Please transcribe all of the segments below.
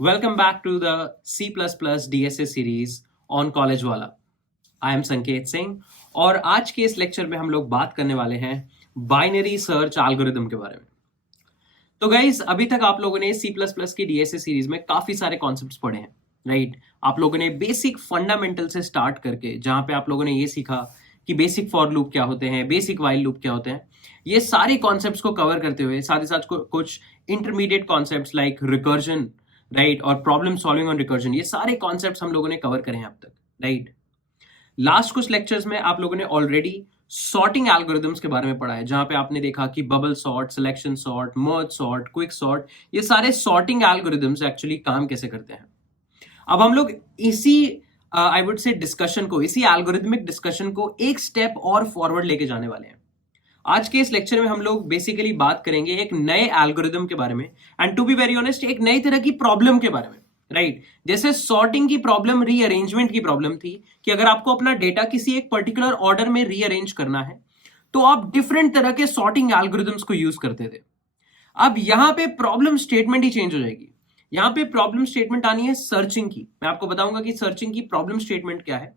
Welcome back to the C++ DSA series on College वाला। I am संकेत सिंह और आज के इस लेक्चर में हम लोग बात करने वाले हैं बाइनरी सर्च एल्गोरिथम के बारे में। तो गाइस, अभी तक आप लोगों ने C++ की DSA सीरीज में काफी सारे कॉन्सेप्ट्स पढ़े हैं, राइट? आप लोगों ने बेसिक फंडामेंटल से स्टार्ट करके जहां पे आप लोगों ने ये सीखा कि बेसिक फॉर लूप क्या होते हैं, बेसिक व्हाइल लूप क्या होते हैं, ये सारे कॉन्सेप्ट्स को कवर करते हुए साथ ही साथ कुछ intermediate concepts like recursion, right, और प्रॉब्लम सॉल्विंग ऑन रिकर्जन, ये सारे कॉन्सेप्ट्स हम लोगों ने कवर करे हैं अब तक, राइट? लास्ट कुछ लेक्चर्स में आप लोगों ने ऑलरेडी सॉर्टिंग एल्गोरिथम्स के बारे में पढ़ा है, जहां पे आपने देखा कि bubble sort, selection sort, merge sort, quick sort, ये सारे सॉर्टिंग एल्गोरिथम्स एक्चुअली काम कैसे करते हैं। अब हम लोग इसी आई वुड से डिस्कशन को, इसी एल्गोरिथमिक डिस्कशन को एक स्टेप और फॉरवर्ड लेके जाने वाले हैं। आज के इस लेक्चर में हम लोग बेसिकली बात करेंगे एक नए एल्गोरिथम के बारे में, and to be very honest एक नई तरह की प्रॉब्लम के बारे में, राइट? जैसे सॉर्टिंग की प्रॉब्लम रीअरेंजमेंट की प्रॉब्लम थी कि अगर आपको अपना डेटा किसी एक पर्टिकुलर ऑर्डर में रीअरेंज करना है तो आप डिफरेंट तरह के सॉर्टिंग एल्गोरिथम्स को यूज करते थे। अब यहां पे प्रॉब्लम स्टेटमेंट ही चेंज हो जाएगी। यहां पे प्रॉब्लम स्टेटमेंट आनी है सर्चिंग की। मैं आपको बताऊंगा कि सर्चिंग की प्रॉब्लम स्टेटमेंट क्या है,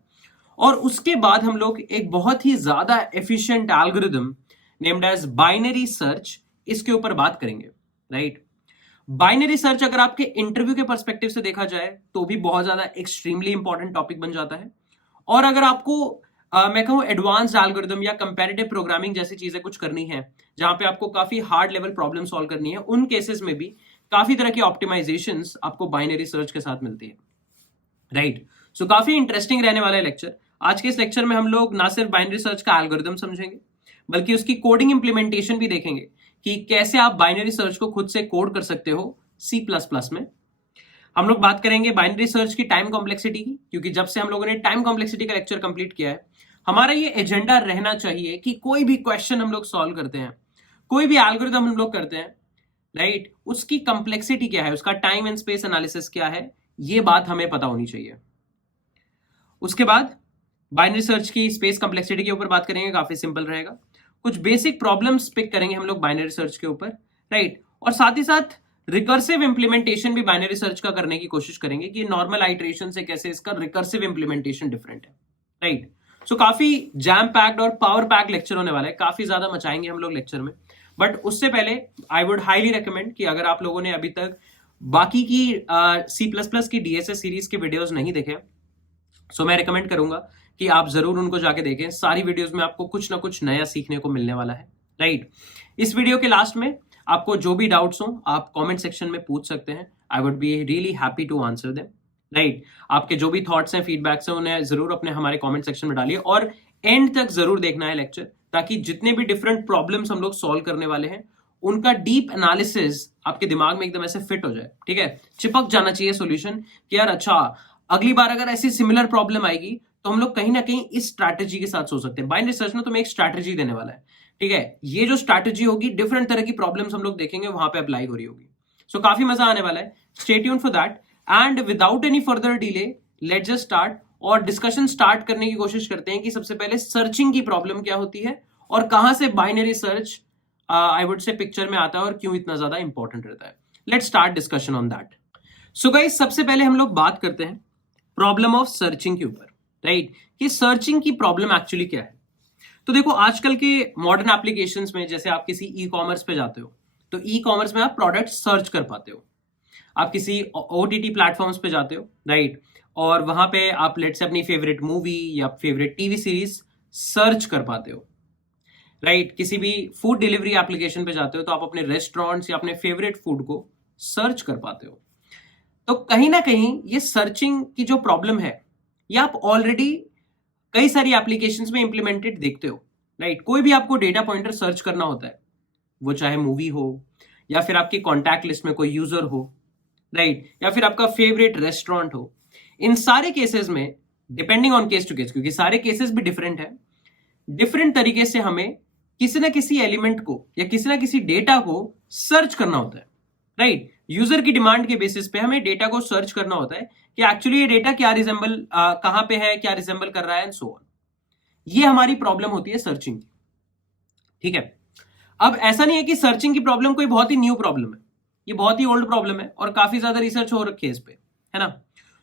और उसके बाद हम लोग एक बहुत ही ज्यादा efficient algorithm named as binary search, इसके ऊपर बात करेंगे, राइट? बाइनरी सर्च अगर आपके इंटरव्यू के पर्सपेक्टिव से देखा जाए तो भी बहुत ज्यादा एक्सट्रीमली इंपॉर्टेंट टॉपिक बन जाता है। और अगर आपको मैं कहूं एडवांस्ड एल्गोरिथम या कंपैरेटिव प्रोग्रामिंग जैसी चीजें कुछ करनी है, जहां पे आपको काफी हार्ड लेवल प्रॉब्लम सॉल्व करनी है, उन केसेस में भी काफी तरह की ऑप्टिमाइजेशंस आपको बाइनरी सर्च के साथ मिलती है, राइट? सो काफी इंटरेस्टिंग रहने वाला है लेक्चर। आज के इस लेक्चर में हम लोग ना सिर्फ बाइनरी सर्च का एल्गोरिथम समझेंगे बल्कि उसकी कोडिंग इंप्लीमेंटेशन भी देखेंगे कि कैसे आप बाइनरी सर्च को खुद से कोड कर सकते हो C++ में। हम लोग बात करेंगे बाइनरी सर्च की टाइम कॉम्प्लेक्सिटी की, क्योंकि जब से हम लोगों ने टाइम कॉम्प्लेक्सिटी का लेक्चर कंप्लीट किया है, हमारा ये एजेंडा रहना चाहिए कि कोई भी क्वेश्चन हम लोग सॉल्व करते हैं, कोई भी एल्गोरिथम हम लोग करते हैं, राइट, उसकी कॉम्प्लेक्सिटी क्या है, उसका टाइम एंड स्पेस एनालिसिस क्या है, ये बात हमें पता होनी चाहिए। उसके बाद बाइनरी सर्च की स्पेस कॉम्प्लेक्सिटी के ऊपर बात करेंगे, काफी सिंपल रहेगा। कुछ बेसिक प्रॉब्लम्स पिक करेंगे हम लोग बाइनरी सर्च के ऊपर, राइट? और साथ ही साथ रिकर्सिव इंप्लीमेंटेशन भी बाइनरी सर्च का करने की कोशिश करेंगे कि नॉर्मल आइटरेशन से कैसे इसका रिकर्सिव इंप्लीमेंटेशन डिफरेंट है, राइट? सो काफी जैम पैक्ड और पावर पैक लेक्चर होने वाला है, काफी ज्यादा मचाएंगे हम लोग लेक्चर में। बट उससे पहले आई वुड हाईली रिकमेंड कि अगर आप लोगों ने अभी तक बाकी की C++ की DSA सीरीज के वीडियोस नहीं देखे, सो मैं रिकमेंड करूंगा कि आप जरूर उनको जाके देखें। सारी वीडियोस में आपको कुछ ना कुछ नया सीखने को मिलने वाला है, राइट? इस वीडियो के लास्ट में आपको जो भी डाउट्स हो आप कमेंट सेक्शन में पूछ सकते हैं। I would be really happy to answer them, right? आपके जो भी थॉट्स हैं, फीडबैक्स हैं, उन्हें जरूर अपने हमारे कमेंट सेक्शन में डालिए और एंड तक जरूर देखना है लेक्चर, ताकि जितने भी डिफरेंट प्रॉब्लम्स हम लोग सॉल्व करने वाले हैं उनका डीप एनालिसिस आपके दिमाग में एकदम ऐसे फिट हो जाए, ठीक है? चिपक जाना चाहिए सॉल्यूशन कि यार अच्छा, अगली बार अगर ऐसी सिमिलर प्रॉब्लम आएगी तो हम लोग कहीं ना कहीं इस स्ट्रैटेजी के साथ सोच सकते हैं। बाइनरी सर्च में तुम्हें एक स्ट्रैटेजी देने वाला है, ठीक है? ये जो स्ट्रैटेजी होगी, डिफरेंट तरह की प्रॉब्लम्स हम लोग देखेंगे वहां पे अप्लाई हो रही होगी। सो काफी मजा आने वाला है। Stay tuned for that, and without any further delay let's just start और डिस्कशन स्टार्ट करने की कोशिश करते हैं कि सबसे पहले सर्चिंग की प्रॉब्लम क्या होती है और कहां से बाइनरी सर्च आई वुड से पिक्चर में आता है और क्यों इतना ज्यादा इंपॉर्टेंट रहता है। Let's start discussion on that. So guys, सबसे पहले हम लोग बात करते हैं प्रॉब्लम ऑफ सर्चिंग के ऊपर, राइट? कि सर्चिंग की प्रॉब्लम एक्चुअली क्या है। तो देखो, आजकल के मॉडर्न एप्लीकेशंस में जैसे आप किसी ई कॉमर्स पे जाते हो तो ई कॉमर्स में आप प्रोडक्ट सर्च कर पाते हो। आप किसी OTT प्लेटफॉर्म्स पे जाते हो, राइट, और वहां पे आप लेट्स से अपनी फेवरेट मूवी या फेवरेट टीवी सीरीज सर्च कर पाते हो, राइट? किसी भी फूड डिलीवरी एप्लीकेशन पे जाते हो तो आप अपने रेस्टोरेंट्स या अपने फेवरेट फूड को सर्च कर पाते हो। तो कहीं ना कहीं ये सर्चिंग की जो प्रॉब्लम है, ये आप ऑलरेडी कई सारी एप्लीकेशंस में इंप्लीमेंटेड देखते हो, राइट? कोई भी आपको डेटा पॉइंटर सर्च करना होता है, वो चाहे मूवी हो या फिर आपकी कॉन्टैक्ट लिस्ट में कोई यूजर हो, राइट, या फिर आपका फेवरेट रेस्टोरेंट हो, इन सारे केसेस में depending on case to case, क्योंकि सारे केसेस भी डिफरेंट है, डिफरेंट तरीके से हमें किसी ना किसी एलिमेंट को या किसी ना किसी डेटा को सर्च करना होता है, राइट? यूजर की डिमांड के बेसिस पे हमें डेटा को सर्च करना होता है कि एक्चुअली ये डेटा क्या रिजेंबल, कहां पे है, क्या रिजेंबल कर रहा है, एंड सो ऑन। ये हमारी प्रॉब्लम होती है सर्चिंग की, ठीक है? अब ऐसा नहीं है कि सर्चिंग की प्रॉब्लम कोई बहुत ही न्यू प्रॉब्लम है, ये बहुत ही ओल्ड प्रॉब्लम है और काफी ज्यादा रिसर्च हो रखी है इस पे, है ना।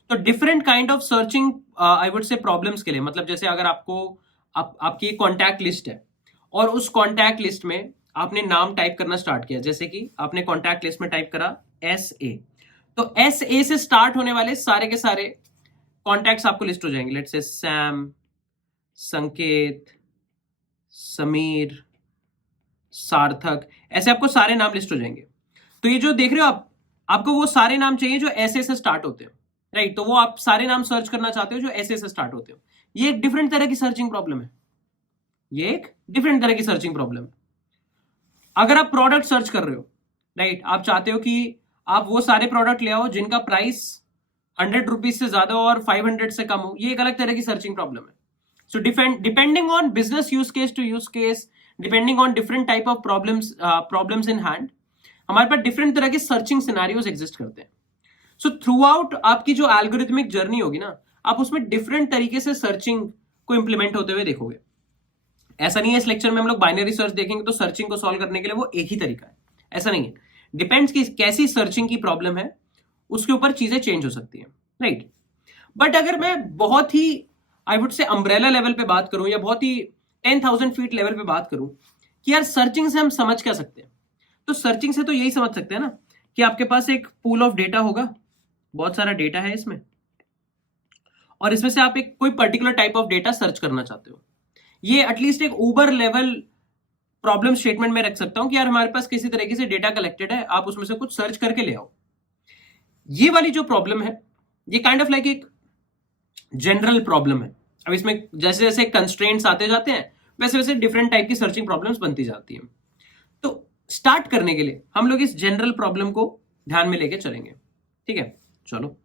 तो different kind of searching I would से प्रॉब्लम्स के लिए, मतलब जैसे अगर आपकी कॉन्टैक्ट लिस्ट है और उस कॉन्टैक्ट लिस्ट में आपने नाम टाइप करना स्टार्ट किया, जैसे कि आपने कॉन्टैक्ट लिस्ट में टाइप करा SA, तो SA से स्टार्ट होने वाले सारे के सारे कॉन्टैक्ट्स आपको लिस्ट हो जाएंगे। लेट्स से सैम, संकेत, समीर, सार्थक, ऐसे आपको सारे नाम लिस्ट हो जाएंगे। तो ये जो देख रहे हो आप, आपको वो सारे नाम चाहिए जो ऐसे से स्टार्ट होते हैं, राइट। तो वो आप सारे नाम सर्च करना चाहते हो जो ऐसे से स्टार्ट होते हो। ये एक डिफरेंट तरह की सर्चिंग प्रॉब्लम है, ये एक डिफरेंट तरह की सर्चिंग प्रॉब्लम है। अगर आप प्रोडक्ट सर्च कर रहे हो, राइट, आप चाहते हो कि आप वो सारे प्रोडक्ट ले आओ जिनका प्राइस 100 रुपीज से ज्यादा और 500 से कम हो, ये एक अलग तरह की सर्चिंग प्रॉब्लम है। So depending on business use case to use case, depending on different type of problems in hand, हमारे पास डिफरेंट तरह के सर्चिंग सिनेरियोज एग्जिस्ट करते हैं। सो थ्रू आउट आपकी जो एल्गोरिथमिक जर्नी होगी ना, आप उसमें डिफरेंट तरीके से सर्चिंग को इंप्लीमेंट होते हुए देखोगे। ऐसा नहीं है इस लेक्चर में हम लोग बाइनरी सर्च देखेंगे तो सर्चिंग को सॉल्व करने के लिए वो एक ही तरीका है, ऐसा नहीं है। डिपेंड्स कि कैसी सर्चिंग की प्रॉब्लम है, उसके ऊपर चीजें चेंज हो सकती हैं, राइट। बट अगर मैं बहुत ही आई वुड से अम्ब्रेला लेवल पे बात करूं या बहुत ही 10,000 फीट लेवल पे बात करूं कि यार सर्चिंग से हम समझ क्या सकते हैं, तो सर्चिंग से तो यही समझ सकते हैं ना कि आपके पास एक पूल ऑफ डेटा होगा, बहुत सारा डेटा है इसमें, और इसमें से आप एक कोई particular type of data search करना चाहते हो। ये एटलीस्ट एक ऊबर लेवल प्रॉब्लम स्टेटमेंट में रख सकता हूं कि यार हमारे पास किसी तरीके से डेटा कलेक्टेड है, आप उसमें से कुछ सर्च करके ले आओ। ये वाली जो प्रॉब्लम है ये काइंड ऑफ लाइक एक जनरल प्रॉब्लम है। अब इसमें जैसे जैसे कंस्ट्रेंट्स आते जाते हैं वैसे वैसे डिफरेंट टाइप की सर्चिंग प्रॉब्लम्स बनती जाती हैं। तो स्टार्ट करने के लिए हम लोग इस जनरल प्रॉब्लम को ध्यान में लेके चलेंगे, ठीक है। चलो,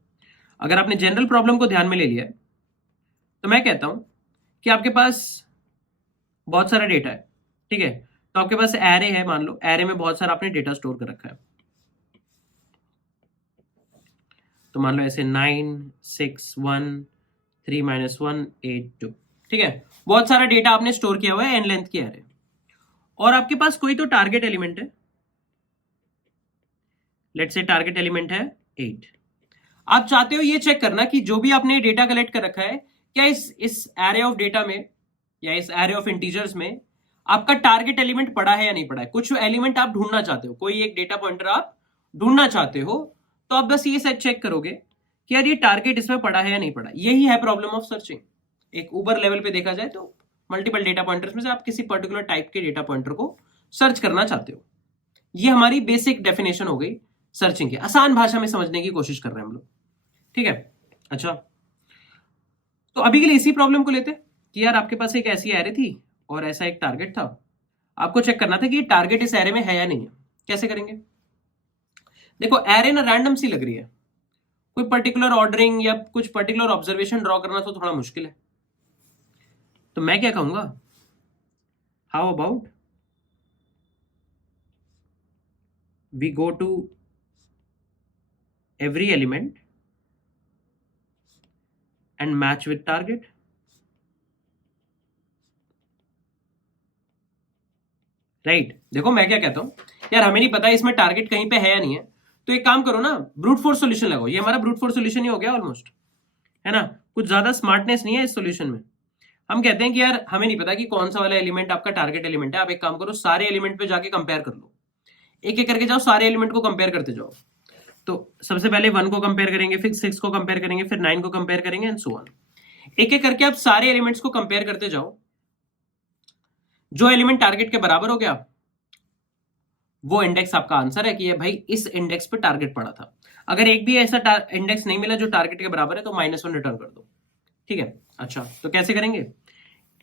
अगर आपने जनरल प्रॉब्लम को ध्यान में ले लिया तो मैं कहता हूं कि आपके पास बहुत सारा डेटा है, ठीक है। तो आपके पास एरे है, मान लो एरे में बहुत सारा आपने डेटा स्टोर कर रखा है। तो मान लो ऐसे 9 6 1 3 -1 8 2, ठीक है। बहुत सारा डेटा आपने स्टोर किया हुआ है एन लेंथ के एरे, और आपके पास कोई तो टारगेट एलिमेंट है, लेट्स से टारगेट एलिमेंट है 8। आप चाहते हो ये चेक करना कि जो भी आपने डेटा कलेक्ट कर रखा है क्या इस एरे ऑफ डेटा में या इस एरे ऑफ इंटीजर्स में आपका टारगेट एलिमेंट पड़ा है या नहीं पड़ा है। कुछ एलिमेंट आप ढूंढना चाहते हो, कोई एक डेटा पॉइंटर आप ढूंढना चाहते हो, तो आप बस ये सेट चेक करोगे कि यार ये टारगेट इसमें पड़ा है या नहीं पड़ा। यही है प्रॉब्लम ऑफ सर्चिंग। एक ऊबर लेवल पे देखा जाए तो मल्टीपल डेटा पॉइंटर्स में से आप किसी पर्टिकुलर टाइप के डेटा पॉइंटर को सर्च करना चाहते हो। ये हमारी बेसिक डेफिनेशन हो गई सर्चिंग की, आसान भाषा में समझने की कोशिश कर रहे हैं हम लोग, ठीक है। अच्छा, तो अभी के लिए इसी प्रॉब्लम को लेते कि यार आपके पास एक ऐसी एरे थी और ऐसा एक टारगेट था, आपको चेक करना था कि टारगेट इस एरे में है या नहीं है। कैसे करेंगे? देखो एरे ना रैंडम सी लग रही है, कोई पर्टिकुलर ऑर्डरिंग या कुछ पर्टिकुलर ऑब्जर्वेशन ड्रॉ करना तो थोड़ा मुश्किल है। तो मैं क्या कहूंगा, how about we go to every element and match with target. Right, देखो मैं क्या कहता हूं, यार हमें नहीं पता इसमें टारगेट कहीं पे है या नहीं है, तो एक काम करो ना, ब्रूट फोर्स सॉल्यूशन लगाओ। ये हमारा ब्रूट फोर्स सॉल्यूशन ही हो गया ऑलमोस्ट, है ना। कुछ ज्यादा स्मार्टनेस नहीं है इस सॉल्यूशन में। हम कहते हैं कि यार हमें नहीं पता कि कौन सा वाला एलिमेंट आपका टारगेट एलिमेंट है। आप एक काम करो, सारे एलिमेंट पे जाके कंपेयर कर लो, एक एक करके जाओ, सारे एलिमेंट को कंपेयर करते जाओ। तो सबसे पहले 1 को कंपेयर करेंगे, फिर 6 को कंपेयर करेंगे, फिर 9 को कंपेयर करेंगे एंड सो ऑन। एक एक करके आप सारे एलिमेंट्स को कंपेयर करते जाओ। जो एलिमेंट टारगेट के बराबर हो गया वो इंडेक्स आपका आंसर है कि ये भाई इस इंडेक्स पे टारगेट पड़ा था। अगर एक भी ऐसा इंडेक्स नहीं मिला जो टारगेट के बराबर है तो -1 रिटर्न कर दो, ठीक है। अच्छा, तो कैसे करेंगे?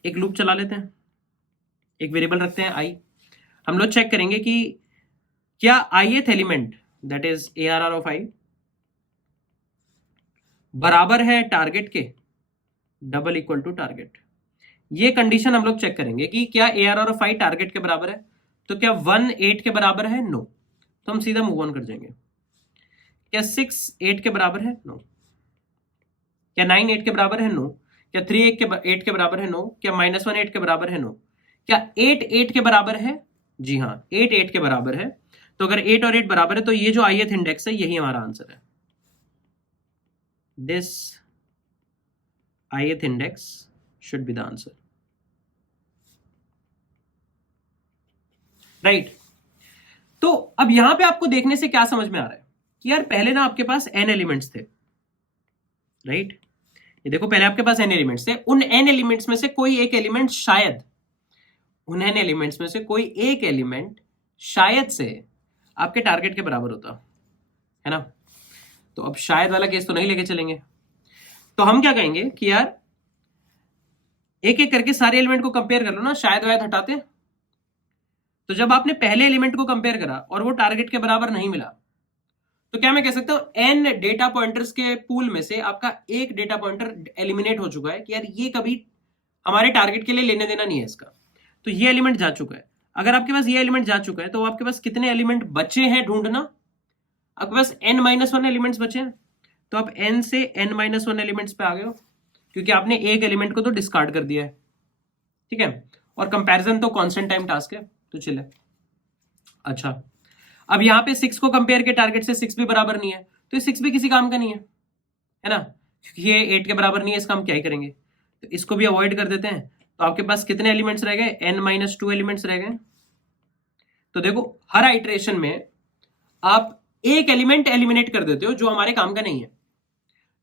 एक लूप चला लेते हैं, एक वेरिएबल रखते हैं आई। हम लोग चेक करेंगे कि क्या ith element that is ARR of i बराबर है टारगेट के, डबल इक्वल टू टारगेट। ये कंडीशन हम लोग चेक करेंगे कि क्या ARR ऑफ i टारगेट के बराबर है। तो क्या 1 8 के बराबर है? नो, तो हम सीधा मूव ऑन कर जाएंगे। क्या 6 8 के बराबर है? नो। क्या 9 8 के बराबर है? नो। क्या 3 8 के बराबर है? नो। क्या -1 8 के बराबर है? नो। क्या 8 8 के बराबर है? जी हाँ, 8 8 के बराबर है। तो अगर 8 और 8 बराबर है तो ये जो ith इंडेक्स है यही हमारा आंसर है. This ith index should be the answer. Right. तो अब यहां पे आपको देखने से क्या समझ में आ रहा है कि यार पहले ना आपके पास n एलिमेंट्स थे. राइट. ये देखो पहले आपके पास n एलिमेंट्स थे. उन n एलिमेंट्स में से कोई एक एलिमेंट शायद से आपके टारगेट के बराबर होता है ना. तो अब शायद वाला केस तो नहीं लेके चलेंगे. तो हम क्या कहेंगे कि यार एक एक करके सारे एलिमेंट को कंपेयर कर लो ना, शायद वायद हटाते. तो जब आपने पहले एलिमेंट को कंपेयर करा और वो टारगेट के बराबर नहीं मिला, तो क्या मैं कह सकता हूं n डेटा पॉइंटर्स के पूल में से आपका एक डेटा पॉइंटर एलिमिनेट हो चुका है कि यार ये कभी हमारे टारगेट के लिए लेने देना नहीं है इसका. तो ये एलिमेंट जा चुका है. अगर आपके पास ये एलिमेंट जा चुका है तो आपके पास कितने एलिमेंट बचे हैं ढूंढना. आपके पास n-1 एलिमेंट्स बचे हैं. तो आप n से n-1 एलिमेंट्स पे आ गए हो क्योंकि आपने एक एलिमेंट को तो डिस्कार्ड कर दिया है. ठीक है. और कंपैरिजन तो कांस्टेंट टाइम टास्क है तो चले. अच्छा, अब यहां पे 6 को कंपेयर के टारगेट से 6 भी बराबर नहीं है तो ये 6 भी किसी काम का नहीं है ना, क्योंकि ये 8 के बराबर नहीं है. इसका हम क्या ही करेंगे, तो इसको भी अवॉइड कर देते हैं. तो आपके पास कितने एलिमेंट्स रह गए, n-2 एलिमेंट्स रह गए. तो देखो हर आइट्रेशन में आप एक एलिमेंट एलिमिनेट कर देते हो जो हमारे काम का नहीं है.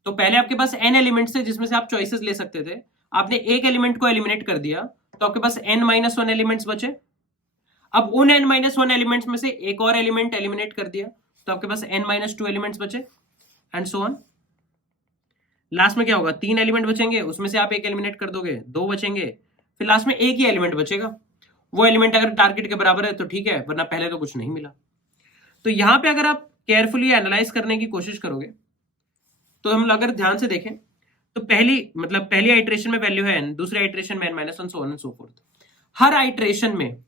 तो पहले आपके पास n एलिमेंट्स थे जिसमें से आप चॉइसेस ले सकते थे. आपने एक एलिमेंट को एलिमिनेट कर दिया तो आपके पास n-1 एलिमेंट्स बचे. अब उन n-1 एलिमेंट्स में से एक और एलिमेंट एलिमिनेट कर दिया तो आपके पास n-2 एलिमेंट्स बचे एंड सो ऑन. लास्ट में क्या होगा, 3 एलिमेंट बचेंगे, उसमें से आप एक एलिमिनेट कर दोगे, 2 बचेंगे, फिर लास्ट में एक ही एलिमेंट बचेगा. वो एलिमेंट अगर टारगेट के बराबर है तो ठीक है, वरना पहले तो कुछ नहीं मिला. तो यहां पे अगर आप केयरफुली एनालाइज करने की कोशिश करोगे तो हम अगर ध्यान से देखें तो पहली आइट्रेशन में वैल्यू है n, दूसरी आइट्रेशन में n-1 so on and so fourth. Her iteration में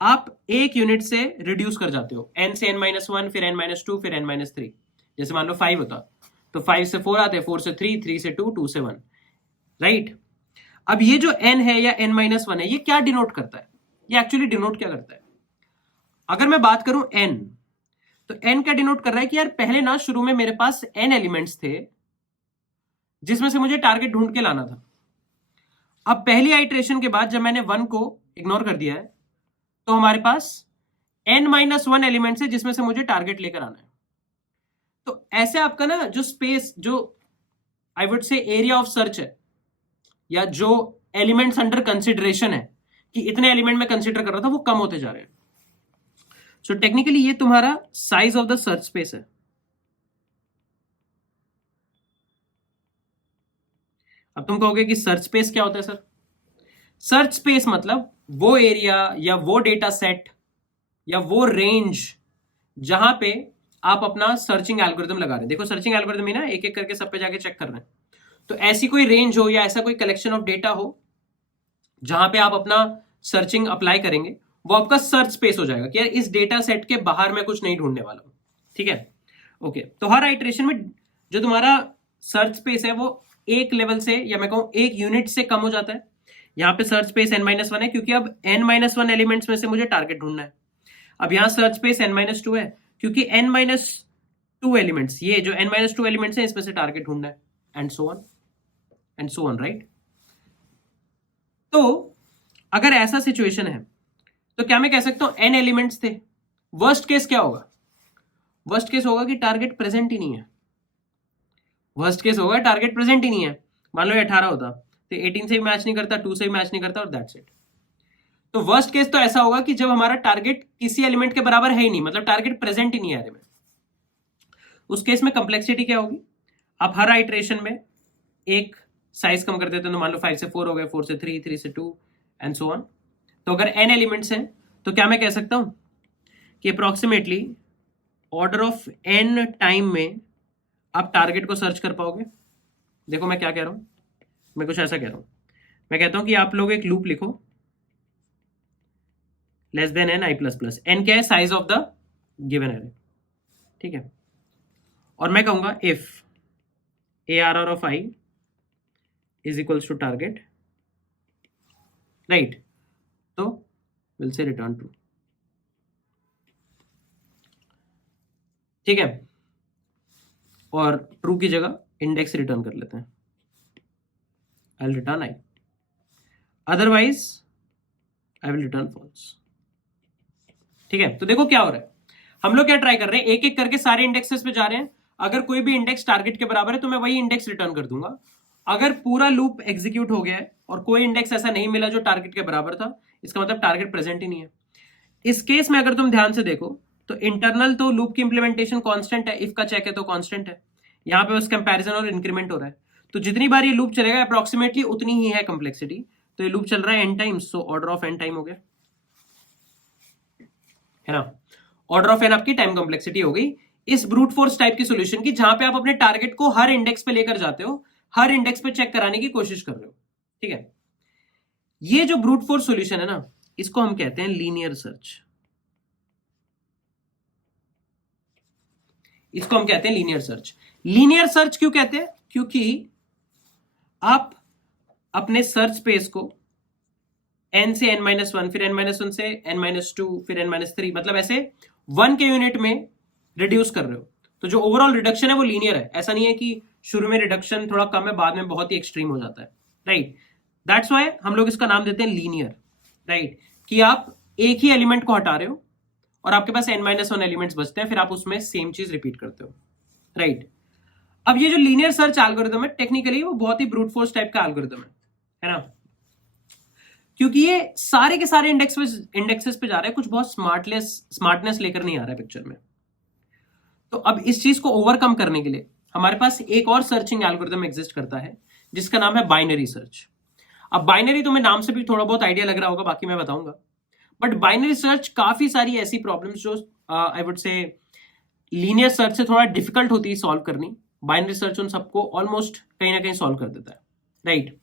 आप एक यूनिट से रिड्यूस कर जाते हो, n से n-1, फिर n-2, फिर n-3. जैसे मान लो 5 होता तो 5 से 4 आते, 4 से 3, 3 से 2, 2 से 1. राइट. अब ये जो n है या n-1 है, ये क्या डिनोट करता है, ये एक्चुअली डिनोट क्या करता है. अगर मैं बात करूं n, तो n क्या डिनोट कर रहा है कि यार पहले ना शुरू में मेरे पास n एलिमेंट्स थे जिसमें से मुझे टारगेट ढूंढ के लाना था. अब पहली आइट्रेशन के बाद जब मैंने 1 को इग्नोर कर दिया है तो हमारे पास n-1 एलिमेंट्स है जिसमें से मुझे टारगेट लेकर आना है. तो ऐसे आपका ना जो स्पेस, जो आई वुड से एरिया ऑफ सर्च है या जो एलिमेंट्स अंडर कंसिडरेशन है कि इतने एलिमेंट में कंसिडर कर रहा था, वो कम होते जा रहे हैं. सो टेक्निकली ये तुम्हारा size of the search space है. अब तुम कहोगे कि सर्च स्पेस क्या होता है सर. सर्च स्पेस मतलब वो एरिया या वो डेटा सेट या वो रेंज जहां पे आप अपना सर्चिंग एल्गोरिथम लगा रहे हैं. देखो सर्चिंग एल्गोरिथम ही ना एक एक करके सब पे जाके चेक कर रहे हैं. तो ऐसी कोई रेंज हो या ऐसा कोई कलेक्शन ऑफ डेटा हो जहां पे आप अपना सर्चिंग अप्लाई करेंगे, वो आपका सर्च स्पेस हो जाएगा कि यार इस डेटा सेट के बाहर मैं कुछ नहीं ढूंढने वाला हूं. ठीक है. ओके. तो हर आइट्रेशन में जो तुम्हारा सर्च स्पेस है वो एक लेवल से या मैं कहूं एक यूनिट से कम हो जाता है. यहां पे सर्च स्पेस n-1 है क्योंकि अब n-1 एलिमेंट्स में से मुझे टारगेट ढूंढना है. अब यहां सर्च स्पेस n-2 है क्योंकि n-2 एलिमेंट्स, ये जो n-2 एलिमेंट्स हैं इसमें से टारगेट ढूंढना है एंड सो ऑन. राइट. तो अगर ऐसा सिचुएशन है तो क्या मैं कह सकता हूं n एलिमेंट्स थे. वर्स्ट केस क्या होगा, वर्स्ट केस होगा कि टारगेट प्रेजेंट ही नहीं है. वर्स्ट केस होगा टारगेट प्रेजेंट ही नहीं है. मान लो 18 होता तो 18 से भी मैच नहीं करता, 2 से भी मैच नहीं करता और दैट्स इट. तो वर्स्ट केस तो ऐसा होगा कि जब हमारा टारगेट किसी एलिमेंट के बराबर है ही नहीं, मतलब टारगेट प्रेजेंट ही नहीं है एलिमेंट. उस केस में कंप्लेक्सिटी क्या होगी, आप हर आइट्रेशन में एक साइज कम कर देते हैं. तो मान लो 5 से 4 हो गए, 4 से 3, 3 से 2 एंड सो ऑन. तो अगर n एलिमेंट्स हैं तो क्या मैं कह सकता हूं कि approximately order of n time में आप टारगेट को सर्च कर पाओगे. देखो मैं क्या कह रहा हूं, मैं कुछ ऐसा कह रहा हूं. मैं कहता हूं कि आप लोग एक लूप लिखो, less than n i plus plus. n क्या है, size of the given array. ठीक है. और मैं कहूंगा if ARR of i is equals to target. Right. तो विल से रिटर्न ट्रू. ठीक है, और ट्रू की जगह इंडेक्स रिटर्न कर लेते हैं, I will return i, otherwise I will return false. ठीक है, तो देखो क्या हो रहा है, हम लोग क्या ट्राई कर रहे हैं, एक एक करके सारे इंडेक्सेस पे जा रहे हैं। अगर कोई भी इंडेक्स टारगेट के बराबर है तो मैं वही इंडेक्स रिटर्न कर दूंगा। अगर पूरा लूप एग्जीक्यूट हो गया है और कोई इंडेक्स ऐसा नहीं मिला जो टारगेट के बराबर था, इसका मतलब टारगेट प्रेजेंट ही नहीं है। इस केस में अगर तुम ध्यान से देखो तो इंटरनल तो लूप की इंप्लीमेंटेशन कांस्टेंट है, इफ का चेक है तो कांस्टेंट है, यहाँ पे बस कंपैरिजन और इंक्रीमेंट हो रहा है। तो जितनी बार ये लूप चलेगा अप्रोक्सीमेटली उतनी ही है कॉम्प्लेक्सिटी। तो ये लूप चल रहा है n times, so order of n time हो गया, है ना। ऑर्डर ऑफ n आपकी टाइम कॉम्प्लेक्सिटी हो गई इस ब्रूट फोर्स टाइप की सॉल्यूशन की, जहां पे आप अपने टारगेट को हर इंडेक्स पे लेकर जाते हो, हर इंडेक्स पे चेक कराने की कोशिश कर रहे हो। ठीक है, ये जो ब्रूट फोर्स सॉल्यूशन है ना, इसको हम कहते हैं लीनियर सर्च। इसको हम कहते हैं लीनियर सर्च। लीनियर सर्च क्यों कहते हैं? क्योंकि आप अपने सर्च स्पेस को n से n-1, फिर n-1 से n-2, फिर n-3, मतलब ऐसे 1 के यूनिट में रिड्यूस कर रहे हो। तो जो ओवरऑल रिडक्शन है वो लीनियर है, ऐसा नहीं है कि शुरू में रिडक्शन थोड़ा कम है, बाद में बहुत ही एक्सट्रीम हो जाता है, राइट। दैट्स वाई हम लोग इसका नाम देते हैं लीनियर, राइट, कि आप एक ही एलिमेंट को हटा रहे हो और आपके पास n-1 एलिमेंट्स बचते हैं, फिर आप उसमें सेम चीज रिपीट करते हो, राइट। अब ये जो लीनियर सर्च एल्गोरिथम है, टेक्निकली वो बहुत ही ब्रूट फोर्स टाइप का एल्गोरिथम है ना, क्योंकि ये सारे के सारे इंडेक्सेस पे जा रहा है, कुछ बहुत स्मार्टनेस लेकर नहीं आ रहा है पिक्चर में। तो अब इस चीज को ओवरकम करने के लिए हमारे पास एक और सर्चिंग एल्गोरिथम एग्जिस्ट करता है, जिसका नाम है बाइनरी सर्च। अब बाइनरी तुम्हें नाम से भी थोड़ा बहुत आइडिया लग रहा होगा, बाकी मैं बताऊंगा। बट बाइनरी सर्च काफी सारी ऐसी प्रॉब्लम्स जो आई वुड से लीनियर सर्च से थोड़ा डिफिकल्ट होती है सॉल्व करनी, बाइनरी सर्च उन सबको ऑलमोस्ट कहीं ना कहीं सॉल्व कर देता है, राइट।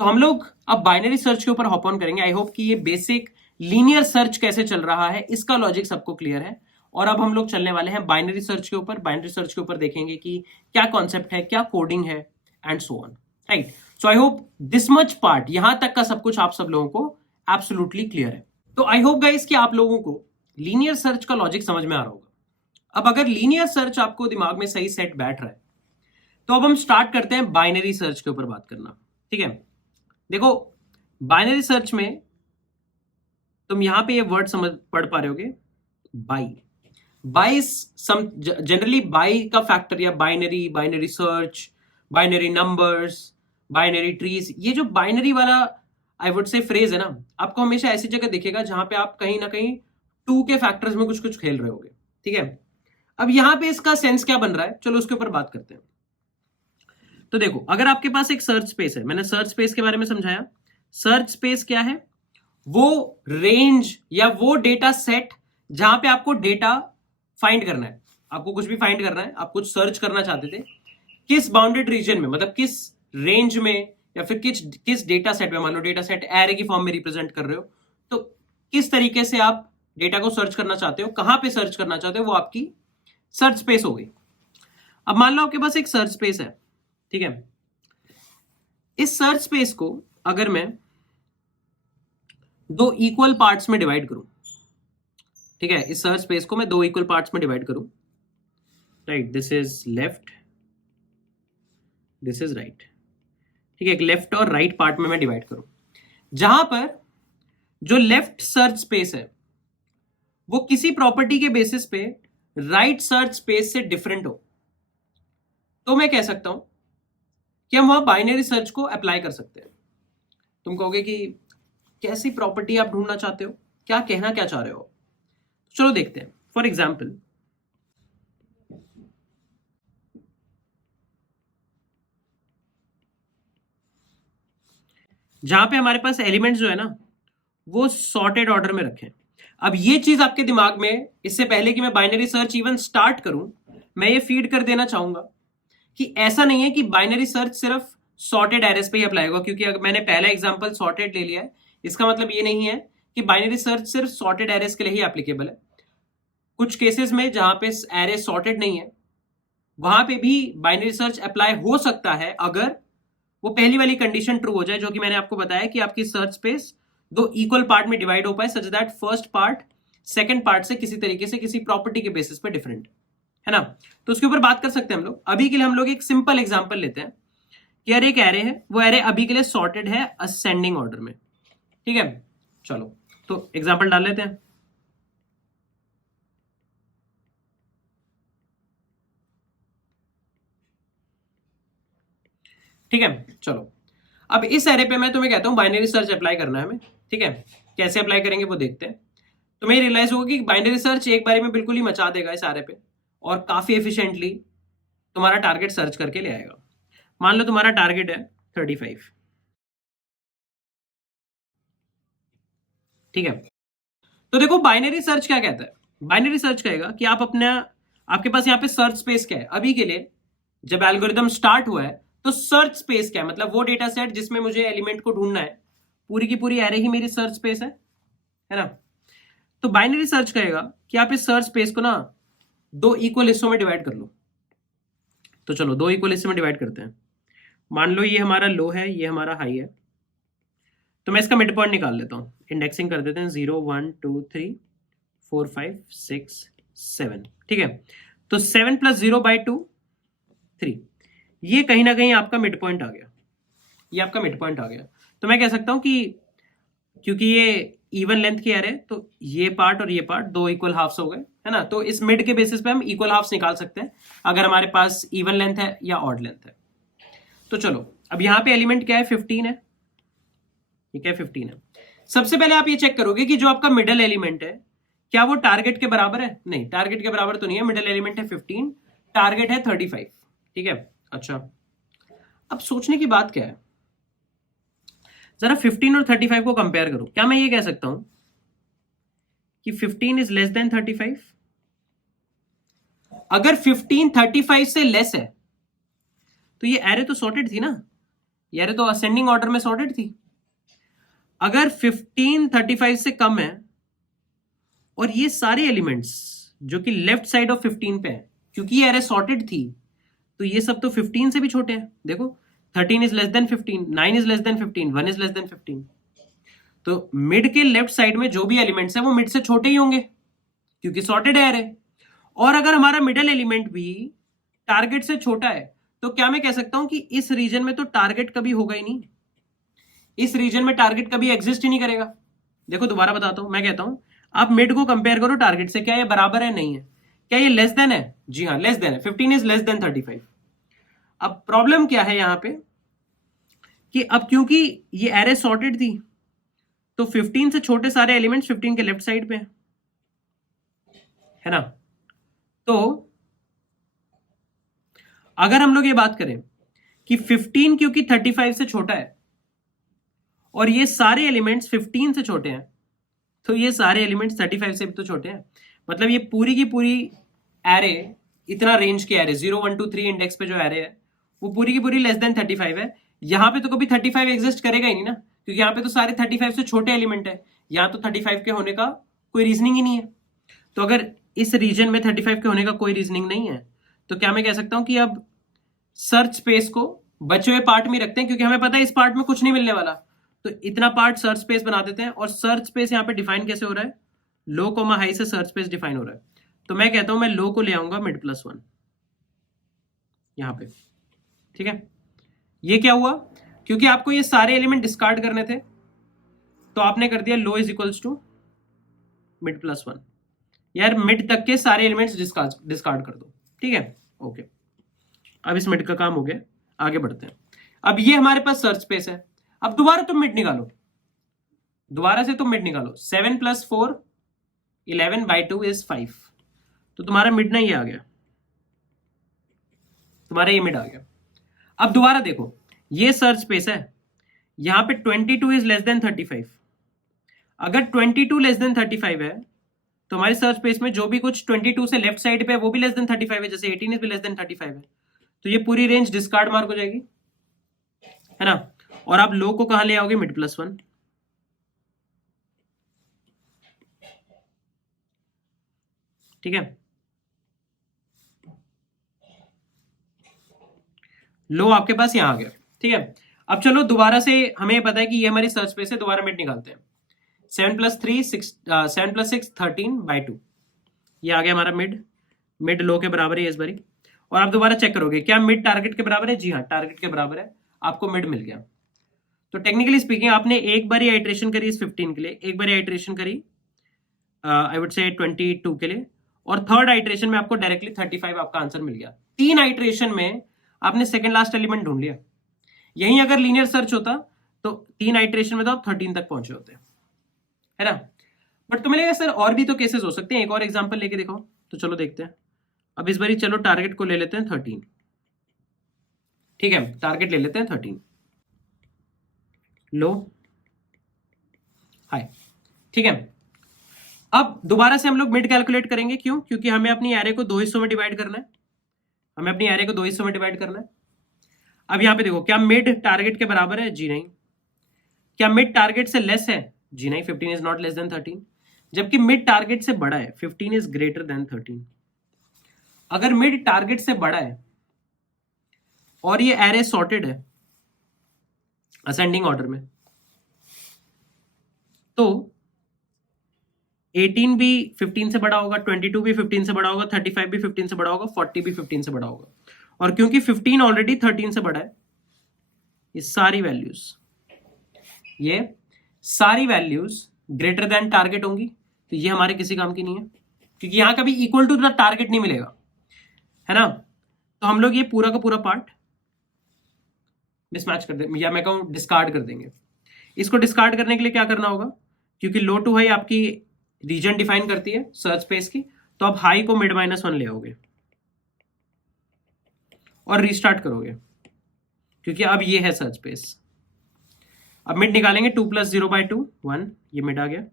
तो हम लोग अब बाइनरी सर्च के ऊपर हॉप ऑन करेंगे। आई होप कि ये बेसिक लीनियर सर्च कैसे चल रहा है इसका लॉजिक सबको क्लियर है। और अब हम लोग चलने वाले हैं बाइनरी सर्च के ऊपर। बाइनरी सर्च के ऊपर देखेंगे कि क्या कॉन्सेप्ट है, क्या कोडिंग है, and so on, right. So I hope this much part, यहां तक का सब कुछ आप सब लोगों को एब्सोल्युटली क्लियर है। तो आई होप गाइस कि आप लोगों को लीनियर सर्च का लॉजिक समझ में आ रहा होगा। अब अगर लीनियर सर्च आपको दिमाग में सही सेट बैठ रहा है, तो अब हम स्टार्ट करते हैं बाइनरी सर्च के ऊपर बात करना, ठीक है। देखो बाइनरी सर्च में तुम यहां पे ये वर्ड समझ पढ़ पा रहे होगे, बाई सम, जनरली बाई का फैक्टर या binary search, binary numbers, binary trees, ये जो बाइनरी वाला आई वुड से फ्रेज है ना, आपको हमेशा ऐसी जगह दिखेगा जहां पे आप कहीं ना कहीं 2 के फैक्टर्स में कुछ कुछ खेल रहे होगे, ठीक है। अब यहां पे इसका सेंस क्या बन रहा है, चलो उसके ऊपर बात करते हैं। तो देखो अगर आपके पास एक सर्च स्पेस है, मैंने सर्च स्पेस के बारे में समझाया। सर्च स्पेस क्या है? वो रेंज या वो डेटा सेट जहां पे आपको डेटा फाइंड करना है, आपको कुछ भी फाइंड करना है, आप कुछ सर्च करना चाहते थे, किस बाउंडेड रीजन में, मतलब किस रेंज में या फिर किस डेटा सेट में, मान लो डेटा सेट एरे की फॉर्म में रिप्रेजेंट कर रहे हो, तो किस तरीके से आप डेटा को सर्च करना चाहते हो, कहां पे सर्च करना चाहते हो, वो आपकी सर्च स्पेस हो गई। अब मान लो आपके पास एक सर्च स्पेस है, ठीक है। इस सर्च स्पेस को अगर मैं 2 इक्वल पार्ट्स में डिवाइड करूं, ठीक है, इस सर्च स्पेस को मैं 2 इक्वल पार्ट्स में डिवाइड करूं, right, this is left, this is right, ठीक है, एक लेफ्ट और राइट पार्ट में मैं डिवाइड करूं, जहां पर जो लेफ्ट सर्च स्पेस है वो किसी प्रॉपर्टी के बेसिस पे राइट सर्च स्पेस से डिफरेंट हो, तो मैं कह सकता हूं कि हम वहां बाइनरी सर्च को अप्लाई कर सकते हैं। तुम कहोगे कि कैसी प्रॉपर्टी आप ढूंढना चाहते हो, क्या कहना क्या चाह रहे हो, चलो देखते हैं। फॉर एग्जाम्पल, जहां पे हमारे पास एलिमेंट्स जो है ना वो सॉर्टेड ऑर्डर में रखें। अब ये चीज आपके दिमाग में, इससे पहले कि मैं बाइनरी सर्च इवन स्टार्ट करूं, मैं ये फीड कर देना चाहूंगा कि ऐसा नहीं है कि बाइनरी सर्च सिर्फ सॉर्टेड एरेस पे ही अप्लाई होगा, क्योंकि अगर मैंने पहला एग्जांपल सॉर्टेड ले लिया है, इसका मतलब ये नहीं है कि बाइनरी सर्च सिर्फ सॉर्टेड एरेस के लिए ही एप्लीकेबल है। कुछ केसेस में जहां पे एरे सॉर्टेड नहीं है, वहां पे भी बाइनरी सर्च अप्लाई हो सकता है, अगर वो पहली वाली कंडीशन ट्रू हो जाए, जो कि मैंने आपको बताया कि आपकी सर्च स्पेस 2 इक्वल पार्ट में डिवाइड हो पाए, such that first part second part से किसी तरीके से किसी प्रॉपर्टी के बेसिस पे डिफरेंट, है ना। तो उसके ऊपर बात कर सकते हैं हम लोग। अभी के लिए हम लोग एक सिंपल एग्जांपल लेते हैं कि यार एक एरे है, वो एरे अभी के लिए सॉर्टेड है असेंडिंग ऑर्डर में, ठीक है। चलो तो एग्जांपल डाल लेते हैं। ठीक है, चलो अब इस एरे पे मैं तुम्हें कहता हूं बाइनरी सर्च अप्लाई करना है हमें, ठीक है। कैसे अप्लाई करेंगे वो देखते हैं। तुम्हें रियलाइज होगा कि बाइनरी सर्च एक बारे में बिल्कुल ही मचा देगा इस एरे पे, और काफी एफिशिएंटली तुम्हारा टारगेट सर्च करके ले आएगा। मान लो तुम्हारा टारगेट है 35, ठीक है। तो देखो बाइनरी सर्च क्या कहता है। बाइनरी सर्च कहेगा कि आप अपना, आपके पास यहाँ पे सर्च स्पेस क्या है अभी के लिए, जब एल्गोरिदम स्टार्ट हुआ है तो सर्च स्पेस क्या है, मतलब वो डेटा सेट जिसमें मुझे एलिमेंट को ढूंढना है, पूरी की पूरी एरे ही मेरी सर्च स्पेस है ना। तो बाइनरी सर्च कहेगा कि आप इस सर्च स्पेस को ना दो इक्वल हिस्सों में डिवाइड कर लो। तो चलो दो इक्वल हिस्सों में डिवाइड करते हैं। मान लो ये हमारा लो है, ये हमारा हाई है। तो मैं इसका मिड पॉइंट निकाल लेता हूं, इंडेक्सिंग कर देते हैं 0 1 2 3 4 5 6 7, ठीक है। तो 7 + 0/2 3, ये कहीं ना कहीं आपका मिड पॉइंट आ गया, ये आपका मिड पॉइंट आ गया। तो मैं कह सकता हूं कि क्योंकि ये इवन लेंथ की एरे, तो ये पार्ट और ये पार्ट दो इक्वल हाफ्स हो गए, है ना। तो इस मिड के बेसिस पे हम इक्वल हाफ्स निकाल सकते हैं अगर हमारे पास इवन लेंथ है या ऑड लेंथ है। तो चलो अब यहां पे एलिमेंट क्या है, 15 है, ये क्या 15 है। सबसे पहले आप ये चेक करोगे कि जो आपका मिडल एलिमेंट है क्या वो टारगेट के बराबर है। नहीं, टारगेट के बराबर तो नहीं है, मिडल एलिमेंट है 15, टारगेट है 35, ठीक है। अच्छा, अब सोचने की बात क्या है, जरा 15 और 35 को कंपेयर करो। क्या मैं ये कह सकता हूं कि 15 इज लेस देन 35? अगर 15 35 से लेस है तो ये एरे तो सॉर्टेड थी ना, ये एरे तो असेंडिंग ऑर्डर में सॉर्टेड थी। अगर 15 35 से कम है और ये सारे एलिमेंट्स जो कि लेफ्ट साइड ऑफ 15 पे है, क्योंकि ये एरे सॉर्टेड थी, तो ये सब तो 15 से भी छोटे हैं। देखो 13 is less then 15, 9 is less then 15, 1 is less then 15। तो मिड के लेफ्ट साइड में जो भी एलिमेंट्स है वो मिड से छोटे ही होंगे क्योंकि सॉर्टेड है एरे। और अगर हमारा मिडल एलिमेंट भी टारगेट से छोटा है तो क्या मैं कह सकता हूं कि इस रीजन में तो टारगेट कभी होगा ही नहीं, इस रीजन में टारगेट कभी एग्जिस्ट ही नहीं करेगा। देखो दोबारा बताता हूं, मैं कहता हूं आप मिड को कंपेयर करो टारगेट से, क्या ये बराबर है, नहीं है। क्या ये लेस देन है, जी हाँ लेस देन है, 15 इज लेस देन 35। अब प्रॉब्लम क्या है यहां पे कि अब क्योंकि ये एरे सॉर्टेड थी तो 15 से छोटे सारे एलिमेंट्स 15 के लेफ्ट साइड पे है ना। तो अगर हम लोग ये बात करें कि 15 क्योंकि 35 से छोटा है और ये सारे एलिमेंट्स 15 से छोटे हैं, तो ये सारे एलिमेंट्स 35 से भी तो छोटे हैं। मतलब ये पूरी की पूरी एरे, इतना रेंज के एरे 0 1 2 3 इंडेक्स पे जो एरे है वो पूरी की पूरी लेस देन 35 है। यहां पे तो कभी 35 एग्जिस्ट करेगा ही नहीं ना, क्योंकि यहाँ पे तो सारे 35 से छोटे एलिमेंट है, यहाँ तो 35 के होने का कोई रीजनिंग ही नहीं है। तो अगर इस रीजन में 35 के होने का कोई रीजनिंग नहीं है तो क्या मैं कह सकता हूं कि अब सर्च स्पेस को बचे हुए पार्ट में रखते हैं, क्योंकि हमें पता है इस पार्ट में कुछ नहीं मिलने वाला, तो इतना पार्ट सर्च स्पेस बना देते हैं। और सर्च स्पेस यहाँ पे डिफाइन कैसे हो रहा है, लो कोमा हाई से सर्च स्पेस डिफाइन हो रहा है। तो मैं कहता हूं मैं लो को ले आऊंगा मिड +1 यहां पे, ठीक है। ये क्या हुआ, क्योंकि आपको ये सारे एलिमेंट डिस्कार्ड करने थे तो आपने कर दिया लो इज इक्वल्स टू मिड +1। यार मिड तक के सारे एलिमेंट्स डिस्कार्ड कर दो, ठीक है, ओके। अब इस मिड का काम हो गया, आगे बढ़ते हैं। अब ये हमारे पास सर्च स्पेस है, अब दोबारा तुम मिड निकालो, दोबारा से तुम मिड निकालो। 7 + 4 11/2 इज 5, तो तुम्हारा मिड ना ये आ गया, तुम्हारा ये मिड आ गया। अब दोबारा देखो, ये सर्च स्पेस है, यहां पे 22 इज लेस देन 35। अगर 22 लेस देन 35 है तो हमारे सर्च स्पेस में जो भी कुछ 22 से लेफ्ट साइड पे है वो भी लेस देन 35 है, जैसे 18 इज भी लेस देन 35 है, तो ये पूरी रेंज डिस्कार्ड मार्क हो जाएगी, है ना। और आप लो को कहां ले आओगे, मिड +1, ठीक है। लो आपके पास यहां आ गया, ठीक है। अब चलो दोबारा से, हमें पता है कि ये हमारी सर्च स्पेस है, दोबारा मिड निकालते हैं। 7 + 3 6 7 + 6 13/2, ये आ गया हमारा मिड। मिड लो के बराबर है इस बारी, और आप दोबारा चेक करोगे क्या मिड टारगेट के बराबर है, जी हाँ टारगेट के बराबर है, आपको मिड मिल गया। तो टेक्निकली स्पीकिंग आपने एक बार आइट्रेशन करी इस 15 के लिए, एक बार आइट्रेशन करी आई वुड से 22 के लिए, और थर्ड आइट्रेशन में आपको डायरेक्टली 35 आपका आंसर मिल गया। 3 आइट्रेशन में आपने सेकंड लास्ट एलिमेंट ढूंढ लिया। यहीं अगर लीनियर सर्च होता तो 3 आइट्रेशन में तो आप 13 तक पहुंचे होते, है ना। बट तुम्हें लगेगा सर और भी तो केसेस हो सकते हैं, एक और एग्जांपल लेके देखो, तो चलो देखते हैं। अब इस बारी चलो टारगेट को ले लेते हैं 13, ठीक है, टारगेट ले लेते हैं 13, लो हाई, ठीक है। अब दोबारा से हम लोग मिड कैलकुलेट करेंगे, क्यों? क्योंकि हमें अपनी एरे को 2 हिस्सों में डिवाइड करना है, हमें अपनी एरे को 2 हिस्सों में डिवाइड करना है। अब यहां पे देखो, क्या मिड टारगेट के बराबर है, जी नहीं। क्या मिड टारगेट से लेस है, जी नहीं, 15 इज नॉट लेस देन 13। जबकि मिड टारगेट से बड़ा है, 15 इज ग्रेटर देन 13। अगर मिड टारगेट से बड़ा है और ये एरे सॉर्टेड है असेंडिंग ऑर्डर में, तो 18 भी 15 से बड़ा होगा, 22 भी 15 से बड़ा होगा, 35 भी 15 से बड़ा होगा, 40 भी 15 से बड़ा होगा। और क्योंकि 15 ऑलरेडी 13 से बड़ा है, ये सारी वैल्यूज ग्रेटर देन टारगेट होंगी, तो ये हमारे किसी काम की नहीं है, क्योंकि यहां कभी इक्वल टू द टारगेट नहीं मिलेगा, है ना। तो हम लोग ये पूरा का पूरा पार्ट मिसमैच कर देंगे, या मैं कहूं डिस्कार्ड कर देंगे। इसको डिस्कार्ड करने के लिए क्या करना होगा, क्योंकि लो टू हाई आपकी रीजन डिफाइन करती है सर्च स्पेस की, तो आप हाई को मिड -1 ले आओगे और रीस्टार्ट करोगे, क्योंकि अब ये है सर्च स्पेस। अब मिड निकालेंगे, 2 + 0/2 1, ये मिड आ गया।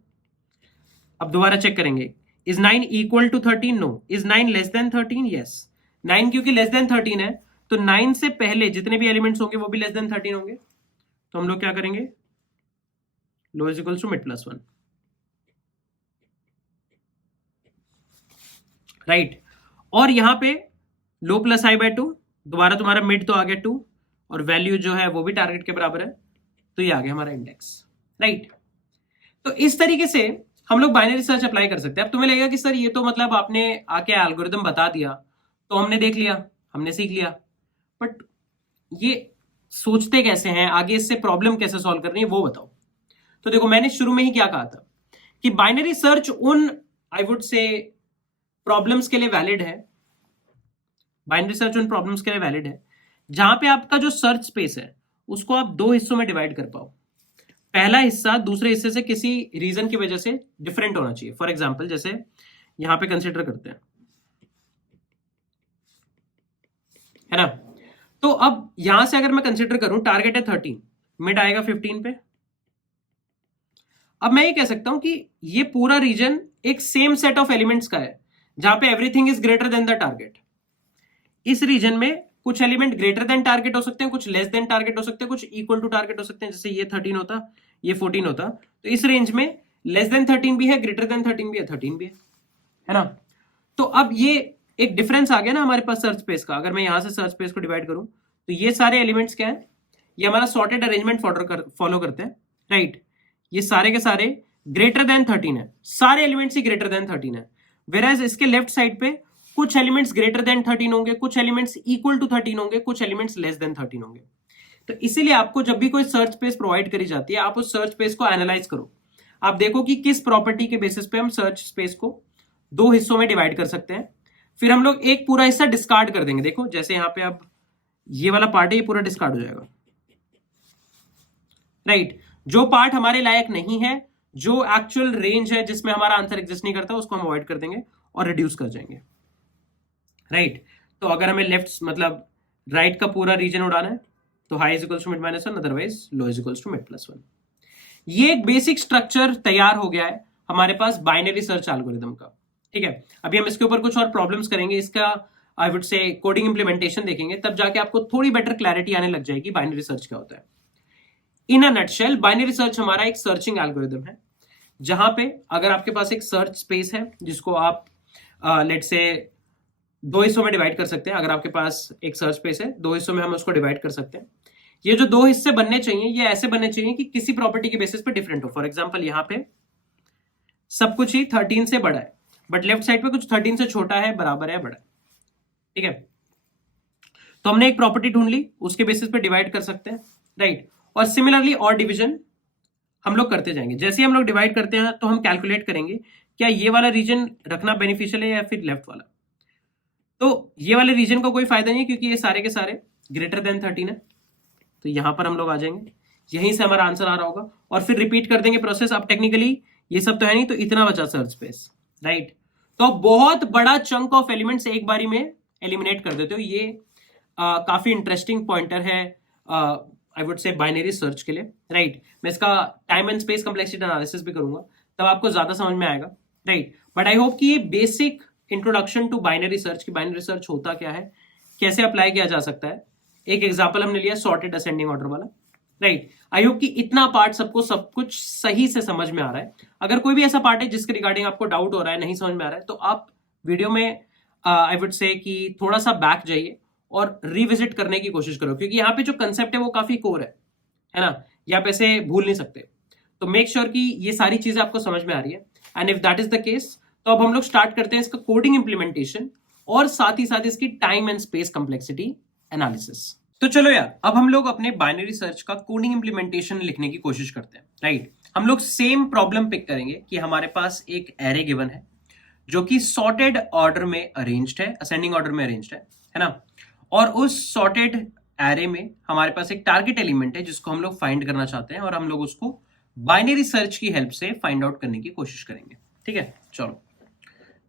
अब दोबारा चेक करेंगे, is 9 equal to 13? No. Is 9 less than 13? Yes. 9 क्योंकि लेस देन 13 है, तो 9 से पहले जितने भी एलिमेंट्स होंगे वो भी लेस देन 13 होंगे। तो हम लोग क्या करेंगे, low is equal to mid +1, right. और यहां पे लो + i/2, दोबारा तुम्हारा मिड तो आ गया 2, और वैल्यू जो है वो भी टारगेट के बराबर है, तो ये आ गया हमारा इंडेक्स, राइट। तो इस तरीके से हम लोग बाइनरी सर्च अप्लाई कर सकते हैं। अब तुम्हें लगेगा कि सर ये तो मतलब आपने आके एल्गोरिथम बता दिया, तो हमने देख लिया, हमने सीख लिया, बट ये सोचते कैसे हैं, आगे इससे प्रॉब्लम कैसे सॉल्व करनी है वो बताओ। तो देखो, मैंने शुरू में ही क्या कहा था कि बाइनरी सर्च उन आई वुड से प्रॉब्लम्स के लिए वैलिड है, बाइनरी सर्च उन प्रॉब्लम्स के लिए वैलिड है जहां पे आपका जो सर्च स्पेस है उसको आप 2 हिस्सों में डिवाइड कर पाओ। पहला हिस्सा दूसरे हिस्से से किसी रीजन की वजह से डिफरेंट होना चाहिए। फॉर एग्जांपल जैसे यहां पे कंसीडर करते हैं, है ना। तो अब यहां से अगर मैं कंसीडर करूं, टारगेट है 13, मिड आएगा 15 पे। अब मैं ये कह सकता हूं कि ये पूरा रीजन एक सेम सेट ऑफ एलिमेंट्स का है जहां पे everything is greater than the target. इस रीजन में कुछ एलिमेंट ग्रेटर देन टारगेट हो सकते हैं, कुछ लेस देन टारगेट हो सकते हैं, कुछ इक्वल टू टारगेट हो सकते हैं। जैसे ये 13 होता, ये 14 होता, तो इस रेंज में लेस देन 13 भी है, ग्रेटर देन 13 भी है, 13 भी है ना। तो अब ये एक डिफरेंस आ गया ना हमारे पास सर्च स्पेस का। अगर मैं यहां से सर्च स्पेस को डिवाइड करूं तो ये सारे एलिमेंट्स क्या है, ये हमारा सॉर्टेड अरेंजमेंट फॉलो करते हैं, राइट। ये सारे के सारे ग्रेटर देन 13 है, सारे एलिमेंट्स ही ग्रेटर देन 13 है। वेराज इसके लेफ्ट साइड पे कुछ एलिमेंट्स ग्रेटर देन 13 होंगे, कुछ एलिमेंट्स इक्वल टू 13 होंगे, कुछ एलिमेंट्स लेस देन 13 होंगे। तो इसीलिए आपको जब भी कोई सर्च स्पेस प्रोवाइड करी जाती है, आप उस सर्च स्पेस को एनालाइज करो। आप देखो कि किस प्रॉपर्टी के बेसिस पे हम सर्च स्पेस को 2 हिस्सों में डिवाइड कर सकते हैं। फिर हम लोग एक पूरा हिस्सा डिस्कार्ड कर देंगे। देखो जैसे यहां पे अब ये वाला पार्ट है, ये पूरा डिस्कार्ड हो जाएगा, राइट। जो पार्ट हमारे लायक नहीं है, जो एक्चुअल रेंज है जिसमें हमारा आंसर एग्जिस्ट नहीं करता, उसको हम अवॉइड कर देंगे और रिड्यूस कर जाएंगे, राइट। तो अगर हमें लेफ्ट मतलब राइट का पूरा रीजन उड़ाना है तो high is equals to mid -1, otherwise low is equals to mid +1। ये एक बेसिक स्ट्रक्चर तैयार हो गया है हमारे पास बाइनरी सर्च एल्गोरिथम का, ठीक है। अभी हम इसके ऊपर कुछ और प्रॉब्लम्स करेंगे, इसका आई वुड से कोडिंग इंप्लीमेंटेशन देखेंगे, तब जाके आपको थोड़ी बेटर क्लैरिटी आने लग जाएगी बाइनरी सर्च क्या होता है। इन अ नटशेल, बाइनरी सर्च हमारा एक सर्चिंग एल्गोरिथम है जहां पे अगर आपके पास एक सर्च स्पेस है जिसको आप लेट से 2 हिस्सों में डिवाइड कर सकते हैं। अगर आपके पास एक सर्च स्पेस है, 2 हिस्सों में हम उसको डिवाइड कर सकते हैं। ये जो 2 हिस्से बनने चाहिए, ये ऐसे बनने चाहिए कि किसी प्रॉपर्टी के बेसिस पे डिफरेंट हो। फॉर एग्जांपल यहां पे सब कुछ ही 13 से बड़ा है, बट लेफ्ट साइड पे कुछ 13 से छोटा है, बराबर है, बड़ा है, ठीक है। तो हमने एक प्रॉपर्टी ढूंढ ली, उसके बेसिस पे डिवाइड कर सकते हैं, राइट। और सिमिलरली और डिवीजन हम लोग करते जाएंगे। जैसे ही हम लोग डिवाइड करते हैं तो हम कैलकुलेट करेंगे क्या ये वाला रीजन रखना बेनिफिशियल है या फिर लेफ्ट वाला। तो ये वाले रीजन का कोई फायदा नहीं है क्योंकि ये सारे के सारे ग्रेटर देन 13 है, तो यहां पर हम लोग आ जाएंगे, यहीं से हमारा आंसर आ रहा होगा और फिर रिपीट कर देंगे प्रोसेस। अब टेक्निकली ये सब तो है नहीं, तो इतना बचा सर्च स्पेस, राइट। तो बहुत बड़ा चंक ऑफ एलिमेंट्स एक बारी में एलिमिनेट कर देते हो। ये काफी इंटरेस्टिंग पॉइंटर है आई वुड से बाइनरी सर्च के लिए, राइट। मैं इसका time and space complexity analysis भी करूंगा, तब आपको ज्यादा समझ में आएगा, राइट। बट आई होप कि ये basic introduction to binary search की बाइनरी सर्च होता क्या है, कैसे अप्लाई किया जा सकता है, एक एग्जाम्पल हमने लिया सॉर्टेड असेंडिंग ऑर्डर वाला, राइट। आई होप कि इतना पार्ट सबको सब कुछ सही से समझ में आ रहा है। अगर कोई भी ऐसा पार्ट है जिसके रिगार्डिंग आपको डाउट हो रहा है, नहीं समझ में आ रहा है, तो आप वीडियो में आई वुड से कि थोड़ा सा बैक जाइए और रिविजिट करने की कोशिश करो, क्योंकि यहाँ पे जो कंसेप्ट है वो काफी कोर है ना, ये आप ऐसे भूल नहीं सकते। तो मेक श्योर कि ये सारी चीजें आपको समझ में आ रही है, and if that is the case तो अब हम लोग स्टार्ट करते हैं इसका कोडिंग इंप्लीमेंटेशन और साथ ही साथ इसकी time and space complexity analysis. तो चलो यार, अब हम लोग अपने बाइनरी सर्च का कोडिंग इंप्लीमेंटेशन लिखने की कोशिश करते हैं, राइट। हम लोग सेम प्रॉब्लम पिक करेंगे कि हमारे पास एक एरे गिवन है जो कि सॉर्टेड ऑर्डर में अरेंज्ड है, असेंडिंग ऑर्डर में अरेंज्ड है ना। और उस सॉर्टेड एरे में हमारे पास एक टारगेट एलिमेंट है जिसको हम लोग फाइंड करना चाहते हैं और हम लोग उसको बाइनरी सर्च की हेल्प से फाइंड आउट करने की कोशिश करेंगे, ठीक है। चलो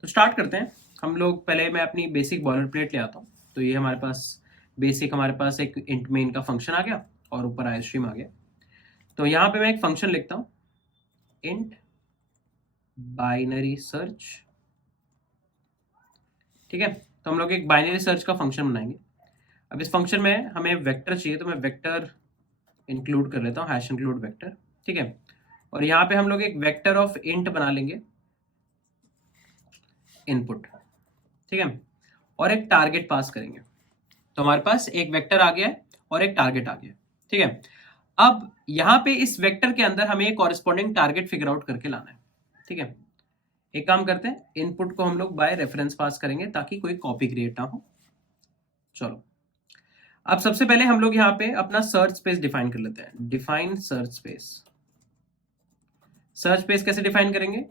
तो स्टार्ट करते हैं हम लोग। पहले मैं अपनी बेसिक बॉलर प्लेट ले आता हूँ। तो ये हमारे पास बेसिक, हमारे पास एक इंट मेन का फंक्शन आ गया और ऊपर आई स्ट्रीम आ गया। तो यहाँ पे मैं एक फंक्शन लिखता हूँ, इंट बाइनरी सर्च, ठीक है। तो हम लोग एक बाइनरी सर्च का फंक्शन बनाएंगे। अब इस फंक्शन में हमें वेक्टर चाहिए, तो मैं वेक्टर इंक्लूड कर लेता हूँ, हैश इंक्लूड वेक्टर, ठीक है। और यहाँ पे हम लोग एक वेक्टर ऑफ इंट बना लेंगे इनपुट, ठीक है। और एक टारगेट पास करेंगे। तो हमारे पास एक वेक्टर आ गया है और एक टारगेट आ गया, ठीक है। अब यहाँ पे इस वेक्टर के अंदर हमें एक कॉरेस्पॉन्डिंग टारगेट फिगर आउट करके लाना है, ठीक है। एक काम करते हैं, इनपुट को हम लोग बाय रेफरेंस पास करेंगे ताकि कोई कॉपी क्रिएट ना हो। चलो अब सबसे पहले हम लोग यहाँ पे अपना सर्च स्पेस डिफाइन कर लेते हैं। Define search space. Search space कैसे डिफाइन करेंगे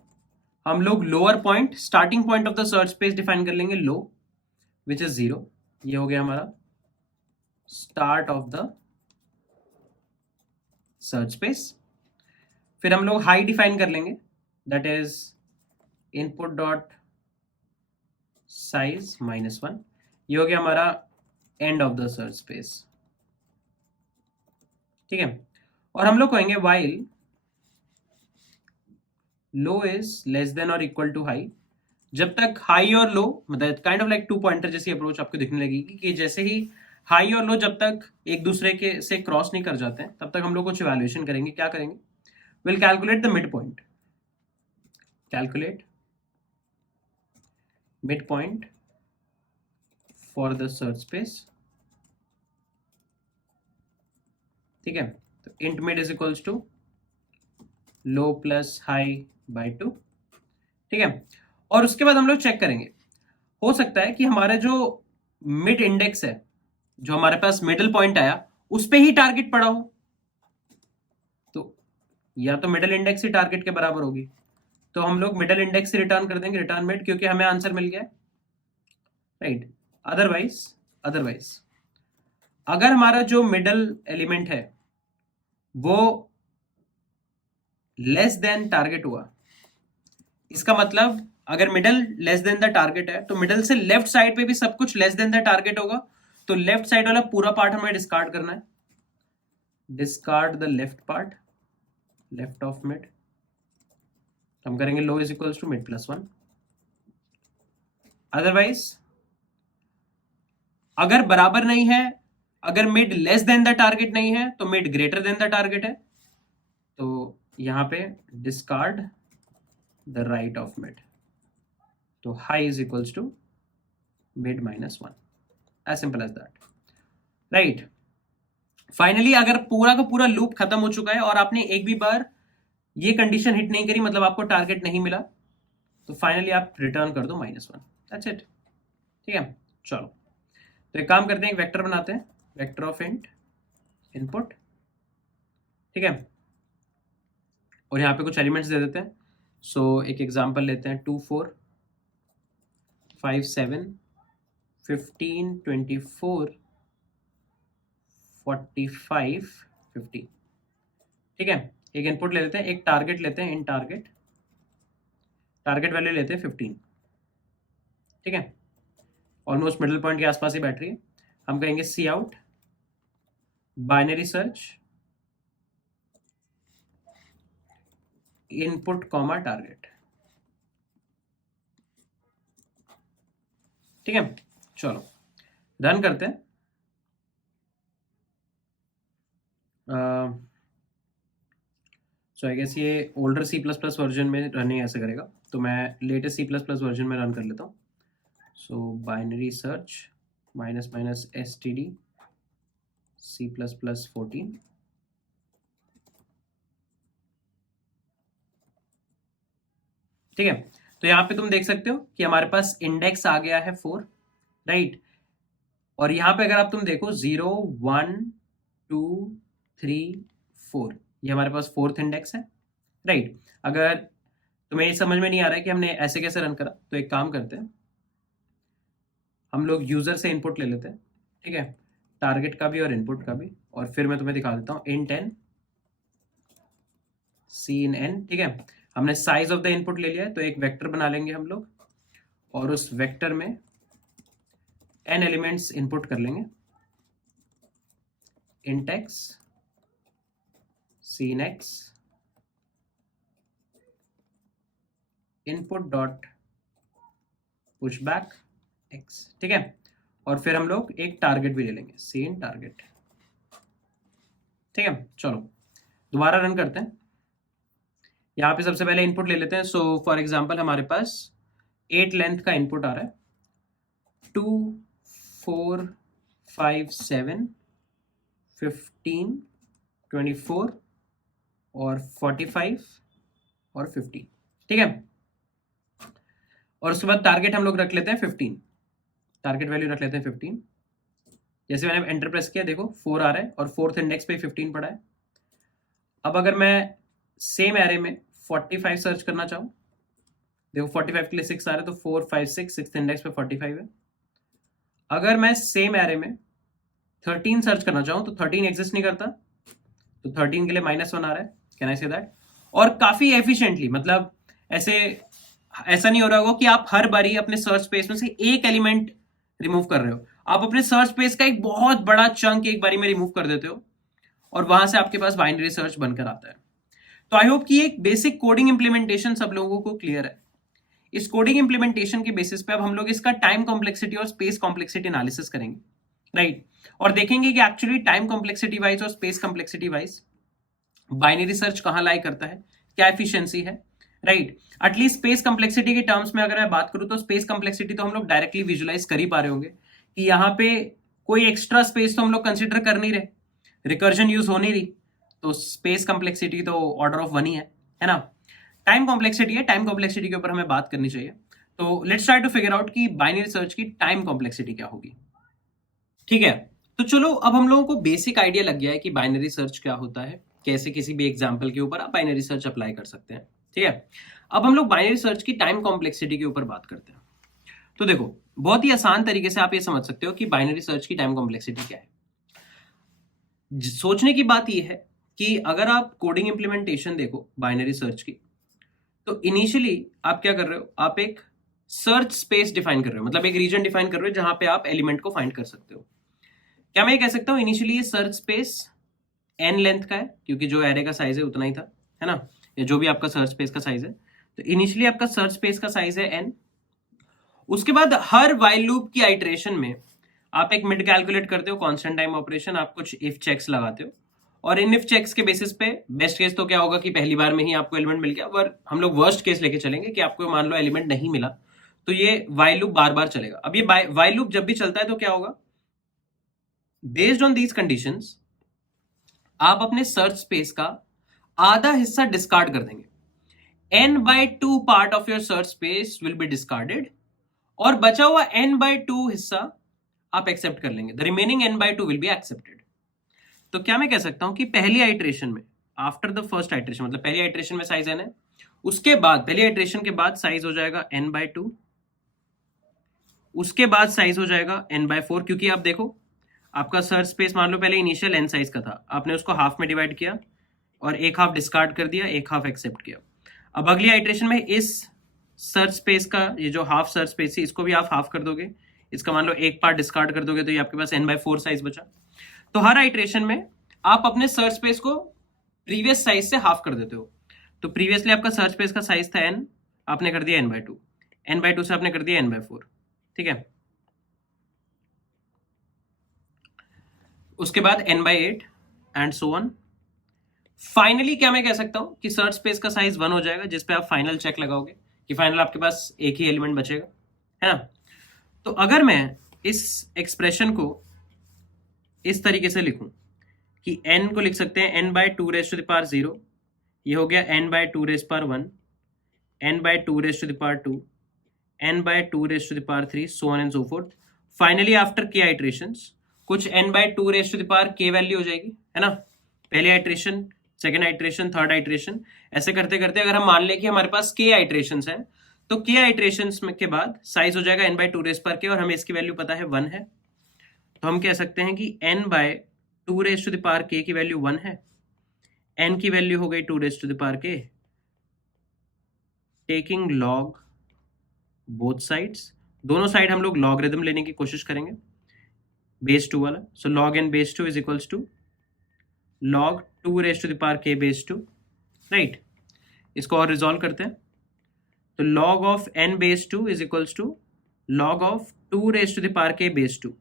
हम लोग? Lower point, starting point of the search space define कर लेंगे लो, विच इज 0। ये हो गया हमारा start of the search space. फिर हम लोग हाई डिफाइन कर लेंगे, that is input dot size -1। ये हो गया हमारा end of the search space, ठीक है। और हम लोग कहेंगे while low is less than और इक्वल टू हाई। जब तक हाई और लो, मतलब kind of like two pointer जैसी अप्रोच आपको दिखने लगेगी कि जैसे ही हाई और लो जब तक एक दूसरे के से क्रॉस नहीं कर जाते हैं तब तक हम लोग कुछ इवैल्यूएशन करेंगे। क्या करेंगे? Will calculate the mid point, calculate mid point for the search space, ठीक है। तो int mid is equals to low plus high by 2, ठीक है। और उसके बाद हम लोग चेक करेंगे, हो सकता है कि हमारा जो मिड इंडेक्स है, जो हमारे पास मिडिल पॉइंट आया, उस पे ही टारगेट पड़ा हो। तो या तो मिडिल इंडेक्स ही टारगेट के बराबर होगी, तो हम लोग मिडिल इंडेक्स से रिटर्न कर देंगे, रिटर्न मिड, क्योंकि हमें आंसर मिल गया, राइट। अदरवाइज अगर हमारा जो मिडिल एलिमेंट है वो लेस देन टारगेट हुआ, इसका मतलब अगर middle less than the target है तो मिडल से लेफ्ट साइड पे भी सब कुछ लेस देन द टारगेट होगा। तो लेफ्ट साइड वाला पूरा पार्ट हमें डिस्कार्ड करना है, discard the left part, left of mid. हम करेंगे low is equals to mid plus 1। Otherwise अगर बराबर नहीं है, अगर mid less than the target नहीं है तो mid greater than the target है, तो यहां पे discard the right of mid. तो high is equals to mid -1, as simple as that, right. Finally अगर पूरा का पूरा लूप खत्म हो चुका है और आपने एक भी बार ये कंडीशन हिट नहीं करी, मतलब आपको टारगेट नहीं मिला, तो फाइनली आप रिटर्न कर दो -1, दैट्स इट। ठीक है, चलो तो एक काम करते हैं, एक वेक्टर बनाते हैं, वेक्टर ऑफ इंट इनपुट। ठीक है, और यहाँ पे कुछ एलिमेंट्स दे देते हैं। सो एक एग्जांपल लेते हैं, 2 4 5 7 15 24 45 50। ठीक है, एक इनपुट ले लेते हैं, एक टारगेट लेते हैं, इन टारगेट वैल्यू लेते हैं 15। ठीक है, ऑलमोस्ट मिडिल पॉइंट के आसपास ही बैठ रही है। हम कहेंगे cout binary search input comma target. ठीक है, चलो रन करते हैं। सो आई गेस ये ओल्डर C++ वर्जन में रनिंग ऐसे करेगा, तो मैं लेटेस्ट C++ वर्जन में रन कर लेता हूँ। So binary search -std C++14। ठीक है, तो यहाँ पे तुम देख सकते हो कि हमारे पास इंडेक्स आ गया है 4, राइट। और यहाँ पे अगर आप तुम देखो 0 1 2 3 4, ये हमारे पास 4th इंडेक्स है, राइट। अगर तुम्हें ये समझ में नहीं आ रहा है कि हमने ऐसे कैसे रन करा, तो एक काम करते हैं, हम लोग यूजर से इनपुट ले लेते हैं। ठीक है, टारगेट का भी और इनपुट का भी, और फिर मैं तुम्हें दिखा देता हूँ int n c in n। ठीक है, हमने साइज ऑफ द इनपुट ले लिया है, तो एक वेक्टर बना लेंगे हम लोग, और उस वेक्टर में n एलिमेंट्स इनपुट कर लेंगे, int x c in x input dot push back x। ठीक है, और फिर हम लोग एक टारगेट भी ले लेंगे, सी इन टारगेट। ठीक है, चलो दोबारा रन करते हैं। यहाँ पे सबसे पहले इनपुट ले लेते हैं। सो फॉर एग्जांपल हमारे पास 8 लेंथ का इनपुट आ रहा है, 2 4 5 7 15 24 और 45 और 50। ठीक है, और उसके बाद टारगेट हम लोग रख लेते हैं 15, टारगेट वैल्यू रख लेते हैं 15। जैसे मैंने एंटर प्रेस किया, देखो 4 आ रहा है और 4th इंडेक्स पे 15 पड़ा है। अब अगर मैं सेम एरे में 45 सर्च करना चाहूँ, देखो 45 के लिए 6 आ रहा है, तो 4 5 6 6th इंडेक्स पे 45 है। अगर मैं सेम एरे में 13 सर्च करना चाहूँ, तो 13 एग्जिस्ट नहीं करता, तो 13 के लिए -1 आ रहा है। Can I say that? और काफी एफिशिएंटली, मतलब ऐसा नहीं हो रहा होगा कि आप हर बारी अपने सर्च स्पेस में से एक एलिमेंट रिमूव कर रहे हो, आप अपने सर्च स्पेस का एक बहुत बड़ा चंक एक बारी में रिमूव कर देते हो, और वहां से आपके पास बाइनरी सर्च बनकर आता है। तो आई होप कि एक बेसिक कोडिंग इंप्लीमेंटेशन सब लोगों को क्लियर है। इस कोडिंग इंप्लीमेंटेशन के बेसिस पे अब हम लोग इसका टाइम कॉम्प्लेक्सिटी और स्पेस कॉम्प्लेक्सिटी एनालिसिस करेंगे, राइट। और देखेंगे कि एक्चुअली टाइम कॉम्प्लेक्सिटी वाइज और space complexity wise binary search कहां लाई करता है, क्या एफिशिएंसी है, राइट। एटलीस्ट स्पेस कॉम्प्लेक्सिटी के टर्म्स में अगर मैं बात करूं, तो स्पेस कॉम्प्लेक्सिटी तो हम लोग डायरेक्टली विजुलाइज कर ही पा रहे होंगे कि यहाँ पे कोई एक्स्ट्रा स्पेस तो हम लोग कंसिडर कर नहीं रहे, रिकर्जन यूज हो नहीं रही, तो स्पेस कॉम्प्लेक्सिटी तो ऑर्डर ऑफ 1 ही है ना। टाइम कॉम्प्लेक्सिटी है, टाइम कॉम्प्लेक्सिटी के ऊपर हमें बात करनी चाहिए। तो let's try to figure out कि बाइनरी सर्च की टाइम कॉम्प्लेक्सिटी क्या होगी। ठीक है, तो चलो अब हम लोगों को बेसिक आइडिया लग गया है कि बाइनरी सर्च क्या होता है, कैसे किसी भी एग्जांपल के ऊपर आप बाइनरी सर्च अप्लाई कर सकते हैं। ठीक है, अब हम लोग बाइनरी सर्च की टाइम कॉम्प्लेक्सिटी के ऊपर बात करते हैं। तो देखो, बहुत ही आसान तरीके से आप ये समझ सकते हो कि बाइनरी सर्च की टाइम कॉम्प्लेक्सिटी क्या है। सोचने की बात यह है कि अगर आप कोडिंग इंप्लीमेंटेशन देखो बाइनरी सर्च की, तो इनिशियली आप क्या कर रहे हो, आप एक सर्च स्पेस डिफाइन कर रहे हो, मतलब एक रीजन डिफाइन कर रहे हो जहां पे आप एलिमेंट को फाइंड कर सकते हो। क्या मैं ये कह सकता हूं इनिशियली ये सर्च स्पेस n लेंथ का है, क्योंकि जो एरे का साइज है उतना ही था, है ना, या जो भी आपका सर्च स्पेस का साइज है, तो इनिशियली आपका सर्च स्पेस का साइज है n। उसके बाद हर वाइल लूप की आइट्रेशन में आप एक मिड कैलकुलेट करते हो, कांस्टेंट टाइम ऑपरेशन, आप कुछ इफ चेक्स लगाते हो, और इन इफ चेक्स के बेसिस पे बेस्ट केस तो क्या होगा कि पहली बार में ही आपको एलिमेंट मिल गया, और हम लोग वर्स्ट केस लेके चलेंगे कि आपको मान लो एलिमेंट नहीं मिला, तो ये वाइल लूप बार बार चलेगा। अब ये वाइल लूप जब भी चलता है तो क्या होगा, बेस्ड ऑन दीज कंडीशंस आप अपने सर्च स्पेस का आधा हिस्सा डिस्कार्ड कर देंगे। n/2 part of your search space will be discarded और बचा हुआ n/2 हिस्सा आप एक्सेप्ट कर लेंगे. The remaining n/2 will be accepted. तो क्या मैं कह सकता हूं कि पहली आइट्रेशन में, आफ्टर द फर्स्ट आइट्रेशन, मतलब पहली आइट्रेशन में साइज n है, उसके बाद पहली आइट्रेशन के बाद साइज हो जाएगा n/2, उसके बाद साइज हो जाएगा n/4. क्योंकि आप देखो आपका सर्च स्पेस मान लो पहले इनिशियल n साइज का था, आपने उसको हाफ में डिवाइड किया और एक हाफ डिस्कार्ड कर दिया, एक हाफ एक्सेप्ट किया. अब अगली आइट्रेशन में इस सर्च स्पेस का, ये जो हाफ सर्च स्पेस है, इसको भी आप हाफ कर दोगे, इसका मान लो एक पार्ट डिस्कार्ड कर दोगे, तो ये आपके पास n/4 साइज बचा. तो हर आइट्रेशन में आप अपने सर्च स्पेस को प्रीवियस साइज से हाफ कर देते हो. तो प्रीवियसली आपका सर्च स्पेस का साइज था n, आपने कर दिया n/2, n/2 से आपने कर दिया n/4. ठीक है. उसके बाद n/8 and so on. Finally क्या मैं कह सकता हूं कि सर्च स्पेस का साइज 1 हो जाएगा, जिस पे आप फाइनल चेक लगाओगे कि फाइनल आपके पास एक ही एलिमेंट बचेगा, है ना. तो अगर मैं इस एक्सप्रेशन को इस तरीके से लिखूं कि n को लिख सकते हैं n/2⁻0, ये हो गया n/2⁻1, n/2⁻2, n/2⁻3, so on and so forth. Finally after k iterations कुछ n/2k वैल्यू हो जाएगी, है ना. पहली iteration, second iteration, third iteration, ऐसे करते करते अगर हम मान लें कि हमारे पास k आइट्रेशंस हैं, तो k आइट्रेशंस के बाद साइज हो जाएगा n/2k और हमें इसकी वैल्यू पता है 1 है. तो हम कह सकते हैं कि n/2k की वैल्यू 1 है, n की वैल्यू हो गई 2k, taking log both sides, दोनों साइड हम लोग लॉगरिथम लेने की कोशिश करेंगे, बेस 2 वाला. So log n base 2 is equals to log 2k base 2, right. इसको और रिजॉल्व करते हैं. तो log of n base 2 is equals to log of 2k base 2.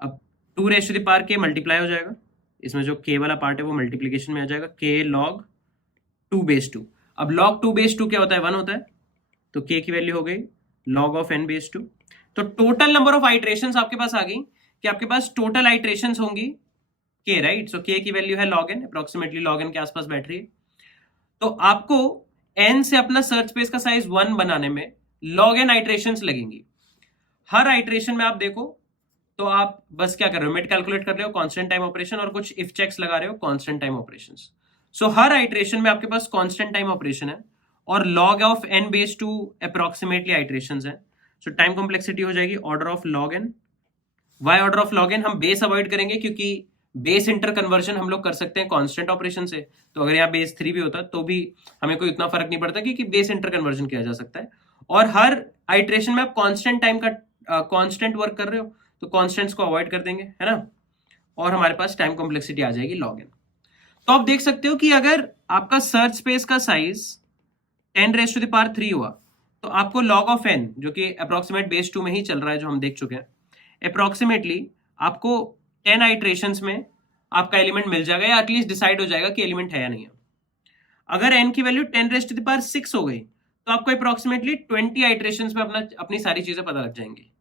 अब 2k मल्टीप्लाई हो जाएगा, इसमें जो k वाला पार्ट है वो मल्टीप्लीकेशन में आ जाएगा, k log 2 बेस 2. अब log 2 बेस 2 क्या होता है, 1 होता है. तो k की वैल्यू हो गई log ऑफ n बेस 2. तो टोटल नंबर ऑफ आइट्रेशंस आपके पास आ गई कि आपके पास टोटल आइट्रेशंस होंगी k, राइट. सो k की वैल्यू है log n, approximately log n के आसपास बैठ रही है. तो आपको n से अपना सर्च स्पेस का साइज 1 बनाने में log n आइट्रेशंस लगेंगी. हर आइट्रेशन में आप देखो तो आप बस क्या कर रहे हो, मिड कैलकुलेट कर रहे हो, कांस्टेंट टाइम ऑपरेशन, और कुछ इफ चेक्स लगा रहे हो, कांस्टेंट टाइम ऑपरेशंस. सो हर आइट्रेशन में आपके पास कांस्टेंट टाइम ऑपरेशन है और log of n base 2 approximately iterations है. सो टाइम कॉम्प्लेक्सिटी हो जाएगी order of log n. Why order of log n? हम बेस अवॉइड करेंगे क्योंकि बेस इंटर कन्वर्जन हम लोग कर सकते हैं कांस्टेंट ऑपरेशन से. तो अगर यहाँ बेस 3 भी होता तो भी हमें कोई उतना फर्क नहीं पड़ता क्योंकि बेस इंटर कन्वर्जन किया जा सकता है. और हर आइट्रेशन में आप कांस्टेंट टाइम का कांस्टेंट वर्क कर रहे हो तो कांस्टेंट्स को अवॉइड कर देंगे, है ना. और हमारे पास टाइम कॉम्प्लेक्सिटी आ जाएगी log n. तो आप देख सकते हो कि अगर आपका सर्च स्पेस का साइज 10⁻³ हुआ तो आपको log ऑफ n, जो कि अप्रोक्सीमेट बेस 2 में ही चल रहा है, जो हम देख चुके हैं, अप्रोक्सीमेटली आपको 10 आइट्रेशंस में आपका एलिमेंट मिल जाएगा या एटलीस्ट डिसाइड हो जाएगा कि एलिमेंट है या नहीं है. अगर n की वैल्यू 10⁻6 हो गई तो आपको अप्रोक्सीमेटली 20 आइट्रेशंस में अपनी सारी चीजें पता लग जाएंगी.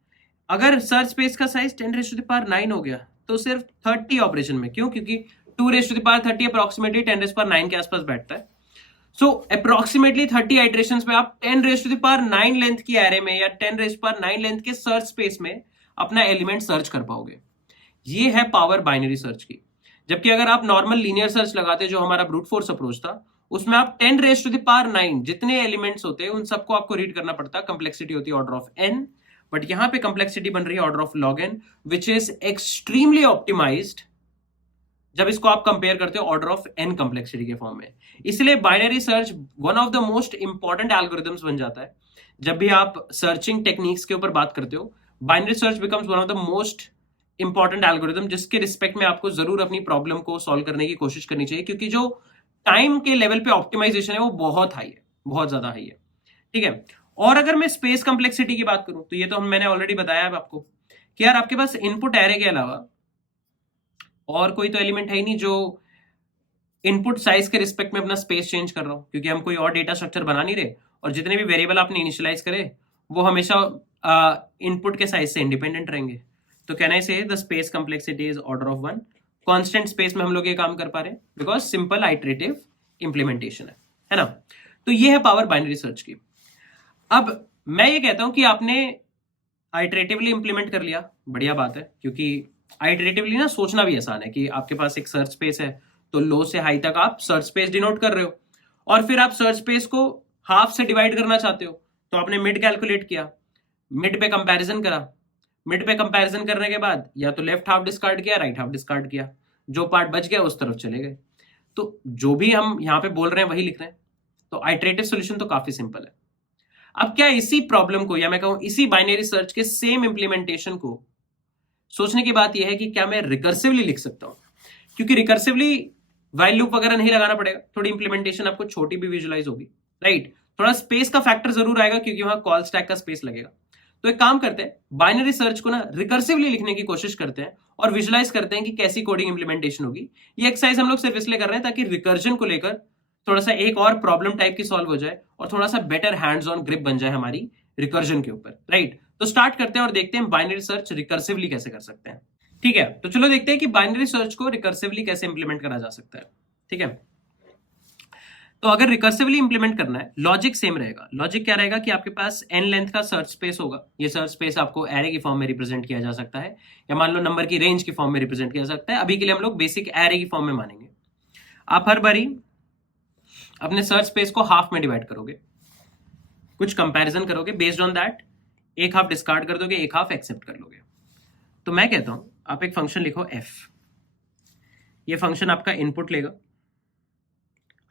अगर सर्च स्पेस का साइज 10⁻9 हो गया तो सिर्फ 30 ऑपरेशन में. क्यों? क्योंकि 2⁻30 अप्रोक्सीमेटली 10⁻9 के आसपास बैठता है. सो अप्रोक्सीमेटली 30 आइट्रेशंस में आप 10⁻9 लेंथ की एरे में या 10⁻9 लेंथ के सर्च स्पेस में अपना एलिमेंट सर्च कर पाओगे. ये है पावर बाइनरी सर्च की. जबकि अगर आप नॉर्मल लीनियर सर्च लगाते जो हमारा ब्रूट फोर्स अप्रोच था, उसमें आप 10⁻9 जितने एलिमेंट्स होते हैं उन सबको आपको रीड करना पड़ता. कंप्लेक्सिटी होती है ऑर्डर ऑफ n, बट यहां पे कंप्लेक्सिटी बन रही है order of log n, which is extremely optimized जब इसको आप कंपेयर करते हो ऑर्डर ऑफ n कंप्लेक्सिटी के फॉर्म में. इसलिए binary search one of the most important algorithms बन जाता है. जब भी आप सर्चिंग टेक्निक्स के ऊपर बात करते हो, binary search becomes one of the most important algorithm, जिसके रिस्पेक्ट में आपको जरूर अपनी प्रॉब्लम को सॉल्व करने की कोशिश करनी चाहिए, क्योंकि जो टाइम के लेवल पे ऑप्टिमाइजेशन है वो बहुत हाई है, बहुत ज्यादा हाई है. ठीक है. और अगर मैं स्पेस कंप्लेक्सिटी की बात करूं तो ये तो मैंने ऑलरेडी बताया आपको कि यार आपके पास इनपुट एरे के अलावा और कोई तो एलिमेंट है ही नहीं जो इनपुट साइज के रिस्पेक्ट में अपना स्पेस चेंज कर रहा हो, क्योंकि हम कोई और डेटा स्ट्रक्चर बना नहीं रहे और जितने भी वेरिएबल आपने इनिशियलाइज करे वो हमेशा इनपुट के साइज से इंडिपेंडेंट रहेंगे. तो कैन आई से the space complexity is order of 1. Constant space में हम लोग ये काम कर पा रहे हैं बिकॉज सिंपल आइटरेटिव इंप्लीमेंटेशन है ना. तो ये है पावर बाइनरी सर्च की। अब मैं ये कहता हूं कि आपने आइटरेटिवली इंप्लीमेंट कर लिया, बढ़िया बात है, क्योंकि आइटरेटिवली ना सोचना भी आसान है कि आपके पास एक सर्च स्पेस है, तो लो से हाई तक आप सर्च स्पेस डिनोट कर रहे हो, और फिर आप सर्च स्पेस को हाफ से डिवाइड करना चाहते हो, तो आपने मिड कैलकुलेट किया, मिड पे कंपैरिजन करा, मिड पे कंपैरिजन करने के बाद या तो लेफ्ट हाफ डिस्कार्ड किया, राइट हाफ डिस्कार्ड किया, जो पार्ट बच गया उस तरफ चले गए। तो जो भी हम यहां पे बोल रहे हैं वही लिख रहे हैं। तो आइटरेटिव सॉल्यूशन तो काफी सिंपल है। अब क्या इसी प्रॉब्लम को, या मैं कहूं इसी बाइनरी सर्च के सेम इंप्लीमेंटेशन को सोचने की बात यह है कि क्या मैं रिकर्सिवली लिख सकता हूं, क्योंकि रिकर्सिवली वाइल लूप वगैरह नहीं लगाना पड़ेगा, थोड़ी इंप्लीमेंटेशन आपको छोटी भी विजुअलाइज होगी, राइट। थोड़ा स्पेस का फैक्टर जरूर आएगा क्योंकि वहां कॉल स्टैक का स्पेस लगेगा। तो एक काम करते हैं, बाइनरी सर्च को ना रिकर्सिवली लिखने की कोशिश करते हैं और विजुलाइज करते हैं कि कैसी कोडिंग इंप्लीमेंटेशन होगी। ये एक्सरसाइज हम लोग सिर्फ इसलिए कर रहे हैं ताकि रिकर्जन को लेकर थोड़ा सा एक और प्रॉब्लम टाइप की सॉल्व हो जाए और थोड़ा सा बेटर हैंड्स ऑन ग्रिप बन जाए हमारी रिकर्जन के ऊपर, राइट। तो स्टार्ट करते हैं और देखते हैं बाइनरी सर्च रिकर्सिवली कैसे कर सकते हैं। ठीक है, तो चलो देखते हैं कि बाइनरी सर्च को रिकर्सिवली कैसे इंप्लीमेंट करा जा सकता है। ठीक है, तो अगर रिकर्सिवली इंप्लीमेंट करना है, लॉजिक सेम रहेगा। लॉजिक क्या रहेगा कि आपके पास n लेंथ का सर्च स्पेस होगा। ये सर्च स्पेस आपको एरे की फॉर्म में रिप्रेजेंट किया जा सकता है, या मान लो नंबर की रेंज की फॉर्म में रिप्रेजेंट किया जा सकता है। अभी के लिए हम लोग बेसिक एरे की फॉर्म में मानेंगे। आप हर बारी अपने सर्च स्पेस को हाफ में डिवाइड करोगे, कुछ कंपैरिजन करोगे, बेस्ड ऑन दैट एक हाफ डिस्कार्ड कर दोगे, एक हाफ एक्सेप्ट कर लोगे। तो मैं कहता हूं आप एक फंक्शन लिखो f। ये फंक्शन आपका इनपुट लेगा,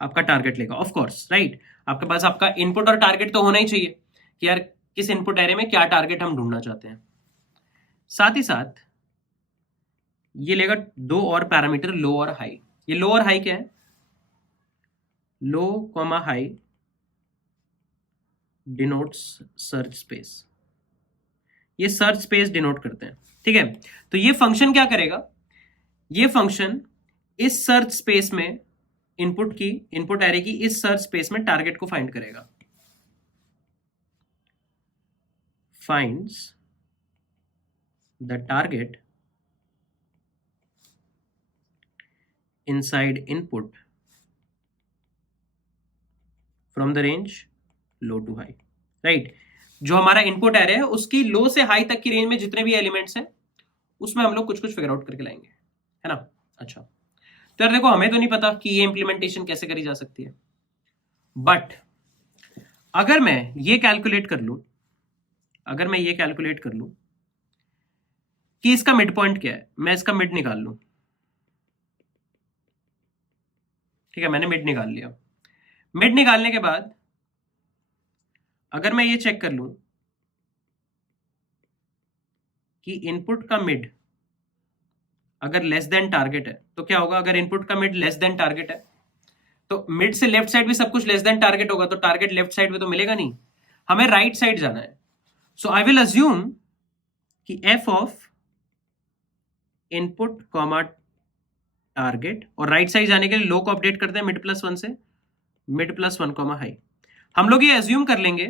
आपका टारगेट लेगा, ऑफ कोर्स, राइट। आपके पास आपका इनपुट और टारगेट तो होना ही चाहिए कि यार किस इनपुट एरे में क्या टारगेट हम ढूंढना चाहते हैं। साथ ही साथ ये लेगा दो और पैरामीटर, लो और हाई। ये लो और हाई क्या है? Low comma high denotes search space. ये सर्च स्पेस डिनोट करते हैं, ठीक है। तो ये फंक्शन क्या करेगा? ये फंक्शन इस सर्च स्पेस में इनपुट एरे की इस सर्च स्पेस में टारगेट को फाइंड करेगा। Finds the target inside input from the range low to high, right. जो हमारा इनपुट एरे है उसकी लो से हाई तक की रेंज में जितने भी एलिमेंट्स हैं उसमें हम लोग कुछ कुछ फिगर आउट करके लाएंगे, है ना। अच्छा, तो यार देखो, हमें तो नहीं पता कि ये इंप्लीमेंटेशन कैसे करी जा सकती है, बट अगर मैं ये कैलकुलेट कर लूं, कि इसका मिड पॉइंट क्या है, मैं इसका मिड निकाल लूं। ठीक है, मैंने मिड निकाल लिया। मिड निकालने के बाद अगर मैं ये चेक कर लूं कि इनपुट का मिड अगर लेस देन टारगेट है तो क्या होगा? अगर इनपुट का मिड लेस देन टारगेट है तो मिड से लेफ्ट साइड भी सब कुछ लेस देन टारगेट होगा, तो टारगेट लेफ्ट साइड में तो मिलेगा नहीं, हमें राइट साइड जाना है। सो आई विल अज्यूम कि F of input comma target, और राइट साइड जाने के लिए लो को अपडेट करते हैं मिड प्लस वन से, mid plus one comma high. हम लोग ये अज्यूम कर लेंगे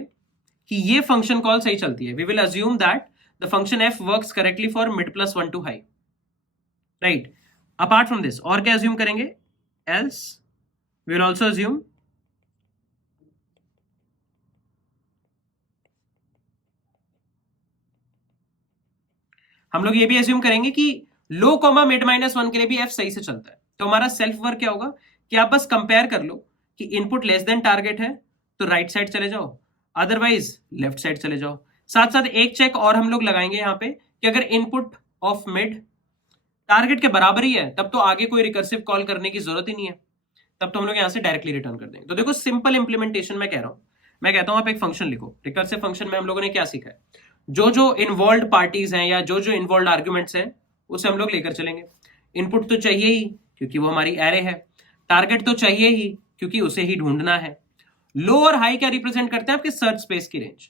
कि ये फंक्शन कॉल सही चलती है। We will assume that the function F works correctly for mid plus one to high, right. Apart from this और क्या अज्यूम करेंगे? Else we will also assume हम लोग ये भी अज्यूम करेंगे कि low comma mid minus one के लिए भी एफ सही से चलता है। तो हमारा सेल्फ वर्क क्या होगा कि आप बस कंपेयर कर लो कि इनपुट लेस देन टारगेट है तो राइट साइड चले जाओ, अदरवाइज लेफ्ट साइड चले जाओ। साथ साथ एक चेक और हम लोग लगाएंगे यहाँ पे कि अगर इनपुट ऑफ मिड टारगेट के बराबर ही है तब तो आगे कोई रिकर्सिव कॉल करने की जरूरत ही नहीं है, तब तो हम लोग यहां से डायरेक्टली रिटर्न कर देंगे। तो देखो, सिंपल इंप्लीमेंटेशन मैं कह रहा हूं, मैं कहता हूं आप एक फंक्शन लिखो। रिकर्सिव फंक्शन में हम लोगों ने क्या सीखा है? जो जो इन्वॉल्व पार्टीज हैं या जो जो इन्वॉल्व आर्ग्यूमेंट्स हैं उसे हम लोग लेकर चलेंगे। इनपुट तो चाहिए ही क्योंकि वो हमारी एरे है, टारगेट तो चाहिए ही क्योंकि उसे ही ढूंढना है, लो और हाई क्या रिप्रेजेंट करते हैं? आपके सर्च स्पेस की रेंज।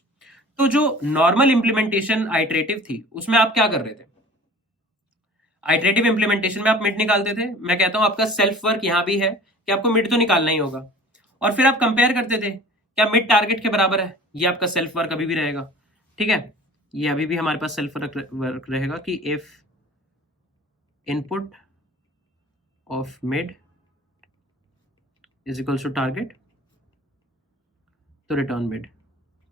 तो जो नॉर्मल इंप्लीमेंटेशन आइटरेटिव थी उसमें आप क्या कर रहे थे? आइटरेटिव इंप्लीमेंटेशन में आप मिड निकालते थे। मैं कहता हूं आपका सेल्फ वर्क यहां भी है कि आपको मिड तो निकालना ही होगा, और फिर आप कंपेयर करते थे क्या मिड टारगेट के बराबर है। ये आपका सेल्फ वर्क अभी भी रहेगा, ठीक है। ये अभी भी हमारे पास सेल्फ वर्क रहेगा कि if input of mid is equals to target तो रिटर्न मिड,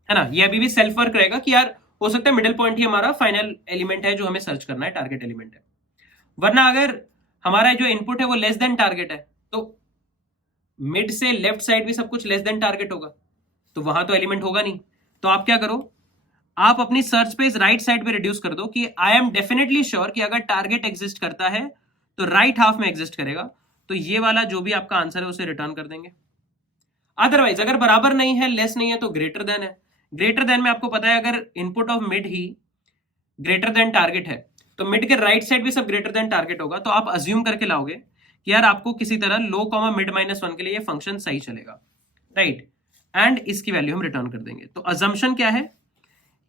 है ना। ये अभी भी सेल्फ वर्क रहेगा कि यार हो सकता है मिडिल पॉइंट ही हमारा फाइनल एलिमेंट है जो हमें सर्च करना है, टारगेट एलिमेंट है। वरना अगर हमारा जो इनपुट है वो लेस देन टारगेट है तो मिड से लेफ्ट साइड भी सब कुछ लेस देन टारगेट होगा, तो वहां तो एलिमेंट होगा नहीं। तो आप क्या करो, आप अपनी सर्च स्पेस राइट साइड पे रिड्यूस कर दो कि आई एम डेफिनेटली श्योर कि अगर टारगेट एग्जिस्ट करता है तो राइट हाफ में एग्जिस्ट करेगा, तो ये वाला जो भी आपका आंसर है उसे रिटर्न कर देंगे। अदरवाइज अगर बराबर नहीं है, लेस नहीं है, तो ग्रेटर देन है। ग्रेटर देन में आपको पता है अगर input of mid he greater than target है तो मिड के राइट साइड भी सब ग्रेटर देन टारगेट होगा, तो आप अज्यूम करके लाओगे कि यार आपको किसी तरह लो कॉमा मिड -1 के लिए ये फंक्शन सही चलेगा, राइट। एंड इसकी वैल्यू हम रिटर्न कर देंगे। तो अजम्पशन क्या है,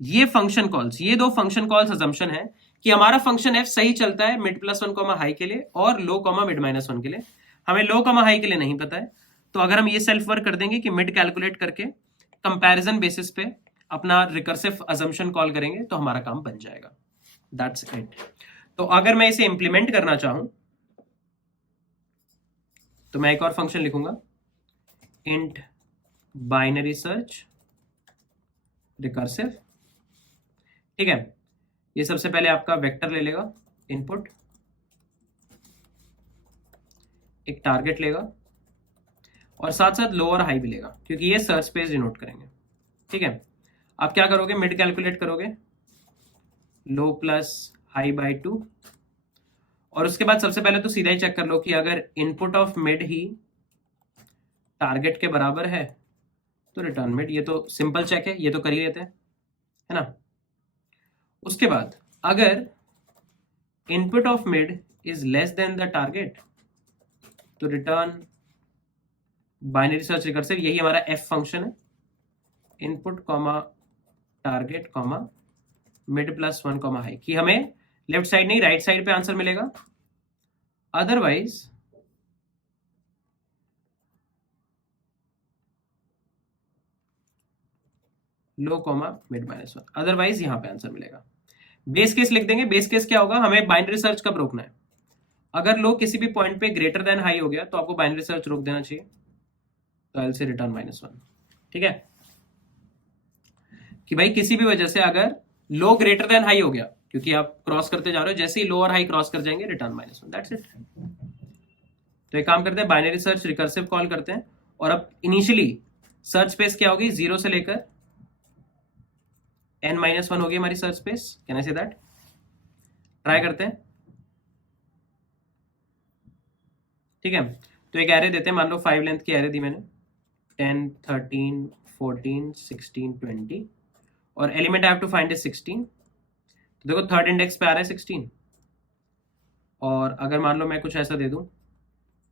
ये फंक्शन कॉल्स, ये दो फंक्शन कॉल्स अजम्पशन है कि हमारा फंक्शन एफ सही चलता है मिड +1 हाई के लिए और लो कॉमा मिड -1 के लिए। हमें लो कॉमा हाई के लिए नहीं पता है, तो अगर हम ये सेल्फ वर्क कर देंगे कि मिड कैलकुलेट करके कंपैरिजन बेसिस पे अपना रिकर्सिव अजम्पशन कॉल करेंगे तो हमारा काम बन जाएगा। That's it. तो अगर मैं इसे इंप्लीमेंट करना चाहूं तो मैं एक और फंक्शन लिखूंगा, इंट बाइनरी सर्च रिकर्सिव, ठीक है। ये सबसे पहले आपका वेक्टर ले लेगा इनपुट, एक टारगेट लेगा और साथ साथ लो और हाई भी लेगा क्योंकि ये सर्च स्पेस डिनोट करेंगे, ठीक है। आप क्या करोगे, मिड कैलकुलेट करोगे लो प्लस हाई बाय 2 और उसके बाद सबसे पहले तो सीधा ही चेक कर लो कि अगर input of mid he target के बराबर है तो रिटर्न मिड। ये तो सिंपल चेक है, ये तो कर ही लेते हैं, है ना। उसके बाद अगर input of mid is less than the target तो रिटर्न बाइनरी सर्च रिकर्सिव, यही हमारा एफ फंक्शन है, input comma target comma mid +1 high, कि हमें लेफ्ट साइड नहीं राइट साइड पे आंसर मिलेगा। अदरवाइज लो कॉमा मिड -1, अदरवाइज यहां पे आंसर मिलेगा। बेस केस लिख देंगे। बेस केस क्या होगा, हमें बाइनरी सर्च कब रोकना है, अगर लो किसी भी पॉइंट पे ग्रेटर देन हाई हो गया तो आपको बाइनरी सर्च रोक देना चाहिए, तो एल से रिटर्न -1, ठीक है। कि भाई किसी भी वजह से अगर लो ग्रेटर देन हाई हो गया, क्योंकि आप क्रॉस करते जा रहे हो, जैसे ही लो और हाई क्रॉस कर जाएंगे रिटर्न -1, दैट्स इट। तो एक काम करते हैं, बाइनरी सर्च रिकर्सिव कॉल करते हैं और अब इनिशियली सर्च स्पेस क्या होगी, 0 से लेकर n-1 होगी हमारी search space. Can I say that, try करते हैं, ठीक है। तो एक एरे देते हैं, मान लो 5 लेंथ की एरे दी मैंने, 10 13 14 16 20 और element I have to find is 16। तो देखो थर्ड इंडेक्स पे आ रहा है 16, और अगर मान लो मैं कुछ ऐसा दे दूं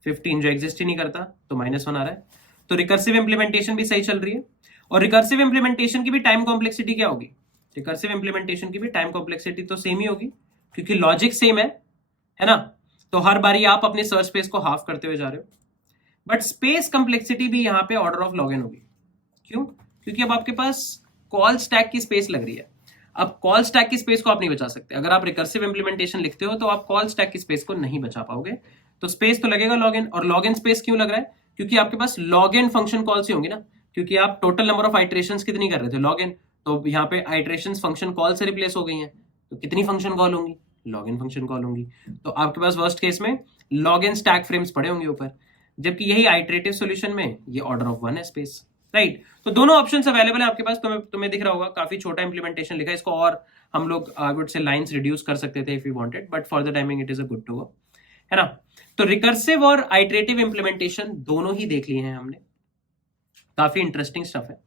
15 जो एग्जिस्ट ही नहीं करता तो -1 आ रहा है। तो रिकर्सिव इंप्लीमेंटेशन भी सही चल रही है, और रिकर्सिव इंप्लीमेंटेशन की भी टाइम कॉम्प्लेक्सिटी क्या होगी, रिकर्सिव इंप्लीमेंटेशन की भी टाइम कॉम्प्लेक्सिटी तो सेम ही होगी क्योंकि लॉजिक सेम है ना। तो हर बारी आप अपने सर्च स्पेस को हाफ करते हुए जा रहे हो, बट स्पेस कॉम्प्लेक्सिटी भी यहाँ पे ऑर्डर ऑफ लॉग n होगी। क्यों, क्योंकि अब आपके पास कॉल स्टैक की स्पेस लग रही है। अब कॉल स्टैक की स्पेस को आप नहीं बचा सकते, अगर आप रिकर्सिव इंप्लीमेंटेशन लिखते हो तो आप कॉल स्टैक की स्पेस को नहीं बचा पाओगे, तो स्पेस तो लगेगा लॉग n। और लॉग n स्पेस क्यों लग रहा है, क्योंकि आपके पास लॉग n फंक्शन कॉल्स ही होंगी ना, क्योंकि आप टोटल नंबर ऑफ आइट्रेशंस कितनी कर रहे थे, लॉग n, तो यहाँ पे आइट्रेशंस फंक्शन कॉल से रिप्लेस हो गई हैं, तो कितनी फंक्शन कॉल होंगी, लॉग n फंक्शन कॉल होंगी। तो आपके पास वर्स्ट केस में लॉग n स्टैक फ्रेम्स पड़े होंगे ऊपर, जबकि यही आइट्रेटिव सॉल्यूशन में ये ऑर्डर ऑफ 1 है स्पेस, राइट। तो दोनों ऑप्शंस अवेलेबल है आपके पास। तुम्हें दिख रहा होगा काफी छोटा इंप्लीमेंटेशन लिखा है, इसको और हम लोग I would say lines reduce कर सकते थे if you wanted, but for the timing it is a good to go, है ना। तो रिकर्सिव और आइट्रेटिव इंप्लीमेंटेशन दोनों ही देख लिए हैं हमने, काफी इंटरेस्टिंग स्टफ है।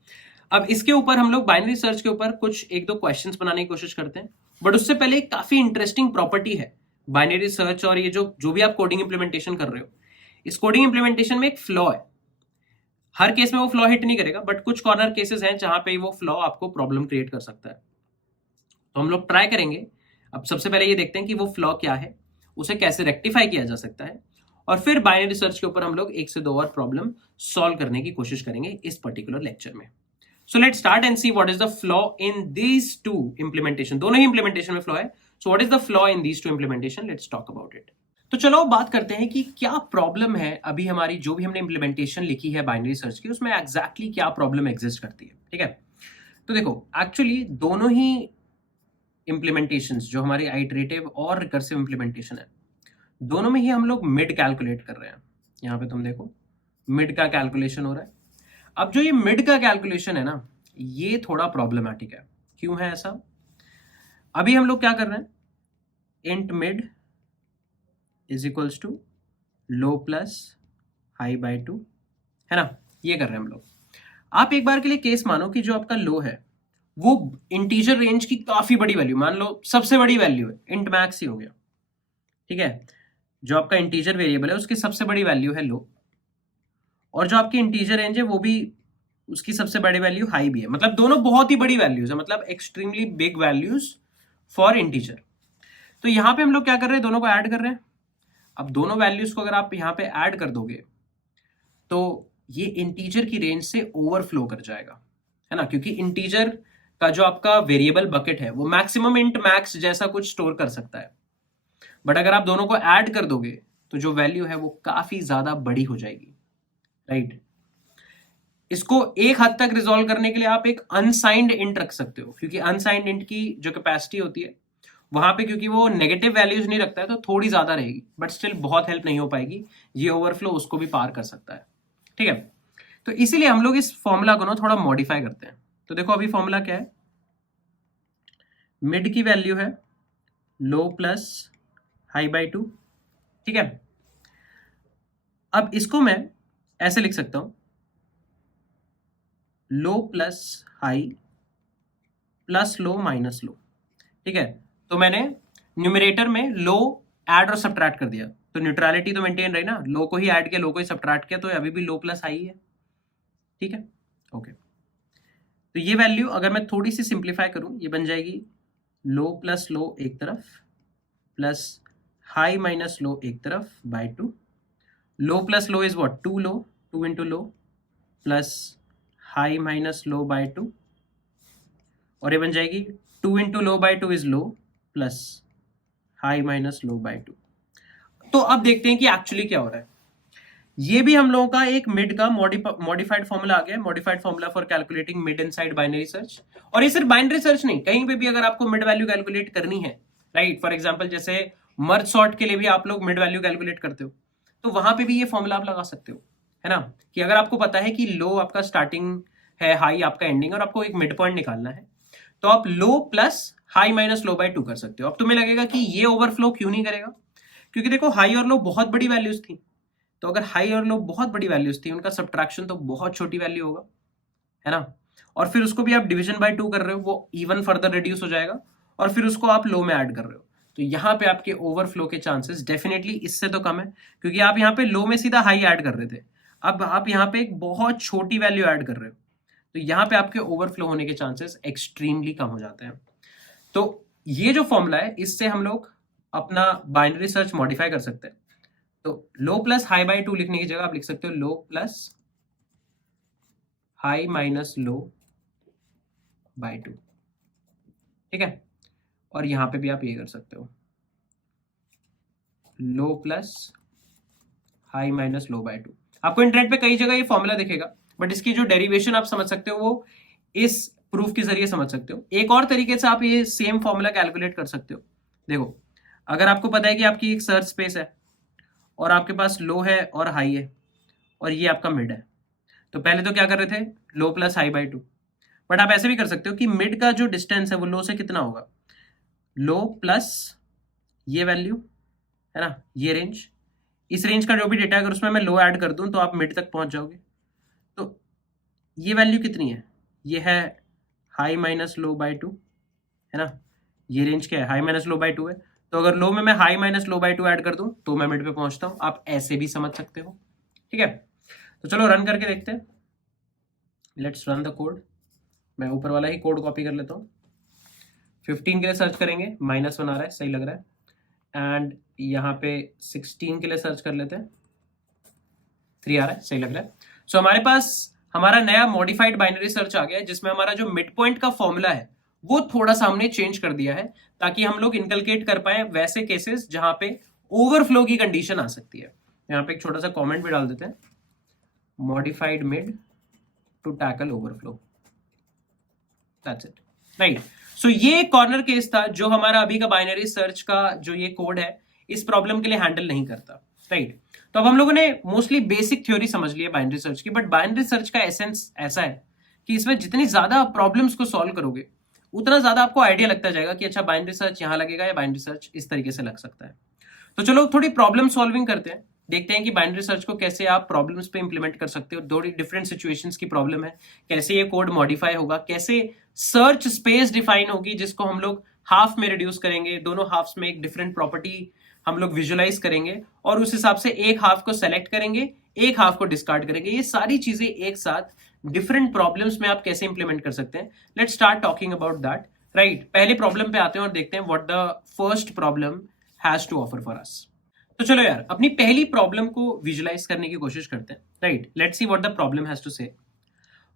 अब इसके ऊपर हम लोग बाइनरी सर्च के ऊपर कुछ एक दो क्वेश्चंस बनाने की कोशिश करते हैं, बट उससे पहले एक काफी इंटरेस्टिंग प्रॉपर्टी है बाइनरी सर्च और ये जो भी आप कोडिंग इंप्लीमेंटेशन कर रहे हो, इस कोडिंग इंप्लीमेंटेशन में एक फ्लॉ है। हर केस में वो फ्लॉ हिट नहीं करेगा, बट कुछ कॉर्नर केसेस हैं जहां पे वो फ्लॉ आपको प्रॉब्लम क्रिएट कर सकता है। तो हम लोग ट्राई करेंगे। अब सबसे पहले ये देखते हैं कि वो फ्लॉ क्या है, उसे कैसे रेक्टिफाई किया जा सकता है, और फिर बाइनरी सर्च के ऊपर हम लोग 1 से 2 और प्रॉब्लम सॉल्व करने की कोशिश करेंगे इस पर्टिकुलर लेक्चर में। So let's start and see what is the flaw in these two implementation. दोनों ही implementation में flaw है. So what is the flaw in these two implementation? Let's talk about it. तो चलो अब बात करते हैं कि क्या प्रॉब्लम है अभी हमारी, जो भी हमने इम्प्लीमेंटेशन लिखी है बाइनरी सर्च की, उसमें एग्जैक्टली क्या प्रॉब्लम एग्जिस्ट करती है। ठीक है, तो देखो एक्चुअली दोनों ही इम्प्लीमेंटेशंस, जो हमारी आइटरेटिव और रिकर्सिव इम्प्लीमेंटेशन है, दोनों में ही हम लोग मिड कैलकुलेट कर रहे हैं। यहाँ पे तुम देखो मिड का कैलकुलेशन हो रहा है। अब जो ये मिड का कैलकुलेशन है ना, ये थोड़ा प्रॉब्लमैटिक है। क्यों है ऐसा? अभी हम लोग क्या कर रहे हैं, int mid is equals to low plus high by 2, है ना, ये कर रहे हैं हम लोग। आप एक बार के लिए केस मानो कि जो आपका लो है वो इंटीजर रेंज की काफी बड़ी वैल्यू, मान लो सबसे बड़ी वैल्यू है, इंट मैक्स ही हो गया। ठीक है, जो आपका इंटीजर वेरिएबल है उसकी सबसे बड़ी वैल्यू है लो, और जो आपकी इंटीजर रेंज है वो भी, उसकी सबसे बड़ी वैल्यू हाई भी है। मतलब दोनों बहुत ही बड़ी वैल्यूज है, मतलब extremely big values for integer. तो यहां पे हम लोग क्या कर रहे हैं, दोनों को ऐड कर रहे हैं। अब दोनों वैल्यूज को अगर आप यहां पे ऐड कर दोगे तो ये इंटीजर की रेंज से ओवरफ्लो कर जाएगा, है ना, क्योंकि इंटीजर का जो आपका वेरिएबल बकेट है वो मैक्सिमम इंट मैक्स जैसा कुछ स्टोर कर सकता है। बट अगर आप दोनों को ऐड कर दोगे तो जो वैल्यू है वो काफी ज्यादा बड़ी हो जाएगी, राइट। इसको एक हद तक रिजॉल्व करने के लिए आप एक अनसाइंड इंट रख सकते हो, क्योंकि अनसाइंड इंट की जो कैपेसिटी होती है वहां पे, क्योंकि वो नेगेटिव वैल्यूज नहीं रखता है तो थोड़ी ज्यादा रहेगी, बट स्टिल बहुत हेल्प नहीं हो पाएगी, ये ओवरफ्लो उसको भी पार कर सकता है। ठीक है, तो इसीलिए हम लोग इस फॉर्मूला को ना थोड़ा मॉडिफाई करते हैं। तो देखो अभी फॉर्मूला क्या है, मिड की वैल्यू है लो प्लस हाई बाई 2। ठीक है, अब इसको मैं ऐसे लिख सकता हूं, लो plus high plus low minus low. ठीक है, तो मैंने न्यूमरेटर में लो ऐड और सब्ट्रैक्ट कर दिया, तो न्यूट्रलिटी तो मेंटेन रही ना, लो को ही ऐड किया लो को ही सब्ट्रैक्ट किया, तो अभी भी लो प्लस हाई है। ठीक है, ओके। तो ये वैल्यू अगर मैं थोड़ी सी सिंप्लीफाई करूं, ये बन जाएगी लो प्लस लो एक तरफ प्लस हाई माइनस लो एक तरफ by 2। Low plus low is what, 2 low, 2 into low plus high minus low by 2, और ये बन जाएगी 2 into low by 2 is low plus high minus low by 2। तो अब देखते हैं कि एक्चुअली क्या हो रहा है। ये भी हम लोगों का एक मिड का मॉडिफाइड फॉर्मूला आ गया, modified formula for calculating mid inside binary search. और ये सिर्फ बाइनरी सर्च नहीं, कहीं पे भी अगर आपको मिड वैल्यू कैलकुलेट करनी है, राइट, फॉर एग्जांपल जैसे मर्ज सॉर्ट के लिए भी आप लोग मिड वैल्यू कैलकुलेट करते हो, तो वहां पे भी ये फॉर्मूला आप लगा सकते हो, है ना, कि अगर आपको पता है कि लो आपका स्टार्टिंग है, हाई आपका एंडिंग, और आपको एक मिड पॉइंट निकालना है, तो आप लो plus high minus low by 2 कर सकते हो। अब तुम्हें लगेगा कि ये ओवरफ्लो क्यों नहीं करेगा, क्योंकि देखो हाई और लो बहुत बड़ी वैल्यूज थी, तो अगर हाई और लो बहुत बड़ी वैल्यूज थी, उनका सब्ट्रैक्शन तो बहुत छोटी वैल्यू होगा, है ना, और फिर उसको भी आप डिवीजन बाय 2 कर रहे हो, वो इवन फर्दर रिड्यूस हो जाएगा, और फिर उसको आप लो में ऐड कर रहे हो, तो यहाँ पे आपके ओवरफ्लो के चांसेस डेफिनेटली इससे तो कम है, क्योंकि आप यहाँ पे लो में सीधा हाई ऐड कर रहे थे, अब आप यहाँ पे एक बहुत छोटी वैल्यू ऐड कर रहे हो, तो यहाँ पे आपके ओवरफ्लो होने के चांसेस एक्सट्रीमली कम हो जाते हैं। तो ये जो फॉर्मूला है, इससे हम लोग अपना बाइनरी सर्च मॉडिफाई कर सकते हैं। तो लो प्लस हाई बाई 2 लिखने की जगह आप लिख सकते हो low plus high minus low by 2। ठीक है, और यहां पे भी आप ये कर सकते हो low plus high minus low by 2। आपको इंटरनेट पे कई जगह ये फॉर्मूला दिखेगा, बट इसकी जो डेरिवेशन आप समझ सकते हो वो इस प्रूफ के जरिए समझ सकते हो। एक और तरीके से आप ये सेम फॉर्मूला कैलकुलेट कर सकते हो। देखो, अगर आपको पता है कि आपकी एक सर्च स्पेस है और आपके पास लो है और हाई है और ये आपका मिड है, तो पहले तो क्या कर रहे थे, लो प्लस हाई बाई 2, बट आप ऐसे भी कर सकते हो कि मिड का जो डिस्टेंस है वो लो से कितना होगा, लो प्लस ये वैल्यू, है ना, ये रेंज, इस रेंज का जो भी डेटा अगर उसमें मैं लो ऐड कर दूं तो आप मिड तक पहुंच जाओगे। तो ये वैल्यू कितनी है, ये है हाई माइनस लो बाई 2, है ना, ये रेंज क्या है, हाई माइनस लो बाई 2 है, तो अगर लो में मैं high minus low by 2 add कर दूं तो मैं मिड पे पहुंचता हूं। आप ऐसे भी समझ सकते हो। ठीक है, तो चलो रन करके देखते हैं, लेट्स रन द कोड। मैं ऊपर वाला ही कोड कॉपी कर लेता हूँ। 15 के लिए सर्च करेंगे, -1 आ रहा है, सही लग रहा है, एंड यहाँ पे 16 के लिए सर्च कर लेते हैं, 3 आ रहा है, सही लग रहा है। सो हमारे पास हमारा नया मॉडिफाइड बाइनरी सर्च आ गया है, जिसमें हमारा जो मिड पॉइंट का फॉर्मूला है वो थोड़ा सा हमने चेंज कर दिया है, ताकि हम लोग इनकलकेट कर पाए वैसे केसेस जहां पे ओवरफ्लो की कंडीशन आ सकती है। यहाँ पे एक छोटा सा कमेंट भी डाल देते हैं, modified mid to tackle overflow, that's it, right. So ये कॉर्नर केस था जो हमारा अभी का बाइनरी सर्च का जो ये कोड है इस प्रॉब्लम के लिए हैंडल नहीं करता, राइट। तो अब हम लोगों ने मोस्टली बेसिक थ्योरी समझ ली है बाइनरी सर्च की, बट बाइनरी सर्च का एसेंस ऐसा है कि इसमें जितनी ज्यादा प्रॉब्लम्स को सॉल्व करोगे उतना ज्यादा आपको आइडिया लगता जाएगा कि अच्छा बाइनरी सर्च यहां लगेगा या बाइनरी सर्च इस तरीके से लग सकता है। तो चलो थोड़ी प्रॉब्लम सॉल्विंग करते हैं, देखते हैं कि बाइनरी सर्च को कैसे आप प्रॉब्लम्स पे इंप्लीमेंट कर सकते हो। दो डिफरेंट सिचुएशंस की प्रॉब्लम है, कैसे ये कोड मॉडिफाई होगा, कैसे सर्च स्पेस डिफाइन होगी जिसको हम लोग हाफ में रिड्यूस करेंगे, दोनों हाफ्स में एक डिफरेंट प्रॉपर्टी हम लोग विजुअलाइज करेंगे और उस हिसाब से एक हाफ को सेलेक्ट करेंगे, एक हाफ को डिस्कार्ड करेंगे। ये सारी चीजें एक साथ डिफरेंट प्रॉब्लम्स में आप कैसे इंप्लीमेंट कर सकते हैं। Let's start talking about that, right. पहले प्रॉब्लम पे आते हैं और देखते हैं what the first problem has to offer for us. तो चलो यार अपनी पहली प्रॉब्लम को विजुअलाइज करने की कोशिश करते हैं, right. Let's see what the problem has to say.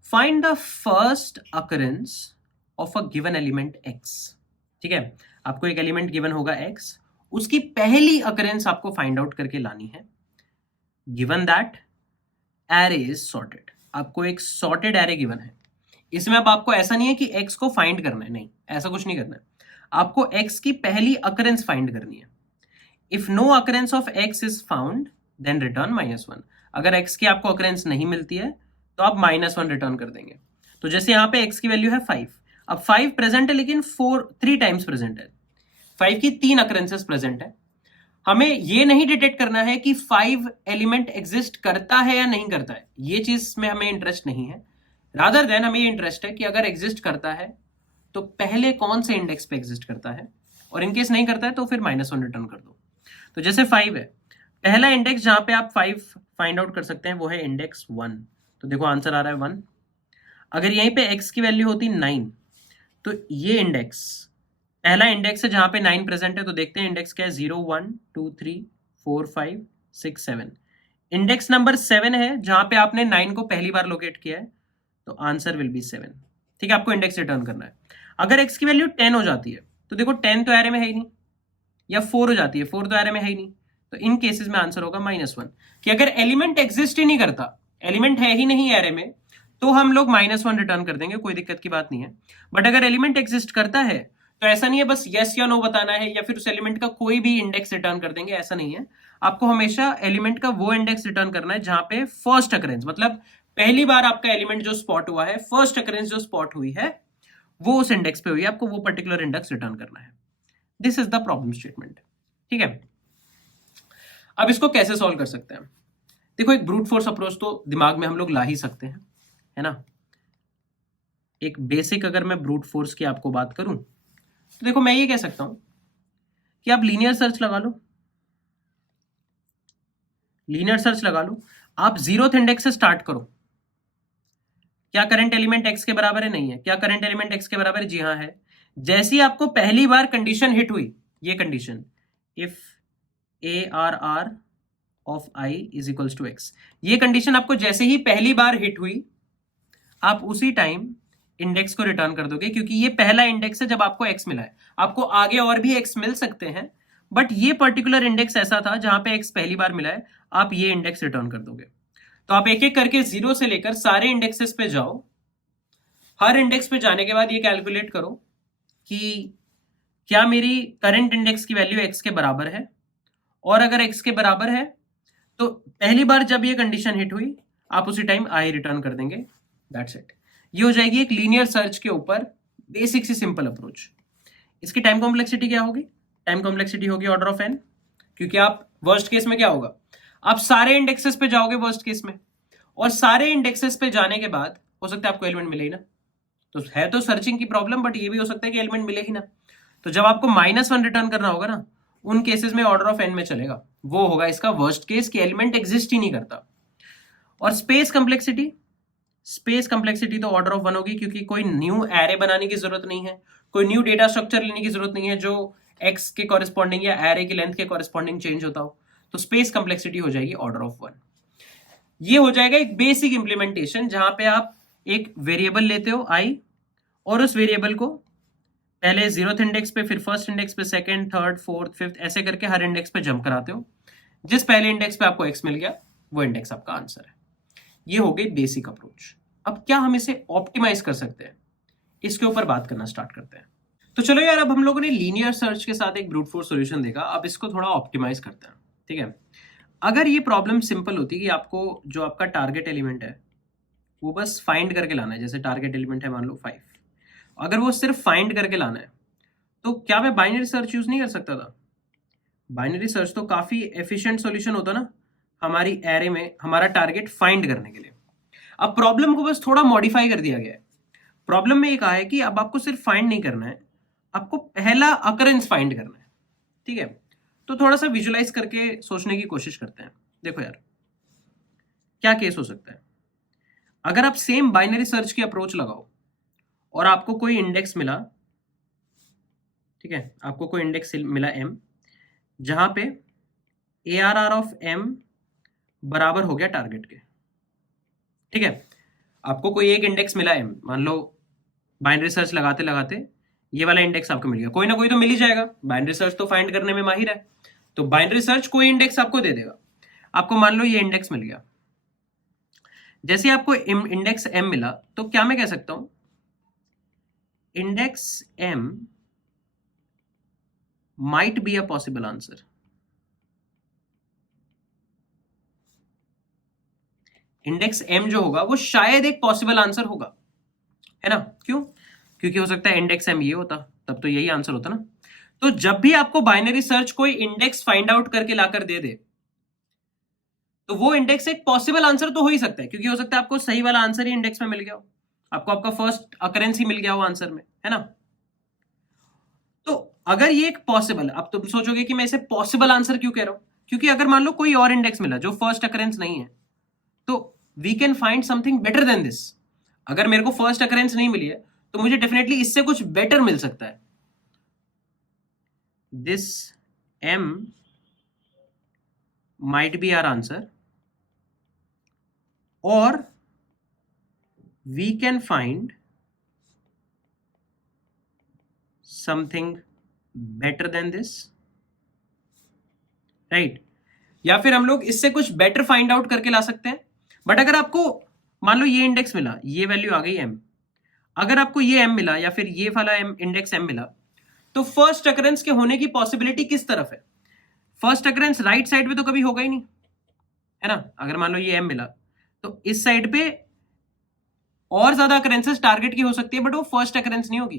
Find the first occurrence of a given element x। ठीक है, आपको एक एलिमेंट गिवन होगा x, उसकी पहली अकरेंस आपको फाइंड आउट करके लानी है। Given that array is sorted, आपको एक सॉर्टेड एरे गिवन है। इसमें अब आपको ऐसा नहीं है कि x को फाइंड करना है, नहीं ऐसा कुछ नहीं करना है, आपको x की पहली अकरेंस फाइंड करनी है। If no occurrence of x is found then return -1। अगर x की आपको अकरेंस नहीं मिलती है तो आप -1 रिटर्न कर देंगे। तो जैसे यहां पे x की वैल्यू है 5, अब 5 प्रेजेंट है लेकिन 3 टाइम्स प्रेजेंट है, 5 की 3 अकरेंसेस प्रेजेंट है। हमें ये नहीं डिटेक्ट करना है कि 5 एलिमेंट एग्जिस्ट करता है या नहीं करता है, ये चीज में हमें इंटरेस्ट नहीं है। रादर देन हमें ये इंटरेस्ट है कि अगर एग्जिस्ट करता है तो पहले कौन से इंडेक्स पे एग्जिस्ट करता है, और इनकेस नहीं करता है तो फिर -1 रिटर्न कर दो। तो जैसे 5 है, पहला इंडेक्स जहां पे आप 5 फाइंड आउट कर सकते हैं वो है इंडेक्स 1, तो देखो आंसर आ रहा है 1। अगर यहीं पे x की वैल्यू होती 9 तो ये इंडेक्स पहला इंडेक्स है जहां पे 9 प्रेजेंट है, तो देखते हैं इंडेक्स क्या है, 0 1 2 3 4 5 6 7। इंडेक्स नंबर 7 है जहां पे आपने 9 को पहली बार लोकेट किया है, तो आंसर विल बी 7। ठीक है, आपको इंडेक्स रिटर्न करना है। अगर x की वैल्यू 10 हो जाती है तो देखो 10 तो एरे में है ही नहीं, या 4 हो जाती है, 4 तो एरे में है ही नहीं, तो इन केसेस में आंसर होगा -1। कि अगर एलिमेंट एग्जिस्ट ही नहीं करता, एलिमेंट है ही नहीं एरे में, तो हम लोग -1 रिटर्न कर देंगे, कोई दिक्कत की बात नहीं है। बट अगर एलिमेंट एग्जिस्ट करता है तो ऐसा नहीं है बस यस या नो बताना है या फिर उस एलिमेंट का कोई भी इंडेक्स रिटर्न कर देंगे, ऐसा नहीं है। आपको हमेशा एलिमेंट का वो इंडेक्स रिटर्न करना है जहां पे फर्स्ट अकरेंस, मतलब पहली बार आपका एलिमेंट जो स्पॉट हुआ है, फर्स्ट अकरेंस जो स्पॉट हुई है वो उस इंडेक्स पे हुई है, आपको वो पर्टिकुलर इंडेक्स रिटर्न करना है। This is the problem statement. ठीक है, अब इसको कैसे सॉल्व कर सकते हैं। देखो एक ब्रूट फोर्स अप्रोच तो दिमाग में हम लोग ला ही सकते हैं, है ना। एक बेसिक अगर मैं ब्रूट फोर्स की आपको बात करूं तो देखो मैं ये कह सकता हूं कि आप लीनियर सर्च लगा लो, लीनियर सर्च लगा लो, आप 0th इंडेक्स से स्टार्ट करो। क्या करंट एलिमेंट x के बराबर है, नहीं है। क्या करंट एलिमेंट x के बराबर है, जी हाँ है। जैसे ही आपको पहली बार कंडीशन हिट हुई, ये condition if ARR of i is equals to x, ये कंडीशन आपको जैसे ही पहली बार हिट हुई आप उसी टाइम इंडेक्स को रिटर्न कर दोगे, क्योंकि ये पहला इंडेक्स है जब आपको x मिला है। आपको आगे और भी x मिल सकते हैं, बट ये पर्टिकुलर इंडेक्स ऐसा था जहां पे x पहली बार मिला है, आप ये इंडेक्स रिटर्न कर दोगे। तो आप एक एक करके 0 से लेकर सारे इंडेक्सेस पे जाओ, हर इंडेक्स पे जाने के बाद ये कैलकुलेट करो कि क्या मेरी करंट इंडेक्स की वैल्यू x के बराबर है, और अगर x के बराबर है तो पहली बार जब ये कंडीशन हिट हुई आप उसी टाइम i रिटर्न कर देंगे, दैट्स इट। ये हो जाएगी एक लीनियर सर्च के ऊपर बेसिक सी सिंपल अप्रोच। इसकी टाइम कॉम्प्लेक्सिटी क्या होगी, टाइम कॉम्प्लेक्सिटी होगी ऑर्डर ऑफ n, क्योंकि आप वर्स्ट केस में क्या होगा, आप सारे इंडेक्सेस पे जाओगे वर्स्ट केस में, और सारे इंडेक्सेस पे जाने के बाद हो सकता है आपको एलिमेंट मिले ही ना। तो है तो सर्चिंग की प्रॉब्लम, बट ये भी हो सकता है कि एलिमेंट मिले ही ना। तो जब आपको -1 रिटर्न करना होगा ना, उन केसेस में ऑर्डर ऑफ n में चलेगा, वो होगा इसका वर्स्ट केस कि एलिमेंट एग्जिस्ट ही नहीं करता। और स्पेस कंप्लेक्सिटी, स्पेस कंप्लेक्सिटी तो ऑर्डर ऑफ 1 होगी, क्योंकि कोई न्यू एरे बनाने की जरूरत नहीं है, कोई न्यू डेटा स्ट्रक्चर लेने की जरूरत नहीं है जो x के कॉरेस्पॉन्डिंग या एरे की लेंथ के कॉरेस्पॉन्डिंग चेंज होता हो। तो स्पेस कंप्लेक्सिटी हो जाएगी ऑर्डर ऑफ 1। ये हो जाएगा एक बेसिक इंप्लीमेंटेशन जहां पे आप एक वेरिएबल लेते हो i, और उस वेरिएबल को पहले 0th इंडेक्स पे, फिर फर्स्ट इंडेक्स पे, सेकंड, थर्ड, फोर्थ, फिफ्थ, ऐसे करके हर इंडेक्स पे जंप कराते हो। जिस पहले इंडेक्स पे आपको x मिल गया वो इंडेक्स आपका आंसर है। ये हो गई बेसिक अप्रोच। अब क्या हम इसे ऑप्टिमाइज कर सकते हैं, इसके ऊपर बात करना स्टार्ट करते हैं। तो चलो यार, अब हम लोगों ने लीनियर सर्च के साथ एक ब्रूट फोर्स सॉल्यूशन देखा, अब इसको थोड़ा ऑप्टिमाइज करते हैं। ठीक है, अगर ये प्रॉब्लम सिंपल होती कि आपको जो आपका टारगेट एलिमेंट है वो बस फाइंड करके लाना है, जैसे टारगेट एलिमेंट है मान लो 5, अगर वो सिर्फ फाइंड करके लाना है तो क्या मैं बाइनरी सर्च यूज नहीं कर सकता था? बाइनरी सर्च तो काफी एफिशिएंट सॉल्यूशन होता ना हमारी एरे में हमारा टारगेट फाइंड करने के लिए। अब प्रॉब्लम को बस थोड़ा मॉडिफाई कर दिया गया है। प्रॉब्लम में ये कहा है कि अब आपको सिर्फ फाइंड नहीं करना है, आपको पहला अकरेंस फाइंड करना है। ठीक है, तो थोड़ा सा विजुलाइज करके सोचने की कोशिश करते हैं। देखो यार, क्या केस हो सकता है अगर आप सेम बाइनरी सर्च की अप्रोच लगाओ और आपको कोई इंडेक्स मिला। ठीक है, आपको कोई इंडेक्स मिला m, जहां पे ARR ऑफ m बराबर हो गया टारगेट के। ठीक है, आपको कोई एक इंडेक्स मिला m, मान लो बाइनरी सर्च लगाते लगाते ये वाला इंडेक्स आपको मिल गया, कोई ना कोई तो मिल ही जाएगा, बाइनरी सर्च तो फाइंड करने में माहिर है, तो बाइनरी सर्च कोई इंडेक्स आपको दे देगा। आपको मान लो ये इंडेक्स मिल गया, जैसे आपको इंडेक्स m मिला तो क्या मैं कह सकता हूं index m might be a possible answer। Index m जो होगा वो शायद एक पॉसिबल आंसर होगा, है ना? क्यों? क्योंकि हो सकता है इंडेक्स m ये होता, तब तो यही आंसर होता ना। तो जब भी आपको बाइनरी सर्च कोई इंडेक्स फाइंड आउट करके लाकर दे दे तो वो इंडेक्स एक पॉसिबल आंसर तो हो ही सकता है, क्योंकि हो सकता है आपको सही वाला आंसर ही इंडेक्स में मिल गया हो, आपको आपका फर्स्ट अकरेंस ही मिल गया हो आंसर में, है ना? तो अगर ये एक पॉसिबल, अब तुम सोचोगे कि मैं इसे पॉसिबल आंसर क्यों कह रहा हूं, क्योंकि अगर मान लो कोई और इंडेक्स मिला जो फर्स्ट अकरेंस नहीं है तो we can find something better than this. अगर मेरे को फर्स्ट अकरेंस नहीं मिली है तो मुझे डेफिनेटली इससे कुछ बेटर मिल सकता है। This m might be our answer or we can find something better than this, right? या फिर हम लोग इससे कुछ बेटर फाइंड आउट करके ला सकते हैं। बट अगर आपको मान लो ये इंडेक्स मिला, ये वैल्यू आ गई m, अगर आपको ये m मिला या फिर ये वाला इंडेक्स m मिला तो फर्स्ट अकरेंस के होने की पॉसिबिलिटी किस तरफ है? फर्स्ट अकरेंस राइट साइड पे तो कभी होगा ही नहीं, है ना? अगर मान लो ये m मिला तो इस साइड पे और ज्यादा अकरेंसेस टारगेट की हो सकती है, बट वो फर्स्ट अकरेंस नहीं होगी,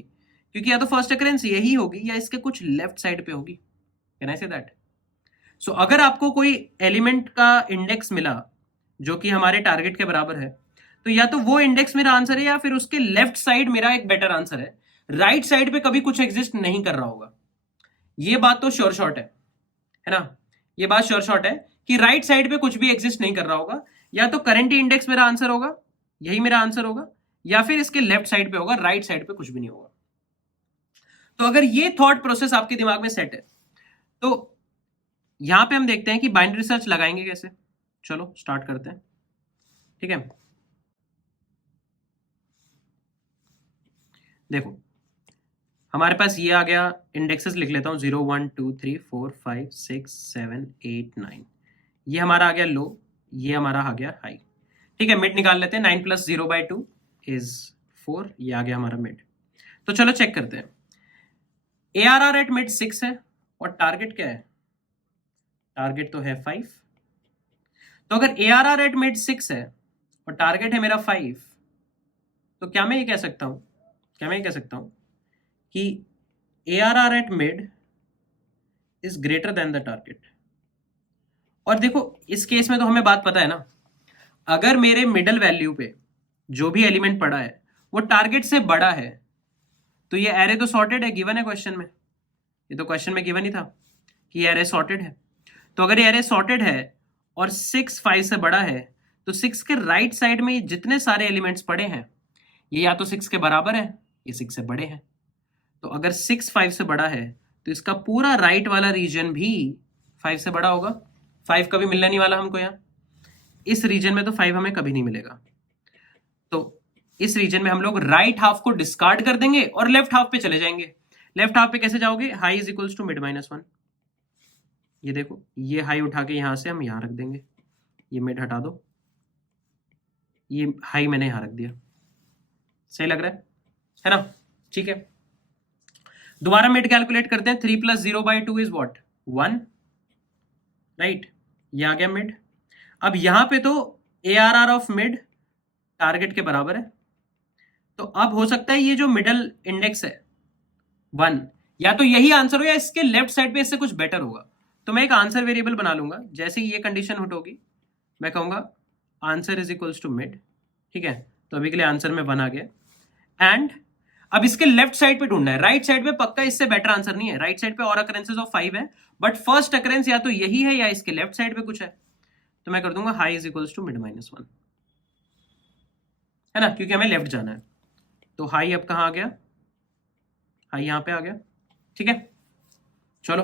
क्योंकि या तो फर्स्ट अकरेंस यही होगी या इसके कुछ लेफ्ट साइड पे होगी। Can I say that? सो अगर आपको कोई एलिमेंट का इंडेक्स मिला जो कि हमारे टारगेट के बराबर है तो या तो वो इंडेक्स मेरा आंसर है या फिर उसके लेफ्ट साइड मेरा एक बेटर आंसर है। राइट साइड पे कभी कुछ एग्जिस्ट नहीं कर रहा होगा, ये बात तो श्योर शॉट है ना? ये बात श्योर शॉट है कि राइट साइड पे कुछ भी एग्जिस्ट नहीं कर रहा होगा, या तो करंट इंडेक्स मेरा आंसर होगा, यही मेरा आंसर होगा, या फिर इसके लेफ्ट साइड पे होगा, राइट साइड पे कुछ भी नहीं होगा। तो अगर ये थॉट प्रोसेस आपके दिमाग में सेट है तो यहां पे हम देखते हैं कि बाइनरी सर्च लगाएंगे कैसे। चलो स्टार्ट करते हैं। ठीक है, देखो हमारे पास ये आ गया, इंडेक्सेस लिख लेता हूं 0 1 2 3 4 5 6 7 8 9, ये हमारा आ गया लो, ये हमारा आ गया हाई। ठीक है, मिड निकाल लेते हैं, 9 + 0/2 इज 4, ये आ गया हमारा मिड। तो चलो चेक करते हैं। ARR एट मिड 6 है और टारगेट क्या है? टारगेट तो है 5। तो अगर ARR एट मिड 6 है और टारगेट है मेरा 5, तो क्या मैं ये कह सकता हूं कि ARR at mid is greater than the target. और देखो इस केस में तो हमें बात पता है ना, अगर मेरे मिडल वैल्यू पे जो भी एलिमेंट पड़ा है वो टारगेट से बड़ा है तो ये एरे तो सॉर्टेड है, गिवन है क्वेश्चन में, ये तो क्वेश्चन में गिवन ही था कि एरे सॉर्टेड है। तो अगर ये एरे सॉर्टेड है और 6 5 से बड़ा है तो 6 के राइट साइड में जितने सारे एलिमेंट्स पड़े हैं ये या तो 6 के बराबर है, ये 6 से बड़े हैं। तो अगर 6 5 से बड़ा है तो इसका पूरा राइट वाला रीजन भी 5 से बड़ा होगा। 5 कभी मिलने नहीं वाला हमको, यहाँ इस रीजन में तो 5 हमें कभी नहीं मिलेगा। तो इस रीजन में हम लोग राइट हाफ को डिस्कार्ड कर देंगे और लेफ्ट हाफ पे चले जाएंगे। लेफ्ट हाफ पे कैसे जाओगे, high is equals to mid minus 1। ये देखो, ये हाई उठा के यहां से हम यहां रख देंगे, ये मिड हटा दो, ये हाई मैंने यहां रख दिया। सही लग रहा है ना? ठीक है, दोबारा मिड कैलकुलेट करते हैं। 3 + 0/2 इज व्हाट, 1, राइट? ये आ गया मिड। अब यहां पे तो ARR ऑफ मिड टारगेट के बराबर है, तो अब हो सकता है ये जो मिडल इंडेक्स है 1, या तो यही आंसर हो या इसके लेफ्ट साइड पे इससे कुछ बेटर होगा। तो मैं एक आंसर वेरिएबल बना लूंगा, जैसे ही ये कंडीशन हिट होगी मैं कहूंगा answer is equals to mid. ठीक है, तो अभी के लिए आंसर में 1 आ गया। एंड अब इसके लेफ्ट साइड पे ढूंढना है, राइट साइड पे पक्का इससे बेटर आंसर नहीं है, राइट साइड पे और अकरेंसेस ऑफ 5 है, बट फर्स्ट अकरेंस या तो यही है या इसके लेफ्ट साइड पे कुछ है, तो मैं कर दूंगा high is equals to mid minus 1, है ना, क्योंकि हमें लेफ्ट जाना है। तो हाई अब कहां आ गया, हाई यहां पे आ गया। ठीक है, चलो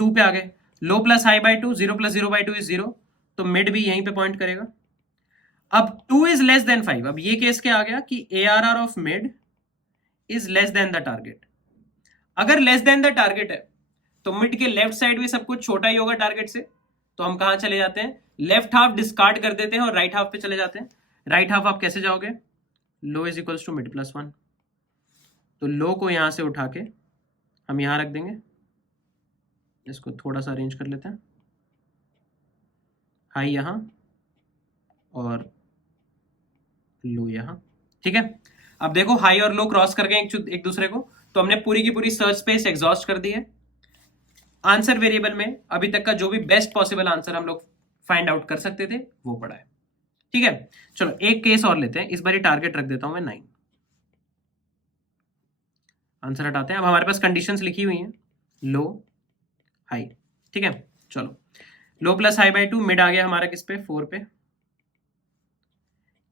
2 पे आ गए। लो प्लस हाई बाई 2, 0 + 0/2 इज 0, तो मिड भी यहीं पे पॉइंट करेगा। अब 2 इज लेस देन 5, अब ये केस क्या आ गया कि ARR of mid is less than the target. अगर लेस देन द टारगेट है तो मिड के लेफ्ट साइड भी सब कुछ छोटा ही होगा टारगेट से, तो हम कहां चले जाते हैं, लेफ्ट हाफ डिस्कार्ड कर देते हैं और राइट हाफ पे चले जाते हैं। राइट हाफ आप कैसे जाओगे, low is equals to mid plus 1, तो लो को यहां से उठा के हम यहां रख देंगे, इसको थोड़ा सा अरेंज कर लेते हैं, हाई यहां और लो यहां। ठीक है, अब देखो हाई और लो क्रॉस कर गए एक दूसरे को, तो हमने पूरी की पूरी सर्च स्पेस एग्जॉस्ट कर दी है। आंसर वेरिएबल में अभी तक का जो भी बेस्ट पॉसिबल आंसर हम लोग फाइंड आउट कर सकते थे वो पड़ा है। ठीक है, चलो एक केस और लेते हैं, इस बार टारगेट रख देता हूं मैं 9। आंसर हटाते हैं, अब हमारे पास कंडीशंस लिखी हुई हैं, लो हाई। ठीक है, चलो लो प्लस हाई बाई 2, मिड आ गया हमारा किस पे, 4 पे।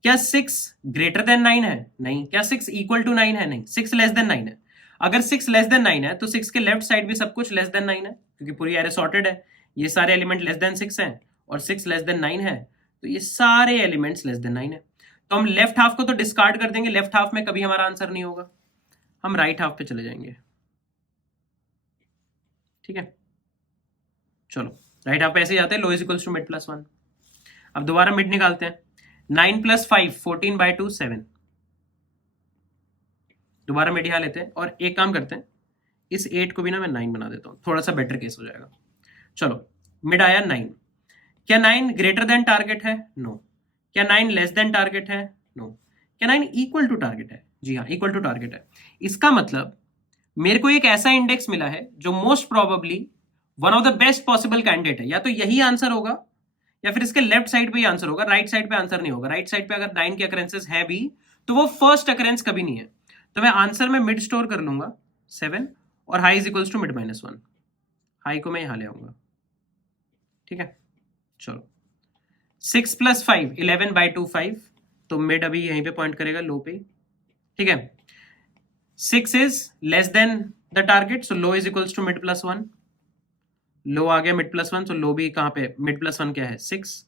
क्या 6 ग्रेटर देन 9 है, नहीं। क्या 6 इक्वल टू 9 है, नहीं। 6 लेस देन 9 है। अगर 6 लेस देन 9 है तो 6 के लेफ्ट साइड भी सब कुछ लेस देन 9 है, क्योंकि पूरी एरे सॉर्टेड है, ये सारे एलिमेंट लेस देन 6 हैं और 6 लेस देन 9 है, तो ये सारे एलिमेंट्स लेस देन 9 है। तो हम लेफ्ट हाफ को तो डिस्कार्ड कर देंगे, लेफ्ट हाफ में कभी हमारा आंसर नहीं होगा, हम राइट हाफ पे चले जाएंगे। ठीक है, चलो राइट हाफ पे ऐसे जाते हैं, low is equals to mid plus 1। अब दोबारा मिड निकालते हैं, 9 + 5 14/2 7। दोबारा मिड यहां लेते हैं और एक काम करते हैं, इस 8 को भी ना मैं 9 बना देता हूं, थोड़ा सा बेटर केस हो जाएगा। चलो मिड आया 9। क्या 9 ग्रेटर देन टारगेट है, नो। क्या 9 लेस देन टारगेट है, नो। क्या 9 इक्वल टू टारगेट है, जी हाँ इक्वल टू टारगेट है। इसका मतलब मेरे को एक ऐसा इंडेक्स मिला है जो most probably one of the best possible candidate है, या तो यही आंसर होगा या फिर इसके लेफ्ट साइड पे ही आंसर होगा, राइट साइड पे आंसर नहीं होगा। राइट साइड पे अगर 9 के अकरेंसेस है भी तो वो फर्स्ट अकरेंस कभी नहीं है, तो मैं आंसर में मिड स्टोर कर लूंगा 7 और high is equals to mid minus 1। High को मैं यहां ले आऊंगा। ठीक है, चलो 6 + 5 11/2 5, तो मिड अभी यहीं पे पॉइंट करेगा, लो पे। ठीक है, 6 is less than the target, so low is equals to mid plus 1। Low आ गया मिड प्लस 1, सो लो भी कहां पे, मिड प्लस 1 क्या है 6,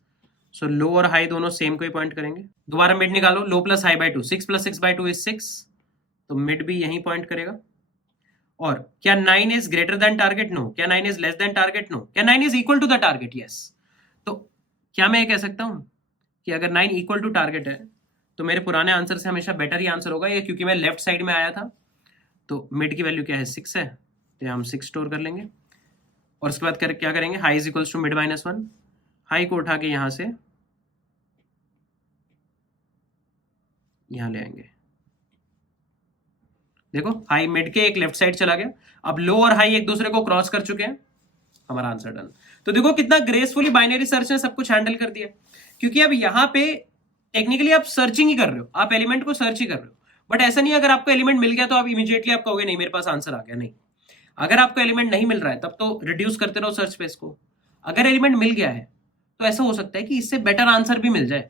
सो लो और हाई दोनों सेम को ही पॉइंट करेंगे। दोबारा मिड निकालो, लो प्लस हाई बाई 2, 6 + 6/2 इज 6, तो मिड भी यहीं पॉइंट करेगा। और क्या 9 is greater than target, no. क्या 9 is less than target, no. क्या 9 is equal to the target, yes. तो क्या मैं ये कह सकता हूं कि अगर 9 इक्वल टू टारगेट है तो मेरे पुराने आंसर से हमेशा बेटर ही आंसर होगा, ये क्योंकि मैं लेफ्ट साइड में आया था, तो मिड की वैल्यू क्या है 6 है, तो हम 6 स्टोर कर लेंगे। और उसके बाद क्या करेंगे, high is equals to mid minus 1। High को उठा के यहां से यहां ले आएंगे। देखो हाई मिड के एक लेफ्ट साइड चला गया, अब लो और हाई एक दूसरे को क्रॉस कर चुके हैं, हमारा आंसर डन। तो देखो कितना ग्रेसफुली बाइनरी सर्च ने सब कुछ हैंडल कर दिया, क्योंकि अब यहां पे टेक्निकली आप सर्चिंग ही कर रहे हो, आप एलिमेंट को सर्च ही कर रहे हो, बट ऐसा नहीं अगर आपको एलिमेंट मिल गया तो आप इमीडिएटली आप कहोगे नहीं मेरे पास आंसर आ गया, नहीं। अगर आपको एलिमेंट नहीं मिल रहा है तब तो रिड्यूस करते रहो सर्च स्पेस को। अगर एलिमेंट मिल गया है तो ऐसा हो सकता है कि इससे बेटर आंसर भी मिल जाए,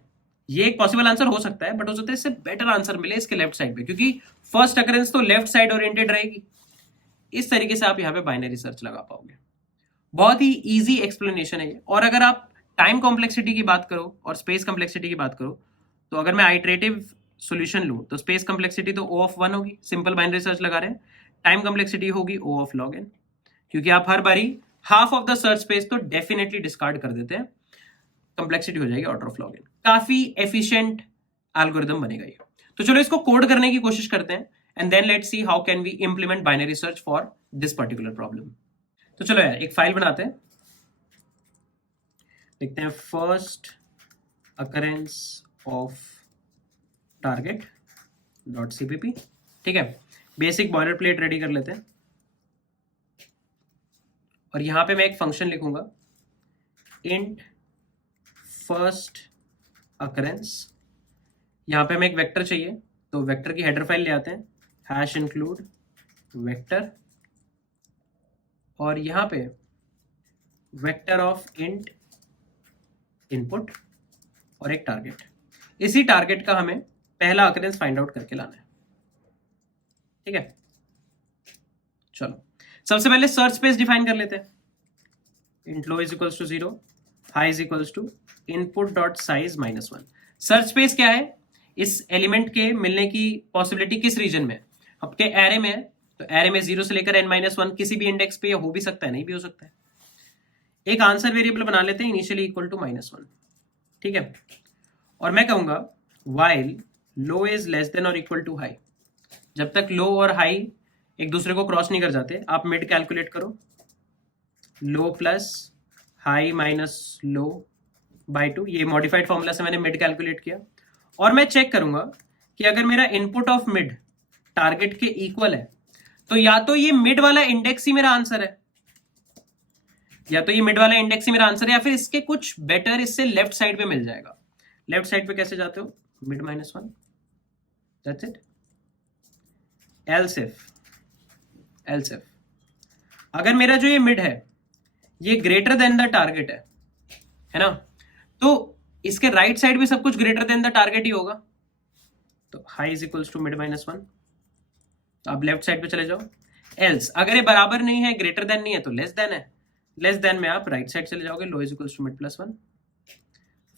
ये एक पॉसिबल आंसर हो सकता है, बट हो सकता है इससे बेटर आंसर मिले इसके लेफ्ट साइड पे, क्योंकि फर्स्ट अकरेंस तो लेफ्ट साइड ओरिएंटेड रहेगी। इस तरीके से आप यहाँ पे बाइनरी सर्च लगा पाओगे। बहुत ही इजी एक्सप्लेनेशन है ये। और अगर आप टाइम कॉम्प्लेक्सिटी की बात करो और स्पेस कॉम्प्लेक्सिटी की बात करो, तो अगर मैं आइटरेटिव सॉल्यूशन लूं तो स्पेस कॉम्प्लेक्सिटी तो O(1) होगी, सिंपल बाइनरी सर्च लगा रहे हैं। टाइम कॉम्प्लेक्सिटी होगी O ऑफ log n, क्योंकि आप हर बारी half of the search space तो डेफिनेटली डिस्कार्ड कर देते हैं, कॉम्प्लेक्सिटी हो जाएगी ऑर्डर ऑफ log n। काफी एफिशिएंट एल्गोरिदम बनेगा ये। तो चलो इसको कोड करने की कोशिश करते हैं and then let's see how can we implement binary search for this particular problem. तो चलो यार एक फाइल बनाते हैं, लिखते हैं first occurrence of target dot cpp। ठीक है, बेसिक बॉयलर प्लेट रेडी कर लेते हैं और यहां पे मैं एक फंक्शन लिखूंगा इंट फर्स्ट अकरेंस। यहां पे हमें एक वेक्टर चाहिए, तो वेक्टर की हेडर फाइल ले आते हैं, हैश इंक्लूड वेक्टर, और यहां पे वेक्टर ऑफ इंट इनपुट और एक टारगेट। इसी टारगेट का हमें पहला अकरेंस फाइंड आउट करके लाना है। ठीक है, चलो सबसे पहले सर्च स्पेस डिफाइन कर लेते हैं। Int low is equals to 0, high is equals to input dot size -1। Search space क्या है? इस एलिमेंट के मिलने की पॉसिबिलिटी किस रीजन में? आपके एरे में है, तो एरे में 0 से लेकर n-1 किसी भी इंडेक्स पे हो भी सकता है, नहीं भी हो सकता है। एक आंसर वेरिएबल बना लेते हैं इनिशियली इक्वल टू -1। ठीक है, और मैं कहूंगा while low is less than और इक्वल टू हाई। जब तक लो और हाई एक दूसरे को क्रॉस नहीं कर जाते, आप मिड कैलकुलेट करो, लो plus high minus low by 2। ये मॉडिफाइड फॉर्मूला से मैंने मिड कैलकुलेट किया, और मैं चेक करूंगा कि अगर मेरा इनपुट ऑफ मिड टारगेट के इक्वल है, तो या तो ये मिड वाला इंडेक्स ही मेरा आंसर है, या तो ये मिड वाला इंडेक्स ही मेरा आंसर है, या फिर इसके कुछ बेटर इससे लेफ्ट साइड पे मिल जाएगा। लेफ्ट साइड पे कैसे जाते हो? Mid -1, that's it. Else if अगर मेरा जो ये मिड है ये ग्रेटर देन द टारगेट है ना, तो इसके राइट साइड भी सब कुछ ग्रेटर देन द टारगेट ही होगा, तो high is equals to mid -1। तो आप लेफ्ट साइड पे चले जाओ। एल्स अगर ये बराबर नहीं है, ग्रेटर देन नहीं है, तो लेस देन है, लेस देन में आप राइट साइड चले जाओगे, low is equals to mid +1।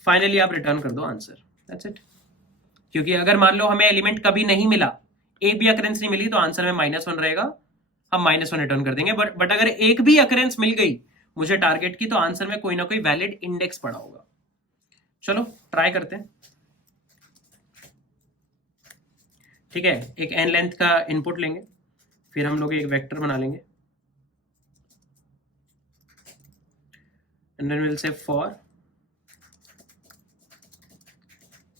Finally आप रिटर्न कर दो आंसर, दैट्स इट। क्योंकि अगर मान लो हमें एलिमेंट कभी नहीं मिला, एक भी अकरेंस नहीं मिली, तो आंसर में -1 रहेगा, हम -1 रिटर्न कर देंगे। बट अगर एक भी अकरेंस मिल गई मुझे टारगेट की, तो आंसर में कोई ना कोई वैलिड इंडेक्स पड़ा होगा। चलो ट्राई करते हैं। ठीक है, एक n लेंथ का इनपुट लेंगे, फिर हम लोग एक वेक्टर बना लेंगे, and then we'll say for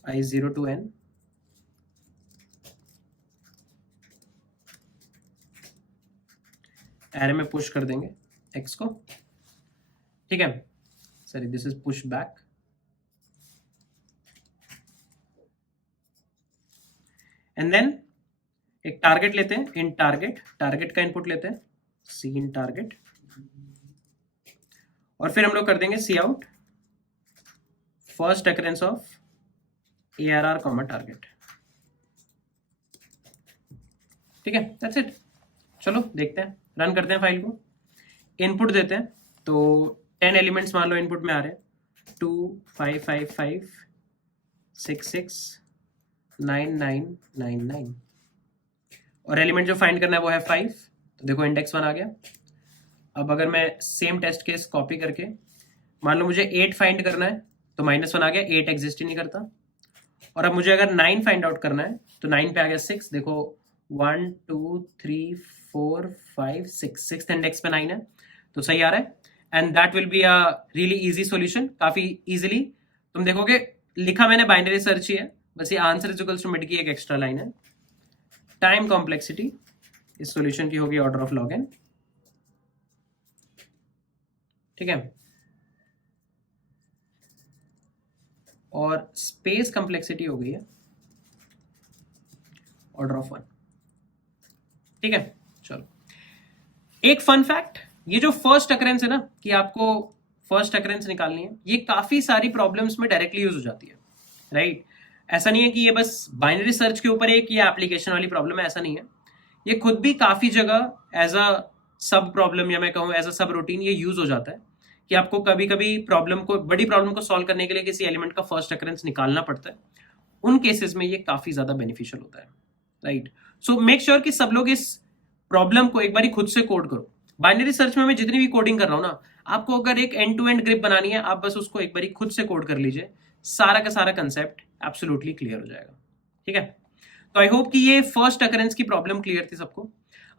I 0 to n array में पुश कर देंगे x को। ठीक है, sorry this is push back, and then एक टारगेट लेते हैं, इन टारगेट का इनपुट लेते हैं सी इन टारगेट, और फिर हम लोग कर देंगे cout first occurrence of ARR comma target. ठीक है, दैट्स इट। चलो देखते हैं, रन करते हैं फाइल को, इनपुट देते हैं, तो 10 एलिमेंट्स मान लो इनपुट में आ रहे हैं, 2 5 5 5 6 6 9 9 9 9, और एलिमेंट जो फाइंड करना है वो है 5, तो देखो इंडेक्स 1 आ गया। अब अगर मैं सेम टेस्ट केस कॉपी करके, मान लो मुझे 8 फाइंड करना है, तो -1 आ गया, 8 एग्जिस्ट ही नहीं करता। और अब मुझे अगर 9 फाइंड आउट करना है, तो 9 पे आ गया 6, देखो 1 2 3 4 5 6, सिक्स्थ इंडेक्स पे 9 है, तो सही आ रहा है। And that will be a really easy solution, काफी इजीली तुम देखोगे लिखा मैंने बाइनरी सर्च ही है, बस ये answer is equals to mid की एक एक्स्ट्रा लाइन है। टाइम कॉम्प्लेक्सिटी इस सॉल्यूशन की होगी ऑर्डर ऑफ log n। ठीक है, और स्पेस कॉम्प्लेक्सिटी हो गई है ऑर्डर ऑफ 1। ठीक है, चलो एक फन फैक्ट, ये जो फर्स्ट अकरेंस है ना, कि आपको फर्स्ट अकरेंस निकालनी है, ये काफी सारी प्रॉब्लम्स में डायरेक्टली यूज हो जाती है, राइट? ऐसा नहीं है कि ये बस बाइनरी सर्च के ऊपर एक ये एप्लीकेशन वाली प्रॉब्लम है, ऐसा नहीं है। ये खुद भी काफी जगह एज अ सब प्रॉब्लम, या मैं कहूँ एज अ सब रूटीन ये यूज हो जाता है, कि आपको कभी कभी बड़ी प्रॉब्लम को सॉल्व करने के लिए किसी एलिमेंट का फर्स्ट अकरेंस निकालना पड़ता है। उन केसेस में ये काफी ज्यादा बेनिफिशियल होता है, राइट? सो मेक श्योर कि सब लोग इस प्रॉब्लम को एक बारी खुद से कोड करो। बाइनरी सर्च में मैं जितनी भी कोडिंग कर रहा हूं ना, आपको अगर एक एंड टू एंड ग्रिप बनानी है, आप बस उसको एक बारी खुद से कोड कर लीजिए, सारा का सारा कंसेप्ट एब्सोल्युटली क्लियर हो जाएगा। ठीक है, तो आई होप कि ये फर्स्ट अकरेंस की प्रॉब्लम क्लियर थी सबको।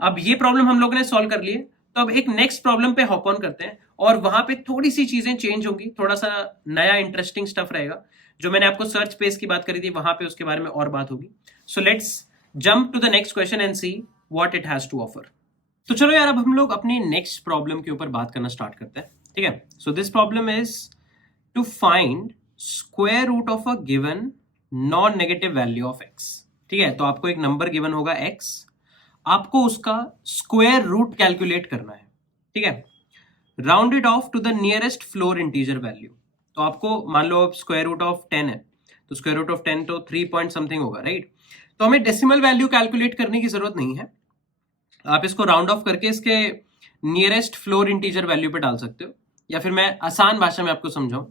अब ये प्रॉब्लम हम लोगों ने सॉल्व कर लिए, तो अब एक नेक्स्ट प्रॉब्लम पे हॉप ऑन करते हैं, और वहां पे थोड़ी सी चीजें चेंज होंगी, थोड़ा सा नया इंटरेस्टिंग स्टफ रहेगा। जो मैंने आपको सर्च स्पेस की बात करी थी, वहां पे उसके बारे में और बात होगी। So let's jump to the next question and see what it has to offer. तो चलो यार, अब हम लोग अपनी नेक्स्ट प्रॉब्लम के ऊपर बात करना स्टार्ट करते हैं। ठीक है, so this problem is to find square root of a given non negative value of x. ठीक है, तो आपको एक नंबर गिवन होगा x, आपको उसका स्क्वायर रूट कैलकुलेट करना है। ठीक है, rounded off to the nearest floor integer value. तो आपको मान लो स्क्वायर रूट ऑफ 10 है, तो स्क्वायर रूट ऑफ 10 तो 3 पॉइंट समथिंग होगा, राइट। तो हमें डेसिमल वैल्यू कैलकुलेट करने की जरूरत नहीं है, आप इसको राउंड ऑफ करके इसके नियरेस्ट फ्लोर इंटीजर वैल्यू पे डाल सकते हो। या फिर मैं आसान भाषा में आपको समझाऊं,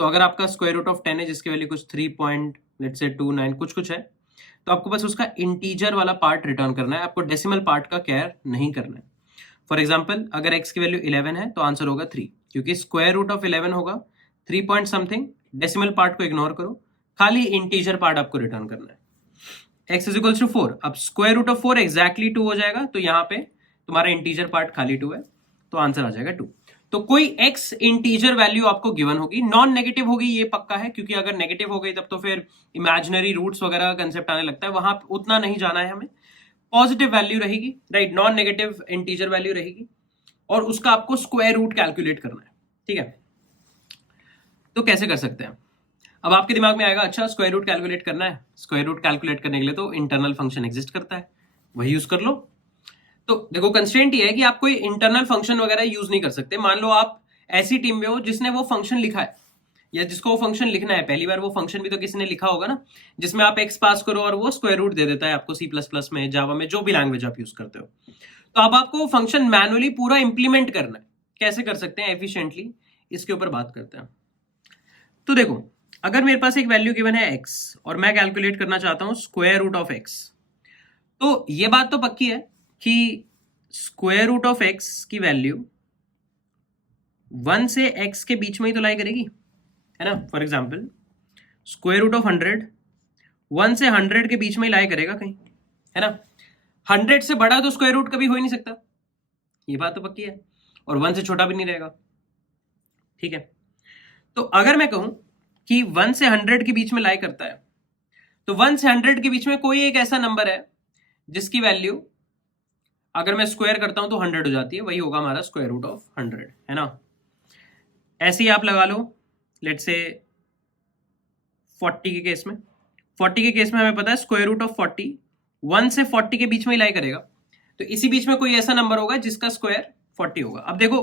तो अगर आपका स्क्वायर रूट ऑफ 10 है जिसकी वैल्यू कुछ 3.29 कुछ है, तो आपको बस उसका इंटीजर वाला पार्ट रिटर्न करना है, आपको डेसिमल पार्ट का केयर नहीं करना है। फॉर एग्जाम्पल, अगर x की वैल्यू 11 है तो आंसर होगा 3, क्योंकि स्क्वायर रूट ऑफ 11 होगा 3 पॉइंट समथिंग। डेसिमल पार्ट को इग्नोर करो, खाली इंटीजर पार्ट आपको रिटर्न करना है। x इज इक्वल्स टू 4, अब स्क्वायर रूट ऑफ 4 एग्जैक्टली 2 हो जाएगा, तो यहाँ पे तुम्हारा इंटीजर पार्ट खाली 2 है, तो आंसर आ जाएगा 2। तो कोई x इंटीजर वैल्यू आपको गिवन होगी, नॉन नेगेटिव होगी ये पक्का है, क्योंकि अगर नेगेटिव हो गई तब तो फिर इमेजिनरी रूट्स वगैरह का कंसेप्ट आने लगता है, वहां उतना नहीं जाना है हमें। पॉजिटिव वैल्यू रहेगी, right, non negative integer value रहेगी, और उसका आपको स्क्वायर रूट कैलकुलेट करना है। ठीक है, तो कैसे कर सकते हैं? अब आपके दिमाग में आएगा, अच्छा स्क्वायर रूट कैलकुलेट करना है, स्क्वायर रूट कैलकुलेट करने के लिए तो इंटरनल फंक्शन एग्जिस्ट करता है, वही यूज कर लो। तो देखो, कंस्ट्रेंट ये है कि आप कोई इंटरनल फंक्शन वगैरह यूज नहीं कर सकते। मान लो आप ऐसी टीम में हो जिसने वो फंक्शन लिखा है, या जिसको वो फंक्शन लिखना है, पहली बार वो फंक्शन भी तो किसी ने लिखा होगा ना, जिसमें आप एक्स पास करो और वो स्क्वायर रूट दे देता है आपको, C++ में, जावा में, जो भी लैंग्वेज आप यूज करते हो। तो अब आपको फंक्शन मैनुअली पूरा इंप्लीमेंट करना है। कैसे कर सकते हैं एफिशिएंटली, इसके ऊपर बात करते हैं। तो देखो, अगर मेरे पास एक वैल्यू गिवन है x और मैं कैलकुलेट करना चाहता हूं स्क्वायर रूट ऑफ x, तो ये बात तो पक्की है कि स्क्वायर रूट ऑफ x की वैल्यू 1 से x के बीच में ही तो लाई करेगी, है ना। For example, square root of 100 1 से 100 के बीच में ही लाई करेगा कहीं, है ना। 100 से बड़ा तो स्क्वायर रूट कभी हो ही नहीं सकता, ये बात तो पक्की है, और 1 से छोटा भी नहीं रहेगा। ठीक है, तो अगर मैं कहूं कि 1 से 100 के बीच में लाई करता है, तो 1 से 100 के बीच में कोई एक ऐसा नंबर है जिसकी वैल्यू अगर मैं स्क्वायर करता हूं तो 100 हो जाती है, वही होगा हमारा स्क्वायर रूट ऑफ 100, है ना। ऐसे ही आप लगा लो, लेट्स से 40 के केस में। 40 के केस में हमें पता है स्क्वायर रूट ऑफ 40 1 से 40 के बीच में ही लाई करेगा, तो इसी बीच में कोई ऐसा नंबर होगा जिसका स्क्वायर 40 होगा। अब देखो,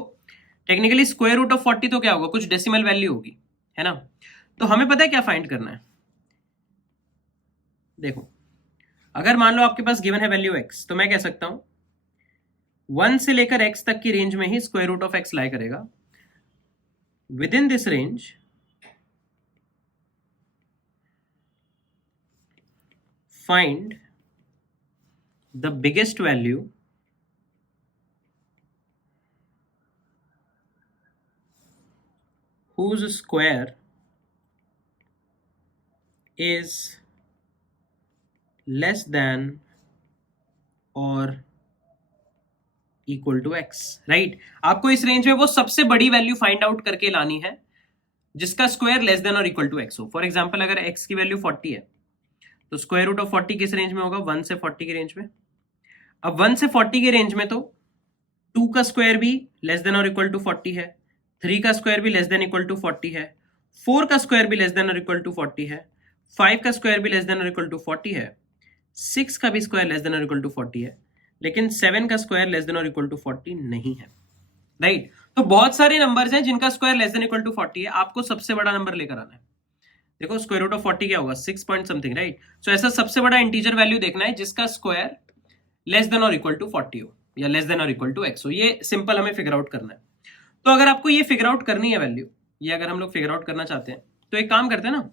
टेक्निकली स्क्वायर रूट ऑफ 40 तो क्या होगा, कुछ डेसिमल वैल्यू होगी, है ना। तो हमें पता है क्या फाइंड करना है। देखो, अगर मान लो आपके पास गिवन है वैल्यू x, तो मैं कह सकता हूं 1 से लेकर x तक की रेंज में ही स्क्वायर रूट ऑफ x लाई करेगा। With in this range find the biggest value whose square is less than or equal to x, right. आपको इस रेंज में वो सबसे बड़ी वैल्यू फाइंड आउट करके लानी है जिसका स्क्वायर लेस देन और इक्वल टू x हो। फॉर एग्जांपल, अगर x की वैल्यू 40 है, तो स्क्वायर रूट ऑफ 40 किस रेंज में होगा, 1 से 40 की रेंज में। अब 1 से 40 की रेंज में तो 2 का स्क्वायर भी लेस देन और इक्वल टू 40 है, 3 का स्क्वायर भी लेस देन इक्वल टू 40 है, 4 का स्क्वायर भी लेस देन और इक्वल टू 40 है, 5 का स्क्वायर भी लेस देन और इक्वल टू 40 है, 6 का भी स्क्वायर लेस देन और इक्वल टू 40 है, लेकिन 7 का स्क्वायर लेस देन और इक्वल टू 40 नहीं है, राइट। तो बहुत सारे नंबर्स हैं जिनका square less than equal to 40 है, आपको सबसे बड़ा नंबर लेकर आना है। देखो, स्क्वायर रूट ऑफ 40 क्या होगा, 6 पॉइंट समथिंग, राइट। सो ऐसा सबसे बड़ा इंटीजर वैल्यू देखना है जिसका स्क्वायर लेस देन और इक्वल टू 40 हो, या लेस देन और इक्वल टू x हो। ये सिंपल हमें फिगर आउट करना है। तो अगर आपको ये फिगर आउट करनी है वैल्यू, ये अगर हम लोग फिगर आउट करना चाहते हैं, तो एक काम करते हैं ना,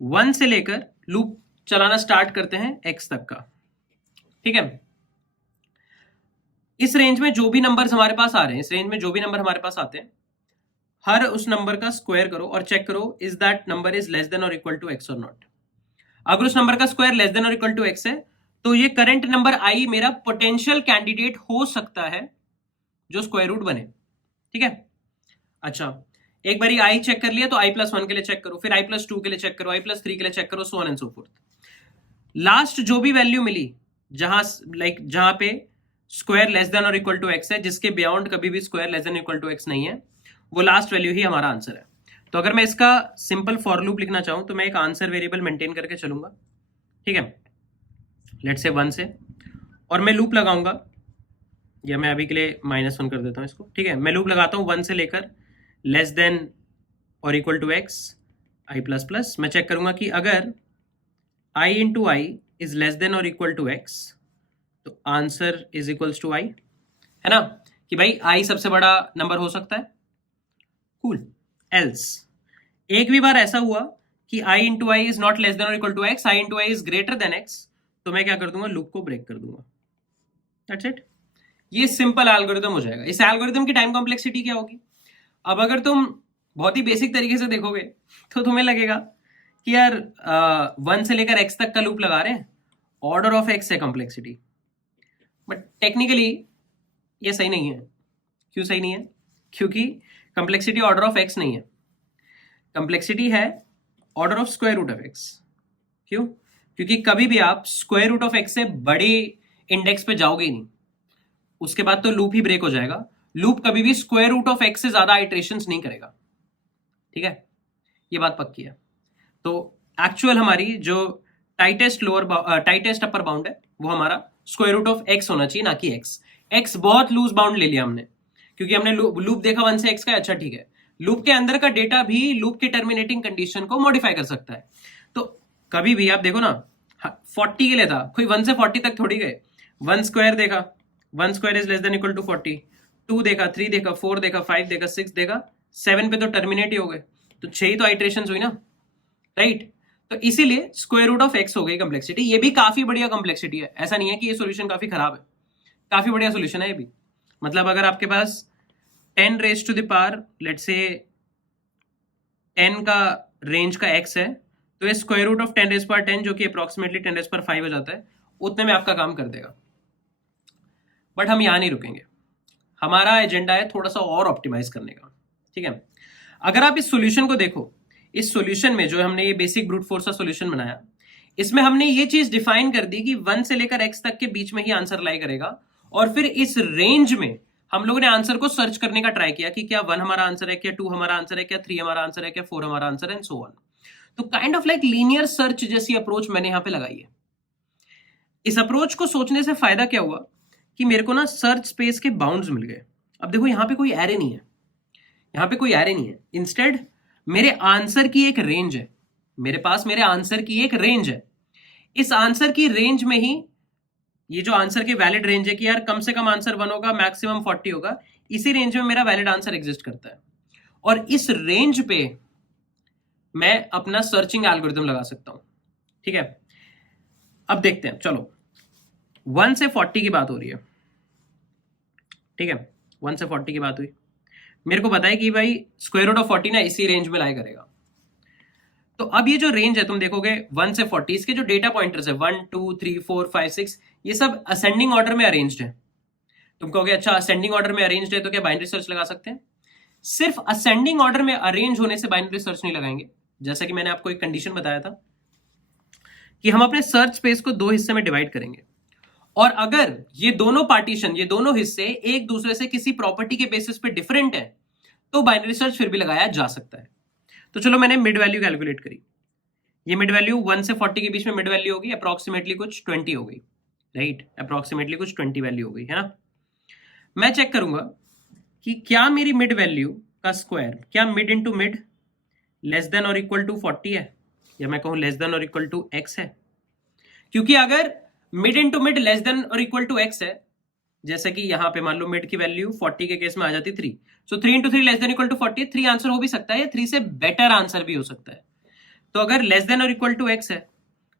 1 से लेकर लूप चलाना स्टार्ट करते हैं x तक का। ठीक है, इस रेंज में जो भी नंबर्स हमारे पास आ रहे हैं, इस रेंज में जो भी नंबर हमारे पास आते हैं, हर उस नंबर का स्क्वायर करो और चेक करो is that number is less than और इक्वल टू एक्स और नॉट। अगर उस नंबर का स्क्वायर लेस देन और इक्वल टू एक्स है तो ये करंट नंबर आई मेरा पोटेंशियल कैंडिडेट हो सकता है जो स्क्वायर रूट बने। ठीक है, अच्छा एक बारी आई चेक कर लिया तो आई प्लस वन के लिए चेक करो, फिर आई प्लस टू के लिए चेक करो, आई प्लस थ्री के लिए चेक करो, so on and so forth. Last जो भी वैल्यू मिली जहां पे स्क्वायर लेस देन और इक्वल टू एक्स है, जिसके बियॉन्ड कभी भी square less than equal to x नहीं है, वो लास्ट वैल्यू ही हमारा आंसर है। तो अगर मैं इसका सिंपल फॉर लूप लिखना चाहूं तो मैं एक आंसर वेरिएबल मेंटेन करके चलूंगा। ठीक है, लेट्स से 1 से, और मैं लूप लगाऊंगा, या मैं अभी के लिए -1 कर देता हूं इसको। ठीक है, मैं लूप लगाता हूं 1 से लेकर लेस देन और equal to x i plus plus. मैं चेक करूंगा कि अगर i into I is less than और इक्वल टू एक्स तो answer is equals to i, है ना, कि भाई i सबसे बड़ा नंबर हो सकता है। कूल। एल्स एक भी बार ऐसा हुआ कि i into I is not less than और equal to x, i into I is greater than x, तो मैं क्या कर दूंगा, लूप को ब्रेक कर दूंगा। That's it. ये सिंपल एल्गोरिथम हो जाएगा। इस एल्गोरिथम की टाइम कॉम्प्लेक्सिटी क्या होगी? अब अगर तुम बहुत ही बेसिक तरीके से देखोगे तो तुम्हें लगेगा कि यार 1 से लेकर x तक का लूप लगा रहे हैं, ऑर्डर ऑफ x है कॉम्प्लेक्सिटी, बट टेक्निकली ये सही नहीं है। क्यों सही नहीं है? क्योंकि कॉम्प्लेक्सिटी ऑर्डर ऑफ x नहीं है, कॉम्प्लेक्सिटी है order of square root of x। क्यों? क्योंकि कभी भी आप स्क्वायर रूट ऑफ x से बड़े इंडेक्स पे जाओगे ही नहीं, उसके बाद तो लूप ही ब्रेक हो जाएगा। लूप कभी भी स्क्वायर रूट ऑफ x से ज्यादा आइटरेशंस नहीं करेगा। ठीक है, ये बात पक्की है। तो एक्चुअल हमारी जो टाइटेस्ट अपर बाउंड है वो हमारा स्क्वायर रूट ऑफ x होना चाहिए, ना कि x बहुत लूज बाउंड ले लिया हमने, क्योंकि हमने लूप देखा 1 से x का। अच्छा ठीक है, लूप के अंदर का डेटा भी लूप के टर्मिनेटिंग कंडीशन को मॉडिफाई कर सकता है। तो कभी भी आप देखो ना, 40 के लिए था, कोई 1 से 40 तक थोड़ी गए। 1 स्क्वायर देखा, 1 square is less than equal to 40, 2 देखा, 3 देखा, 4 देखा, 5 देखा, 6 देखा, 7 पे तो टर्मिनेट ही हो गए, तो 6 ही तो आइटरेशंस हुई ना, राइट। तो इसीलिए स्क्वायर रूट ऑफ x हो गई कॉम्प्लेक्सिटी। ये भी काफी बढ़िया कॉम्प्लेक्सिटी है, ऐसा नहीं है कि ये सॉल्यूशन काफी खराब है, काफी बढ़िया सॉल्यूशन है ये भी। मतलब अगर आपके पास 10 raise to the power let's say 10 का रेंज का x है, तो ये square root of 10 raise power 10 जो कि अप्रोक्सीमेटली 10 रेज पावर 5 हो जाता है, उतने में आपका काम कर देगा। बट हम यहां नहीं रुकेंगे, हमारा एजेंडा है थोड़ा सा और ऑप्टिमाइज करने का। ठीक है, अगर आप इस सॉल्यूशन को देखो, इस सॉल्यूशन में जो हमने ये बेसिक ब्रूट फोर्स का सॉल्यूशन बनाया, इसमें हमने ये चीज डिफाइन कर दी कि 1 से लेकर x तक के बीच में ही आंसर लाई करेगा, और फिर इस रेंज में हम लोगों ने आंसर को सर्च करने का ट्राई किया कि क्या 1 हमारा आंसर है, क्या 2 हमारा आंसर है, क्या 3 हमारा आंसर है, क्या 4 हमारा आंसर है, एंड सो ऑन। तो kind of like linear search जैसी अप्रोच मैंने यहां पे लगाई है। इस अप्रोच को सोचने से फायदा क्या हुआ कि मेरे को ना सर्च स्पेस के बाउंड्स मिल गए। अब देखो यहां पे कोई एरे नहीं है, यहां पे कोई एरे नहीं है, इंस्टेड मेरे आंसर की एक रेंज है, मेरे पास मेरे आंसर की एक रेंज है। इस आंसर की रेंज में ही ये जो आंसर की वैलिड रेंज है कि यार कम से कम आंसर 1 होगा, मैक्सिमम 40 होगा, इसी रेंज में मेरा वैलिड आंसर एग्जिस्ट करता है। और इस रेंज पे मैं अपना सर्चिंग एल्गोरिथम लगा सकता हूं। ठीक है, अब देखते हैं, चलो 1 से 40 की बात हो रही है। ठीक है, 1 से 40 की बात हुई, मेरे को बताया कि भाई स्क्वायर रूट ऑफ 40 ना इसी रेंज में लाई करेगा। तो अब ये जो रेंज है तुम देखोगे 1 से 40, इसके जो डेटा पॉइंटर्स है 1 2 3 4 5 6, ये सब असेंडिंग ऑर्डर में अरेंज्ड है। तुम कहोगे अच्छा असेंडिंग ऑर्डर में अरेंज्ड है तो क्या बाइनरी सर्च लगा सकते हैं? सिर्फ असेंडिंग ऑर्डर में अरेंज होने से बाइनरी सर्च नहीं लगाएंगे। जैसा कि मैंने आपको एक कंडीशन बताया था कि हम अपने सर्च स्पेस को 2 हिस्से में डिवाइड करेंगे, और अगर ये दोनों पार्टीशन, ये दोनों हिस्से एक दूसरे से किसी प्रॉपर्टी के बेसिस पे डिफरेंट है तो बाइनरी सर्च फिर भी लगाया जा सकता है। तो चलो मैंने मिड वैल्यू कैलकुलेट करी। ये मिड वैल्यू 1 से 40 के बीच में मिड वैल्यू होगी, अप्रोक्सीमेटली कुछ 20 हो गई, राइट, अप्रोक्सीमेटली कुछ 20 वैल्यू हो गई, है ना। मैं चेक करूंगा कि क्या मेरी मिड वैल्यू का स्क्वायर, क्या mid into mid less than और इक्वल टू 40 है, या मैं कहूं लेस देन और इक्वल टू x है। क्योंकि अगर mid into mid less than और इक्वल टू x है, जैसे कि यहां पे मान लो मिड की वैल्यू 40 के केस में आ जाती 3, सो 3 into 3 less than equal to 40, 3 answer हो भी सकता है, या 3 से बेटर आंसर भी हो सकता है। तो अगर लेस देन और इक्वल टू x है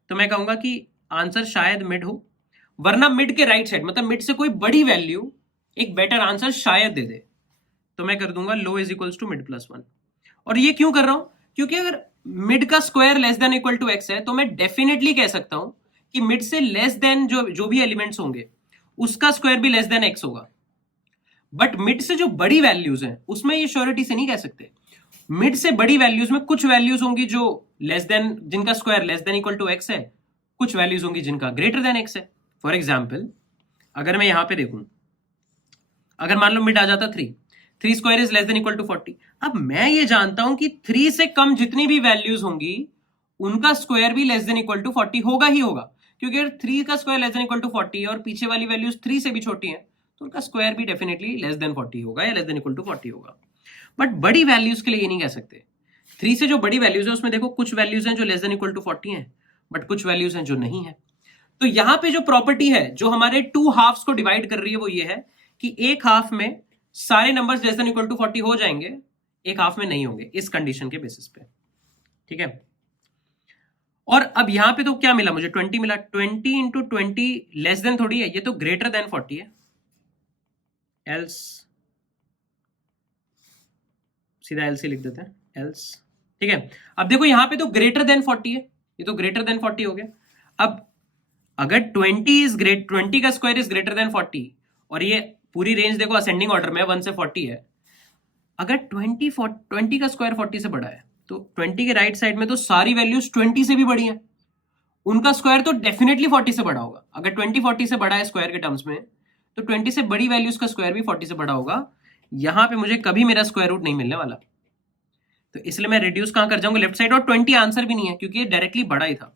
तो मैं कहूंगा कि आंसर शायद मिड हो, वरना मिड के राइट साइड, मतलब मिड से कोई बड़ी वैल्यू एक बेटर आंसर शायद दे दे, तो मैं कर दूंगा low is equals to mid plus 1। और ये क्यों कर रहा हूं? क्योंकि अगर मिड का square less than equal to x है तो मैं डेफिनेटली कह सकता हूं कि मिड से लेस देन जो भी एलिमेंट्स होंगे उसका स्क्वायर भी लेस देन एक्स होगा। बट मिड से जो बड़ी वैल्यूज हैं उसमें ये श्योरिटी से नहीं कह सकते। मिड से बड़ी वैल्यूज में कुछ वैल्यूज होंगी जो लेस देन, जिनका square less than equal to x है, कुछ वैल्यूज होंगी जिनका ग्रेटर देन एक्स है। फॉर एग्जाम्पल अगर मैं यहां पे देखूं, अगर मान लो मिड आ जाता 3 square is less than equal to 40। अब मैं ये जानता हूं कि 3 से कम जितनी भी वैल्यूज होंगी उनका स्क्वायर भी लेस देन इक्वल टू 40 होगा ही होगा, क्योंकि अगर 3 का square less than equal to 40 है और पीछे वाली वैल्यूज 3 से भी छोटी हैं तो उनका स्क्वायर भी डेफिनेटली लेस देन 40 होगा या लेस देन इक्वल टू 40 होगा। बट बड़ी वैल्यूज के लिए ये नहीं कह सकते। 3 से जो बड़ी वैल्यूज है उसमें देखो कुछ वैल्यूज हैं जो लेस देन इक्वल टू 40 हैं, बट कुछ वैल्यूज हैं जो नहीं है। तो यहां पे जो प्रॉपर्टी है जो हमारे 2 हाफ्स को डिवाइड कर रही है वो ये है कि एक हाफ में सारे numbers less than equal to 40 हो जाएंगे, एक हाफ में नहीं होंगे, इस कंडीशन के बेसिस पे। ठीक है। और अब यहां पे तो क्या मिला मुझे? 20 मिला। 20 इंटू 20 लेस देन थोड़ी है, ये तो ग्रेटर देन 40 है। एल्स, सीधा एल्स ही लिख देते हैं, एल्स। ठीक है। अब देखो यहां पे तो ग्रेटर देन 40 है, ये तो ग्रेटर देन 40 हो गया। अब अगर 20 का स्क्वायर इज ग्रेटर देन 40 और ये पूरी रेंज देखो असेंडिंग ऑर्डर में 1 से 40 है, अगर 20 का स्क्वायर 40 से बड़ा है तो 20 के राइट साइड में तो सारी वैल्यूज 20 से भी बड़ी हैं, उनका स्क्वायर तो डेफिनेटली 40 से बड़ा होगा। अगर 20 40 से बड़ा है स्क्वायर के टर्म्स में तो 20 से बड़ी वैल्यूज का स्क्वायर भी 40 से बड़ा होगा। यहां पे मुझे कभी मेरा स्क्वायर रूट नहीं मिलने वाला, तो इसलिए मैं रिड्यूस कहां कर जाऊंगा? Left side. और 20 आंसर भी नहीं है क्योंकि ये डायरेक्टली बड़ा ही था,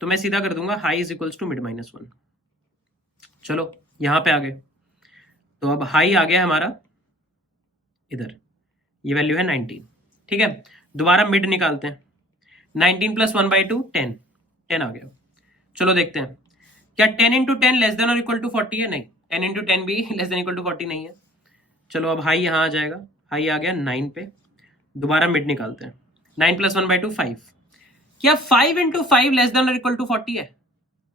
तो मैं सीधा कर दूंगा high is equals to mid minus 1। चलो यहां पे आ गए, तो अब हाई आ गया हमारा इधर, ये वैल्यू है 19। ठीक है। दोबारा मिड निकालते हैं। 19 प्लस 1/2 10, 10 आ गया। चलो देखते हैं क्या 10 इंटू 10 लेस देन और इक्वल टू 40 है? नहीं, 10 इंटू 10 भी लेस देन इक्वल टू 40 नहीं है। चलो अब हाई यहाँ आ जाएगा, हाई आ गया 9 पे। दोबारा मिड निकालते हैं। 9 प्लस 1/2 5। क्या 5 इंटू 5 लेस देन और इक्वल टू 40 है?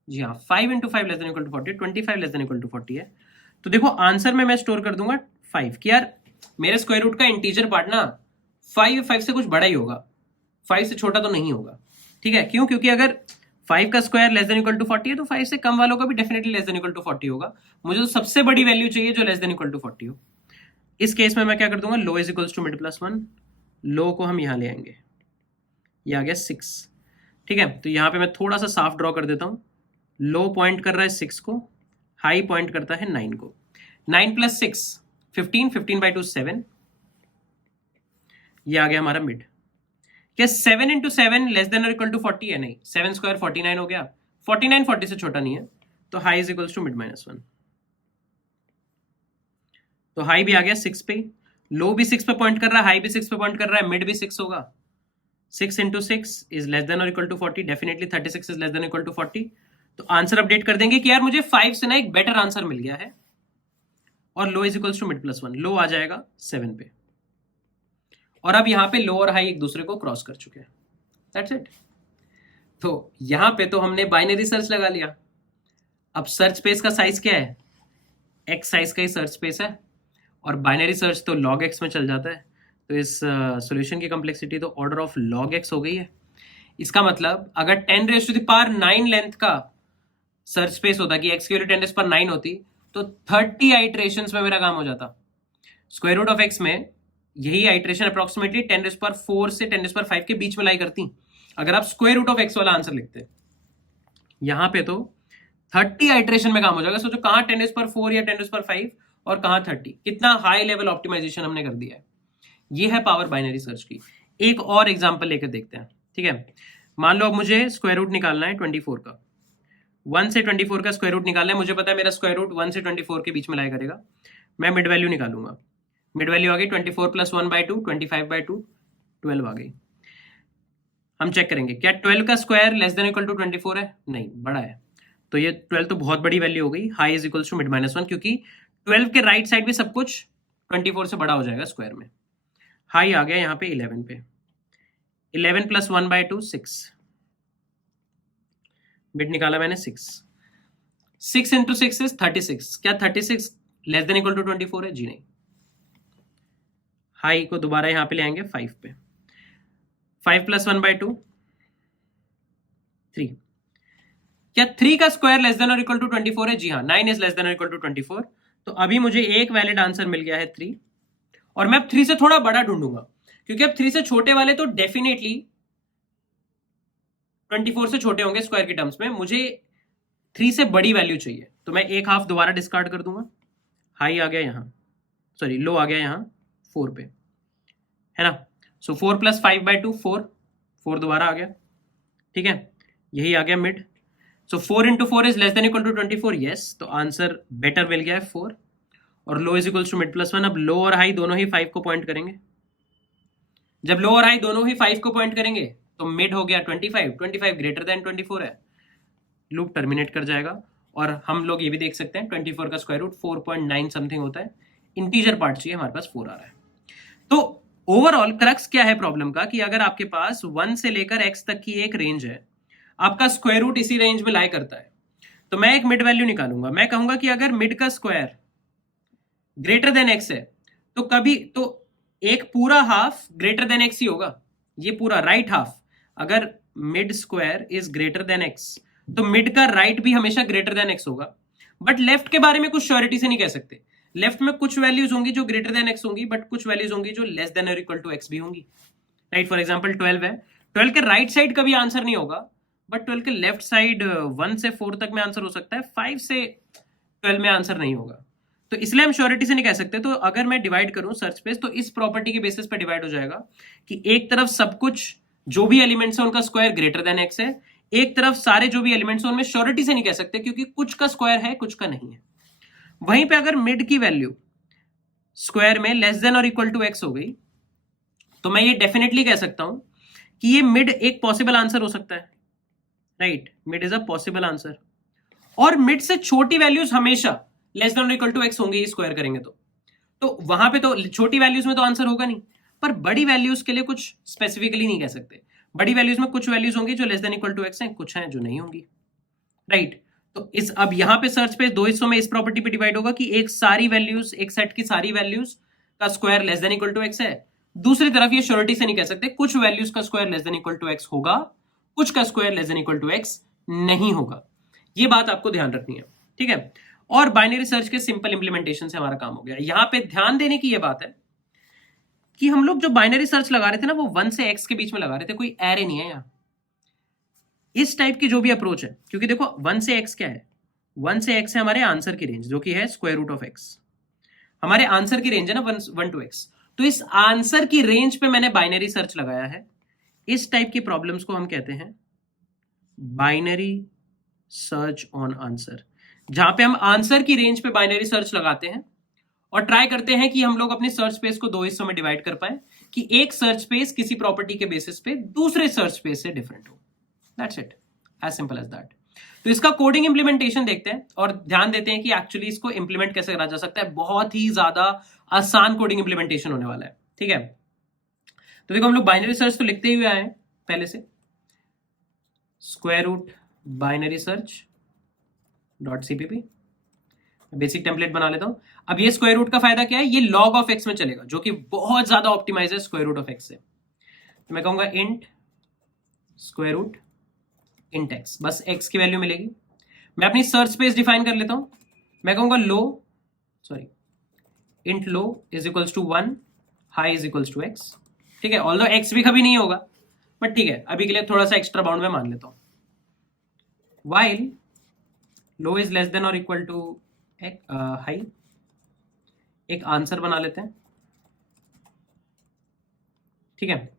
जी हाँ, 5 into 5 less than equal to 40, 25 less than equal to 40 है। तो देखो आंसर में मैं स्टोर कर दूंगा 5 कि यार मेरे स्क्वायर रूट का इंटीजर पार्ट ना 5 से कुछ बड़ा ही होगा, 5 से छोटा तो नहीं होगा। ठीक है। क्यों? क्योंकि अगर 5 का square less than equal to 40 है तो 5 से कम वालों का भी definitely less than equal to 40 होगा। मुझे तो सबसे बड़ी वैल्यू चाहिए जो लेस देन इक्वल टू 40 हो। इस केस में मैं क्या कर दूंगा? Low is equals to mid plus 1। Low को हम यहां ले आएंगे, ये आ गया 6। ठीक है। तो यहां पे मैं थोड़ा सा साफ ड्रॉ कर देता हूं। लो पॉइंट कर रहा है 6 को, हाई पॉइंट करता है 9 को। 9 प्लस 6 15, 15/2 7, ये आ गया हमारा मिड। क्या 7 इंटू 7 लेस देन और इक्वल टू 40 है? नहीं, 7 स्क्वायर 49 हो गया, 49 40 से छोटा नहीं है, तो high is equals to mid minus 1। तो हाई भी आ गया 6 पे, लो भी 6 पे पॉइंट कर रहा है, हाई भी 6 पे पॉइंट कर रहा है, मिड भी 6 होगा। 6 इंटू 6 इज लेस देन और equal to 40, definitely 36 is less than equal to 40। तो आंसर अपडेट कर देंगे कि यार मुझे 5 से ना एक बेटर आंसर मिल गया है, और low is equals to mid plus 1। Low आ जाएगा 7 पे, और अब यहां पे लो और हाई एक दूसरे को क्रॉस कर चुके हैं। That's it. तो यहां पे तो हमने बाइनरी सर्च लगा लिया। अब सर्च स्पेस का साइज क्या है? एक्स साइज का ही सर्च स्पेस है, और बाइनरी सर्च तो log x में चल जाता है, तो इस सॉल्यूशन की कॉम्प्लेक्सिटी तो ऑर्डर ऑफ log x हो गई है। इसका मतलब अगर 10⁹ लेंथ का सर्च स्पेस होता कि x की वैल्यू 10⁹ होती तो 30 आइट्रेशंस में मेरा काम हो जाता। स्क्वायर रूट ऑफ x में यही आइट्रेशन अप्रोक्सीमेटली 10⁴ से 10⁵ के बीच में लाई करती अगर आप स्क्वायर रूट ऑफ x वाला आंसर लिखते। यहां पे तो 30 आइट्रेशन में काम हो जाएगा। सोचो कहां 10⁴ या 10⁵ और कहां 30। कितना हाई लेवल ऑप्टिमाइजेशन हमने कर दिया है। ये है पावर बाइनरी सर्च की। एक और एग्जांपल लेकर देखते हैं। ठीक है। मान लो अब मुझे स्क्वायर रूट निकालना है 24 का, 1 से 24 का स्क्वायर रूट निकालना है। मुझे पता है मेरा स्क्वायर रूट 1 से 24 के बीच में लाई करेगा। मैं मिड वैल्यू निकालूंगा। मिड वैल्यू आ गई 24 प्लस 1/2, 25/2, 12 आ गई। हम चेक करेंगे क्या 12 का square less than equal to 24 है? नहीं, बड़ा है, तो ये 12 तो बहुत बड़ी वैल्यू हो गई। High is equals to mid minus 1, क्योंकि 12 के राइट साइड में सब कुछ 24 से बड़ा हो जाएगा स्क्वायर में। हाई आ गया यहाँ पे 11 पे। 11 प्लस 1/2 6, मिड निकाला मैंने 6। 6 इंटू 6 इज 36। क्या 36 लेस देन इक्वल टू 24 है? जी नहीं। हाई को दोबारा यहां पे ले आएंगे 5 पे। 5 + 1/2 3। क्या 3 का स्क्वायर लेस देन और इक्वल टू 24 है? जी हाँ, 9 इज लेस देन और इक्वल टू 24। तो अभी मुझे एक वैलिड आंसर मिल गया है 3, और मैं अब 3 से थोड़ा बड़ा ढूंढूंगा, क्योंकि अब 3 से छोटे वाले तो डेफिनेटली 24 से छोटे होंगे स्क्वायर की टर्म्स में। मुझे 3 से बड़ी वैल्यू चाहिए, तो मैं एक हाफ दोबारा डिस्कार्ड कर दूंगा। हाई आ गया यहां, सॉरी लो आ गया यहां 4 पे, है ना। सो 4 + 5/2 4 दोबारा आ गया, ठीक है, यही आ गया mid. So 4 × 4 is less than equal to 24, yes, तो आंसर बेटर मिल गया है 4, और low is equals to mid + 1। अब लो और हाई दोनों ही 5 को पॉइंट करेंगे। जब लो और हाई दोनों ही 5 को पॉइंट करेंगे तो मिड हो गया 25 ग्रेटर देन 24 है, लूप टर्मिनेट कर जाएगा। और हम लोग ये भी देख सकते हैं 24 का स्क्वायर रूट 4.9 समथिंग होता है, इंटीजर पार्ट चाहिए, हमारे पास 4 आ रहा है। तो ओवरऑल क्रक्स क्या है प्रॉब्लम का, कि अगर आपके पास 1 से लेकर x तक की एक रेंज है, आपका स्क्वायर रूट इसी रेंज में लाई करता है, तो मैं एक मिड वैल्यू निकालूंगा। मैं कहूंगा कि अगर मिड का स्क्वायर ग्रेटर देन x है, तो कभी तो एक पूरा हाफ ग्रेटर देन x ही होगा, ये पूरा राइट हाफ। अगर mid square is greater then x, तो मिड का राइट भी हमेशा ग्रेटर देन x होगा। बट लेफ्ट के बारे में कुछ श्योरिटी से नहीं कह सकते। लेफ्ट में कुछ वैल्यूज होंगी जो ग्रेटर देन x होंगी, बट कुछ वैल्यूज होंगी जो लेस देन और इक्वल टू x भी होंगी, राइट। फॉर एग्जांपल 12 है, 12 के राइट साइड का भी आंसर नहीं होगा, बट 12 के लेफ्ट साइड 1 से 4 तक में आंसर हो सकता है, 5 से 12 में आंसर नहीं होगा। तो इसलिए हम श्योरिटी से नहीं कह सकते। तो अगर मैं डिवाइड करूं सर्च स्पेस, तो इस प्रॉपर्टी के बेसिस पे डिवाइड हो जाएगा कि एक तरफ सब कुछ जो भी एलिमेंट्स है उनका स्क्वायर ग्रेटर देन x है, एक तरफ सारे जो भी एलिमेंट्स है उनमें श्योरिटी से नहीं कह सकते, क्योंकि कुछ का स्क्वायर है कुछ का नहीं है। वहीं पे अगर मिड की वैल्यू स्क्वायर में लेस देन और इक्वल टू x हो गई, तो मैं ये डेफिनेटली कह सकता हूं कि ये मिड एक पॉसिबल आंसर हो सकता है, right. Mid is a possible answer, और मिड से छोटी वैल्यूज हमेशा लेस देन और इक्वल टू x होंगे स्क्वायर करेंगे तो वहां पे तो छोटी वैल्यूज में तो आंसर होगा नहीं, पर बड़ी वैल्यूज के लिए कुछ स्पेसिफिकली नहीं कह सकते। बड़ी वैल्यूज में कुछ वैल्यूज होंगी जो less than equal to x हैं, कुछ हैं जो नहीं होंगी, राइट। तो इस अब यहां पे सर्च पे दो हिस्सों में इस प्रॉपर्टी पे डिवाइड होगा कि एक सारी वैल्यूज, एक सेट की सारी वैल्यूज का square less than equal to x है। दूसरी तरफ ये श्योरिटी से नहीं कह सकते, कुछ वैल्यूज का square less than equal to x होगा, कुछ का square less than equal to x नहीं होगा। ये बात आपको ध्यान रखनी है, ठीक है। और बाइनरी सर्च के सिंपल इंप्लीमेंटेशन से हमारा काम हो गया। यहां पे ध्यान देने की ये बात है कि हम लोग जो बाइनरी सर्च लगा रहे थे ना, वो 1 से x के बीच में लगा रहे थे, कोई एरे नहीं है यहां। इस टाइप की जो भी अप्रोच है, क्योंकि देखो 1 से x क्या है, 1 से x है हमारे आंसर की रेंज, जो कि है स्क्वायर रूट ऑफ x। हमारे आंसर की रेंज है ना 1 to x, तो इस आंसर की रेंज पे मैंने बाइनरी सर्च लगाया है। इस टाइप की प्रॉब्लम्स को हम कहते हैं बाइनरी सर्च ऑन आंसर, जहां पे हम आंसर की रेंज पे बाइनरी सर्च लगाते हैं और ट्राई करते हैं कि हम लोग अपने सर्च स्पेस को दो हिस्सों में डिवाइड कर पाए, कि एक सर्च स्पेस किसी प्रॉपर्टी के बेसिस पे दूसरे सर्च स्पेस से डिफरेंट हो। That's it, as simple as that. तो इसका कोडिंग इंप्लीमेंटेशन देखते हैं और ध्यान देते हैं कि एक्चुअली इसको इंप्लीमेंट कैसे करा जा सकता है। बहुत ही ज्यादा आसान कोडिंग इंप्लीमेंटेशन होने वाला है, ठीक है। तो देखो हम लोग बाइनरी सर्च तो लिखते हुए आए हैं पहले से, square root binary search dot cpp, basic template बना लेता हूं। अब ये स्क्वायर रूट का फायदा क्या है, ये log ऑफ x में चलेगा, जो कि बहुत ज्यादा ऑप्टिमाइज है स्क्वायर रूट ऑफ x से। तो मैं कहूंगा int square root int x, बस x की वैल्यू मिलेगी। मैं अपनी सर्च स्पेस डिफाइन कर लेता हूं, मैं कहूंगा int low is equals to 1, high is equals to x, ठीक है। ऑल्दो x भी कभी नहीं होगा, बट ठीक है, अभी के लिए थोड़ा सा एक्स्ट्रा बाउंड में मान लेता हूं। While low is less than और इक्वल टू हाई, एक आंसर बना लेते हैं, ठीक है।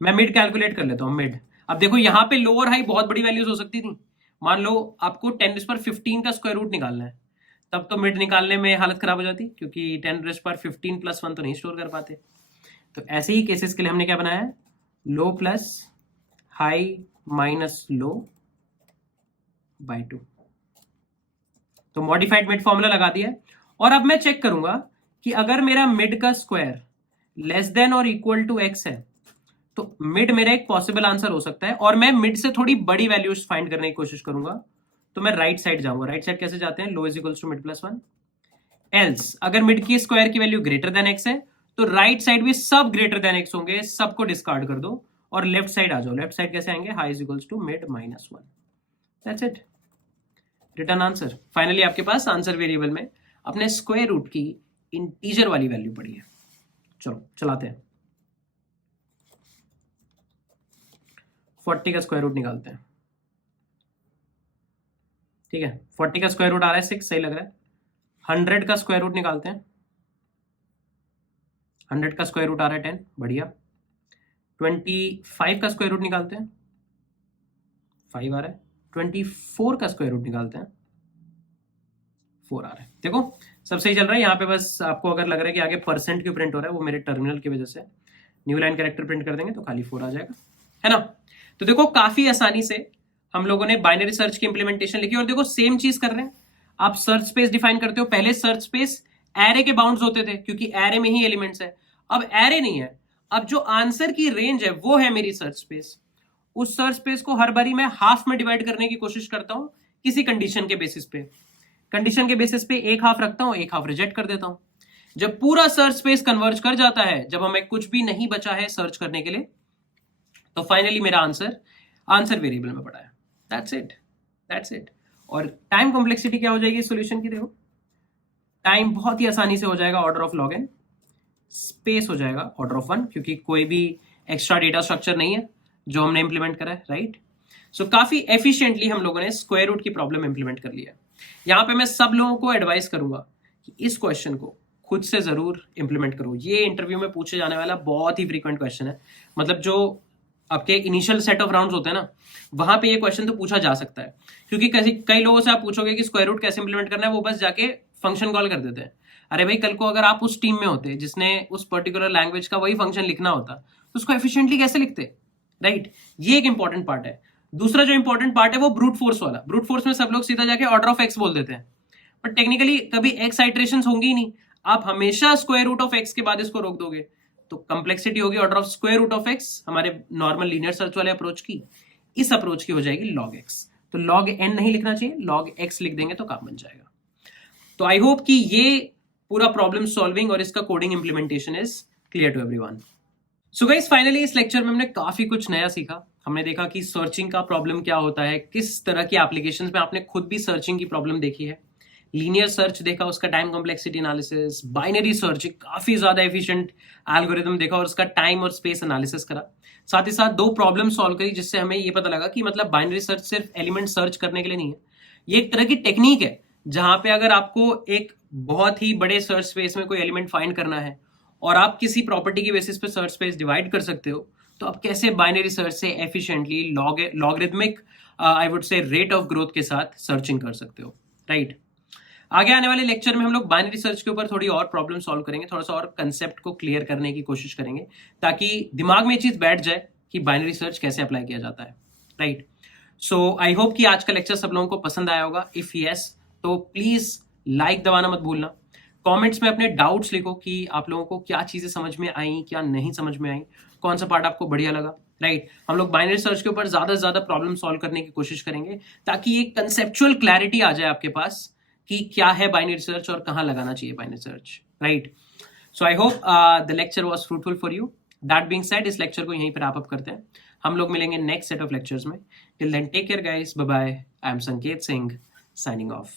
मैं मिड कैलकुलेट कर लेता हूं, मिड। अब देखो यहां पे लो और हाई बहुत बड़ी वैल्यूज हो सकती थी। मान लो आपको 10⁻15 का स्क्वायर रूट निकालना है, तब तो मिड निकालने में हालत खराब हो जाती, क्योंकि 10⁻15 + 1 तो नहीं स्टोर कर पाते। तो ऐसे ही केसेस के लिए हमने क्या बनाया है, लो plus high minus low by 2। तो मॉडिफाइड मिड फॉर्मूला लगा दिया है। और अब मैं चेक करूंगा कि अगर मेरा मिड का स्क्वायर लेस देन और इक्वल टू x है, तो मिड मेरा एक पॉसिबल आंसर हो सकता है, और मैं मिड से थोड़ी बड़ी वैल्यूज फाइंड करने की कोशिश करूंगा। तो मैं राइट साइड जाऊंगा। राइट साइड कैसे जाते हैं, low is equals to mid + 1, else अगर मिड की स्क्वायर की वैल्यू ग्रेटर देन एक्स है तो राइट साइड भी सब ग्रेटर देन एक्स होंगे, सबको डिस्कार्ड कर दो और लेफ्ट साइड आ जाओ। लेफ्ट साइड कैसे आएंगे, high is equals to mid minus one. That's it, return answer. Finally आपके पास आंसर वेरिएबल में अपने स्क्वायर रूट की इंटीजर वाली वैल्यू पड़ी है। चलो चलाते हैं, 40 का स्क्वायर रूट निकालते हैं। ठीक है, 40 का स्क्वायर रूट आ रहा है 6, सही लग रहा है। 100 का स्क्वायर रूट निकालते हैं, 100 का स्क्वायर रूट आ रहा है 10, बढ़िया। 25 का स्क्वायर रूट निकालते हैं, 5 आ रहा है। 24 का स्क्वायर रूट निकालते हैं, 4 आ रहा है। देखो सब सही चल रहा है। यहाँ पे बस आपको अगर लग रहा है कि आगे परसेंट क्यों प्रिंट हो रहा है, वो मेरे टर्मिनल की वजह से। न्यू लाइन कैरेक्टर प्रिंट कर देंगे तो खाली 4 आ जाएगा, है ना। तो देखो काफी आसानी से हम लोगों ने बाइनरी सर्च की इंप्लीमेंटेशन लिखी। और देखो सेम चीज कर रहे हैं, आप सर्च स्पेस डिफाइन करते हो। पहले सर्च स्पेस एरे के बाउंड्स होते थे क्योंकि एरे में ही एलिमेंट्स है, अब एरे नहीं है। अब जो आंसर की रेंज है वो है मेरी सर्च स्पेस। उस सर्च स्पेस को हर बारी मैं हाफ में डिवाइड करने की कोशिश करता हूं किसी कंडीशन के बेसिस पे। कंडीशन के बेसिस पे एक हाफ रखता हूं, एक हाफ रिजेक्ट कर देता हूं। जब पूरा सर्च स्पेस कन्वर्ज कर जाता है, जब हमें कुछ भी नहीं बचा है सर्च करने के लिए, तो फाइनली मेरा आंसर वेरिएबल में पड़ा है। That's it, that's it. और टाइम कॉम्प्लेक्सिटी क्या हो जाएगी सॉल्यूशन की, देखो टाइम बहुत ही आसानी से हो जाएगा order of log n, space हो जाएगा ऑर्डर ऑफ 1 क्योंकि कोई भी एक्स्ट्रा डेटा स्ट्रक्चर नहीं है जो हमने इंप्लीमेंट करा है, राइट। सो काफी एफिशिएंटली हम लोगों ने स्क्वायर रूट की प्रॉब्लम इंप्लीमेंट कर लिया है। यहां पे मैं सब लोगों को एडवाइस करूंगा कि इस क्वेश्चन को खुद से जरूर इंप्लीमेंट करो। ये इंटरव्यू में पूछे जाने वाला बहुत ही फ्रीक्वेंट क्वेश्चन है। मतलब जो आपके इनिशियल सेट ऑफ राउंड्स होते हैं ना, वहां पे ये क्वेश्चन तो पूछा जा सकता है। क्योंकि कई लोगों से आप पूछोगे कि स्क्वायर रूट कैसे इंप्लीमेंट करना है, वो बस जाके फंक्शन कॉल कर देते हैं। अरे भाई, कल को अगर आप उस टीम में होते जिसने उस पर्टिकुलर लैंग्वेज का वही फंक्शन लिखना होता, तो उसको एफिशिएंटली कैसे लिखते, राइट। ये एक इंपॉर्टेंट पार्ट है। दूसरा जो इंपॉर्टेंट पार्ट है वो ब्रूट फोर्स वाला। ब्रूट फोर्स में सब लोग सीधा जाके ऑर्डर ऑफ एक्स बोल देते हैं, बट टेक्निकली कभी एक्स आइटरेशंस होंगी ही नहीं। आप हमेशा स्क्वायर रूट ऑफ एक्स के बाद इसको रोक दोगे तो कंप्लेक्सिटी होगी order of square root of x, हमारे नॉर्मल लीनियर सर्च वाले अप्रोच की। इस अप्रोच की हो जाएगी लॉग एक्स। तो लॉग एन नहीं लिखना चाहिए, लॉग एक्स लिख देंगे तो काम बन जाएगा। तो आई होप कि ये पूरा प्रॉब्लम सॉल्विंग और इसका coding implementation is clear to everyone. So guys, finally इस लेक्चर में हमने काफी कुछ नया सीखा। हमने देखा कि सर्चिंग का प्रॉब्लम क्या होता है, किस तरह की एप्लीकेशंस में आपने खुद भी सर्चिंग की प्रॉब्लम देखी है। लीनियर सर्च देखा, उसका time complexity analysis. Binary search काफी ज्यादा एफिशिएंट एल्गोरिथम देखा और उसका टाइम और स्पेस एनालिसिस करा। साथ ही साथ 2 प्रॉब्लम सॉल्व करी जिससे हमें ये पता लगा कि मतलब बाइनरी सर्च सिर्फ एलिमेंट सर्च करने के लिए नहीं है, ये एक तरह की टेक्निक है जहां पे अगर आपको एक बहुत ही बड़े सर्च स्पेस में कोई एलिमेंट फाइंड करना है और आप किसी प्रॉपर्टी की बेसिस पे सर्च स्पेस डिवाइड कर सकते हो, तो आप कैसे बाइनरी सर्च से एफिशिएंटली लॉगरिथमिक आई वुड से रेट ऑफ ग्रोथ के साथ सर्चिंग कर सकते हो, राइट। आगे आने वाले लेक्चर में हम लोग बाइनरी सर्च के ऊपर थोड़ी और प्रॉब्लम सॉल्व करेंगे, थोड़ा सा और कंसेप्ट को क्लियर करने की कोशिश करेंगे ताकि दिमाग में ये चीज बैठ जाए कि बाइनरी सर्च कैसे अप्लाई किया जाता है, राइट। सो आई होप कि आज का लेक्चर सब लोगों को पसंद आया होगा। इफ यस तो प्लीज लाइक दबाना मत भूलना। कमेंट्स में अपने डाउट्स लिखो कि आप लोगों को क्या चीजें समझ में आई, क्या नहीं समझ में आई, कौन सा पार्ट आपको बढ़िया लगा, राइट। हम लोग बाइनरी सर्च के ऊपर ज्यादा से ज्यादा प्रॉब्लम सॉल्व करने की कोशिश करेंगे ताकि एक कंसेप्चुअल क्लैरिटी आ जाए आपके पास कि क्या है बाइनरी सर्च और कहां लगाना चाहिए binary search, right. So I hope the lecture was fruitful for you. That being said, इस लेक्चर को यहीं पर रैप अप करते हैं। हम लोग मिलेंगे नेक्स्ट सेट ऑफ लेक्चर्स में। Till then take care guys, bye bye. I am Sanket Singh signing off.